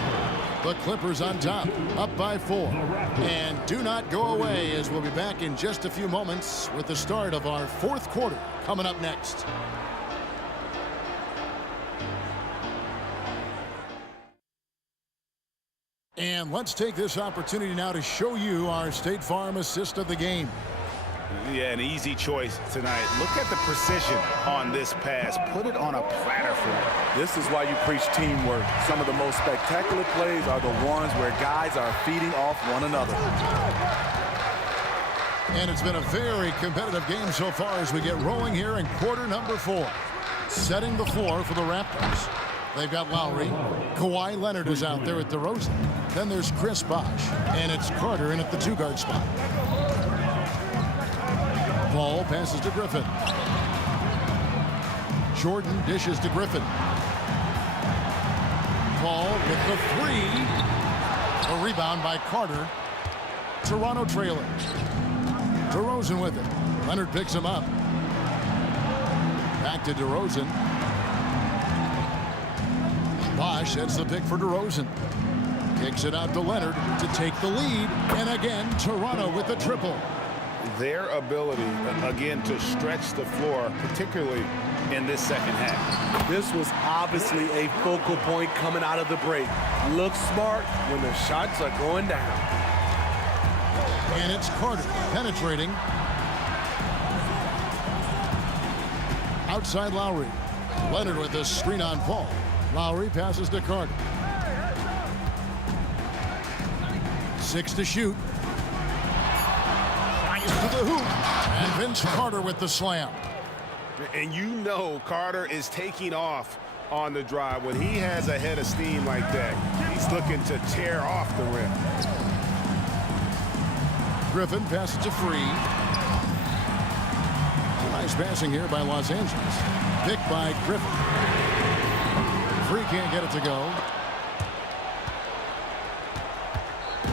The Clippers on top, up by 4. And do not go away, as we'll be back in just a few moments with the start of our 4th quarter coming up next. And let's take this opportunity now to show you our State Farm assist of the game. Yeah, an easy choice tonight. Look at the precision on this pass. Put it on a platter for him. This is why you preach teamwork. Some of the most spectacular plays are the ones where guys are feeding off one another. And it's been a very competitive game so far as we get rolling here in quarter number 4. Setting the floor for the Raptors. They've got Lowry. Kawhi Leonard is out there at DeRozan. Then there's Chris Bosh. And it's Carter in at the 2-guard spot. Paul passes to Griffin. Jordan dishes to Griffin. Paul with the 3. A rebound by Carter. Toronto trailer. DeRozan with it. Leonard picks him up. Back to DeRozan. Bosh sets the pick for DeRozan. Kicks it out to Leonard to take the lead. And again, Toronto with the triple. Their ability, again, to stretch the floor, particularly in this second half. This was obviously a focal point coming out of the break. Look smart when the shots are going down. And it's Carter penetrating. Outside Lowry. Leonard with the screen on Paul. Lowry passes to Carter. 6 to shoot. To the hoop, and Vince Carter with the slam. And you know Carter is taking off on the drive. When he has a head of steam like that, he's looking to tear off the rim. Griffin passes to Free. Nice passing here by Los Angeles. Picked by Griffin. Free can't get it to go.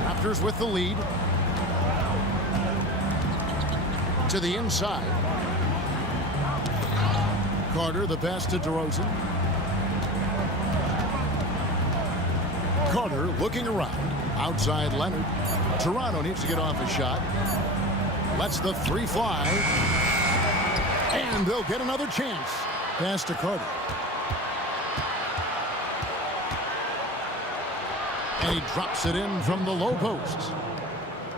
Raptors with the lead. To the inside. Carter, the pass to DeRozan. Carter looking around. Outside Leonard. Toronto needs to get off a shot. Lets the 3 fly. And they'll get another chance. Pass to Carter. And he drops it in from the low post.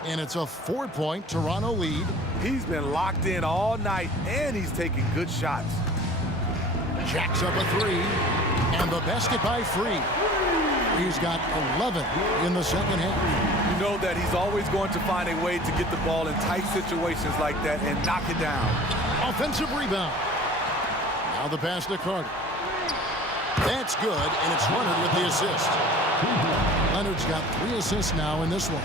And it's a 4-point Toronto lead. He's been locked in all night, and he's taking good shots. Jacks up a 3, and the basket by Free. He's got 11 in the second half. You know that he's always going to find a way to get the ball in tight situations like that and knock it down. Offensive rebound. Now the pass to Carter. That's good, and it's Leonard with the assist. Leonard's got 3 assists now in this one.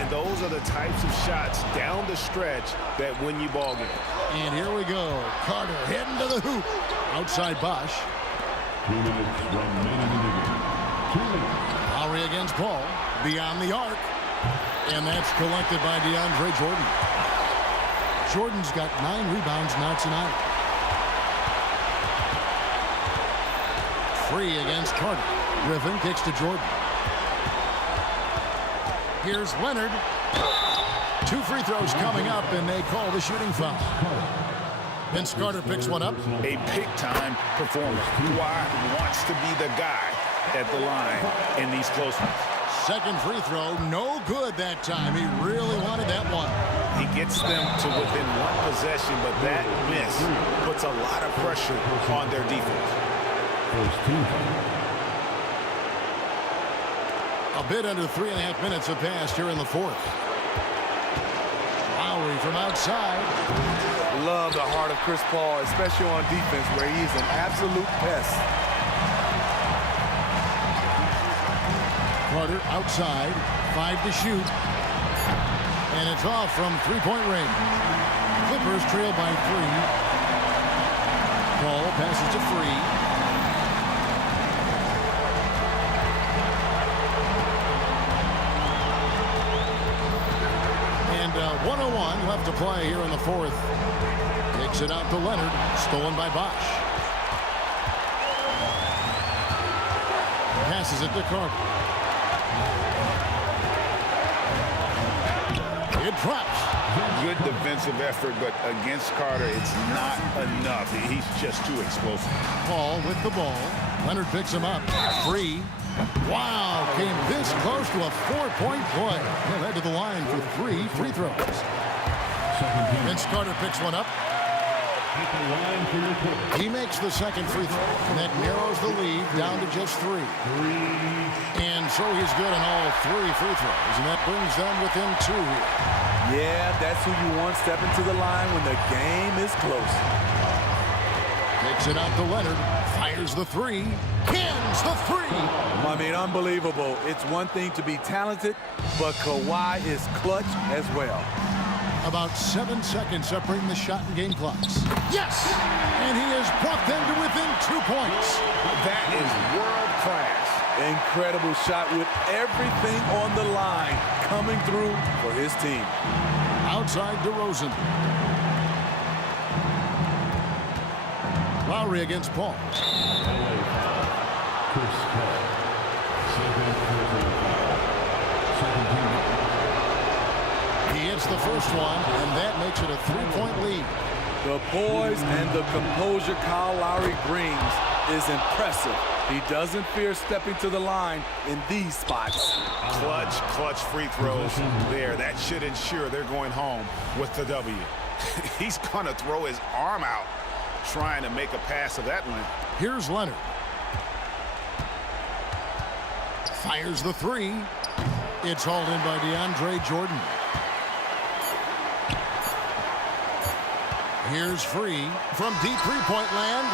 And those are the types of shots down the stretch that win you ball games. And here we go. Carter heading to the hoop. Outside Bosh. 2 minutes remaining in the game. 2 minutes. Lowry against Paul. Beyond the arc. And that's collected by DeAndre Jordan. Jordan's got 9 rebounds now tonight. Free against Carter. Griffin kicks to Jordan. Here's Leonard. 2 free throws coming up, and they call the shooting foul. Vince Carter picks one up. A big-time performer. Kawhi wants to be the guy at the line in these close ones. Second free throw, no good that time. He really wanted that one. He gets them to within 1 possession, but that miss puts a lot of pressure on their defense. First team. A bit under 3.5 minutes have passed here in the 4th. Lowry from outside. Love the heart of Chris Paul, especially on defense, where he's an absolute pest. Carter outside, 5 to shoot. And it's off from three-point range. Clippers trail by 3. Paul passes to Free. And 1:01 left to play here in the fourth. Takes it out to Leonard. Stolen by Bosch. Passes it to Carter. It drops. Good defensive effort, but against Carter, it's not enough. He's just too explosive. Paul with the ball. Leonard picks him up. Free. Wow, came this close to a 4-point play. He'll head to the line for 3 free throws. Vince Carter picks one up. He makes the second free throw. And that narrows the lead down to just 3. And so he's good on all 3 free throws. And that brings them within 2 here. Yeah, that's who you want stepping to the line when the game is close. Takes it out to Leonard. Fires the 3. Cans the 3. I mean, unbelievable. It's one thing to be talented, but Kawhi is clutch as well. About 7 seconds separating the shot and game clocks. Yes! And he has brought them to within 2 points. That is world class. Incredible shot with everything on the line coming through for his team. Outside DeRozan. Lowry against Paul. He hits the first one, and that makes it a 3-point lead. The poise and the composure Kyle Lowry brings is impressive. He doesn't fear stepping to the line in these spots. Clutch free throws there. That should ensure they're going home with the W. He's going to throw his arm out trying to make a pass of that length. Here's Leonard. Fires the 3. It's hauled in by DeAndre Jordan. Here's Free from deep three-point land.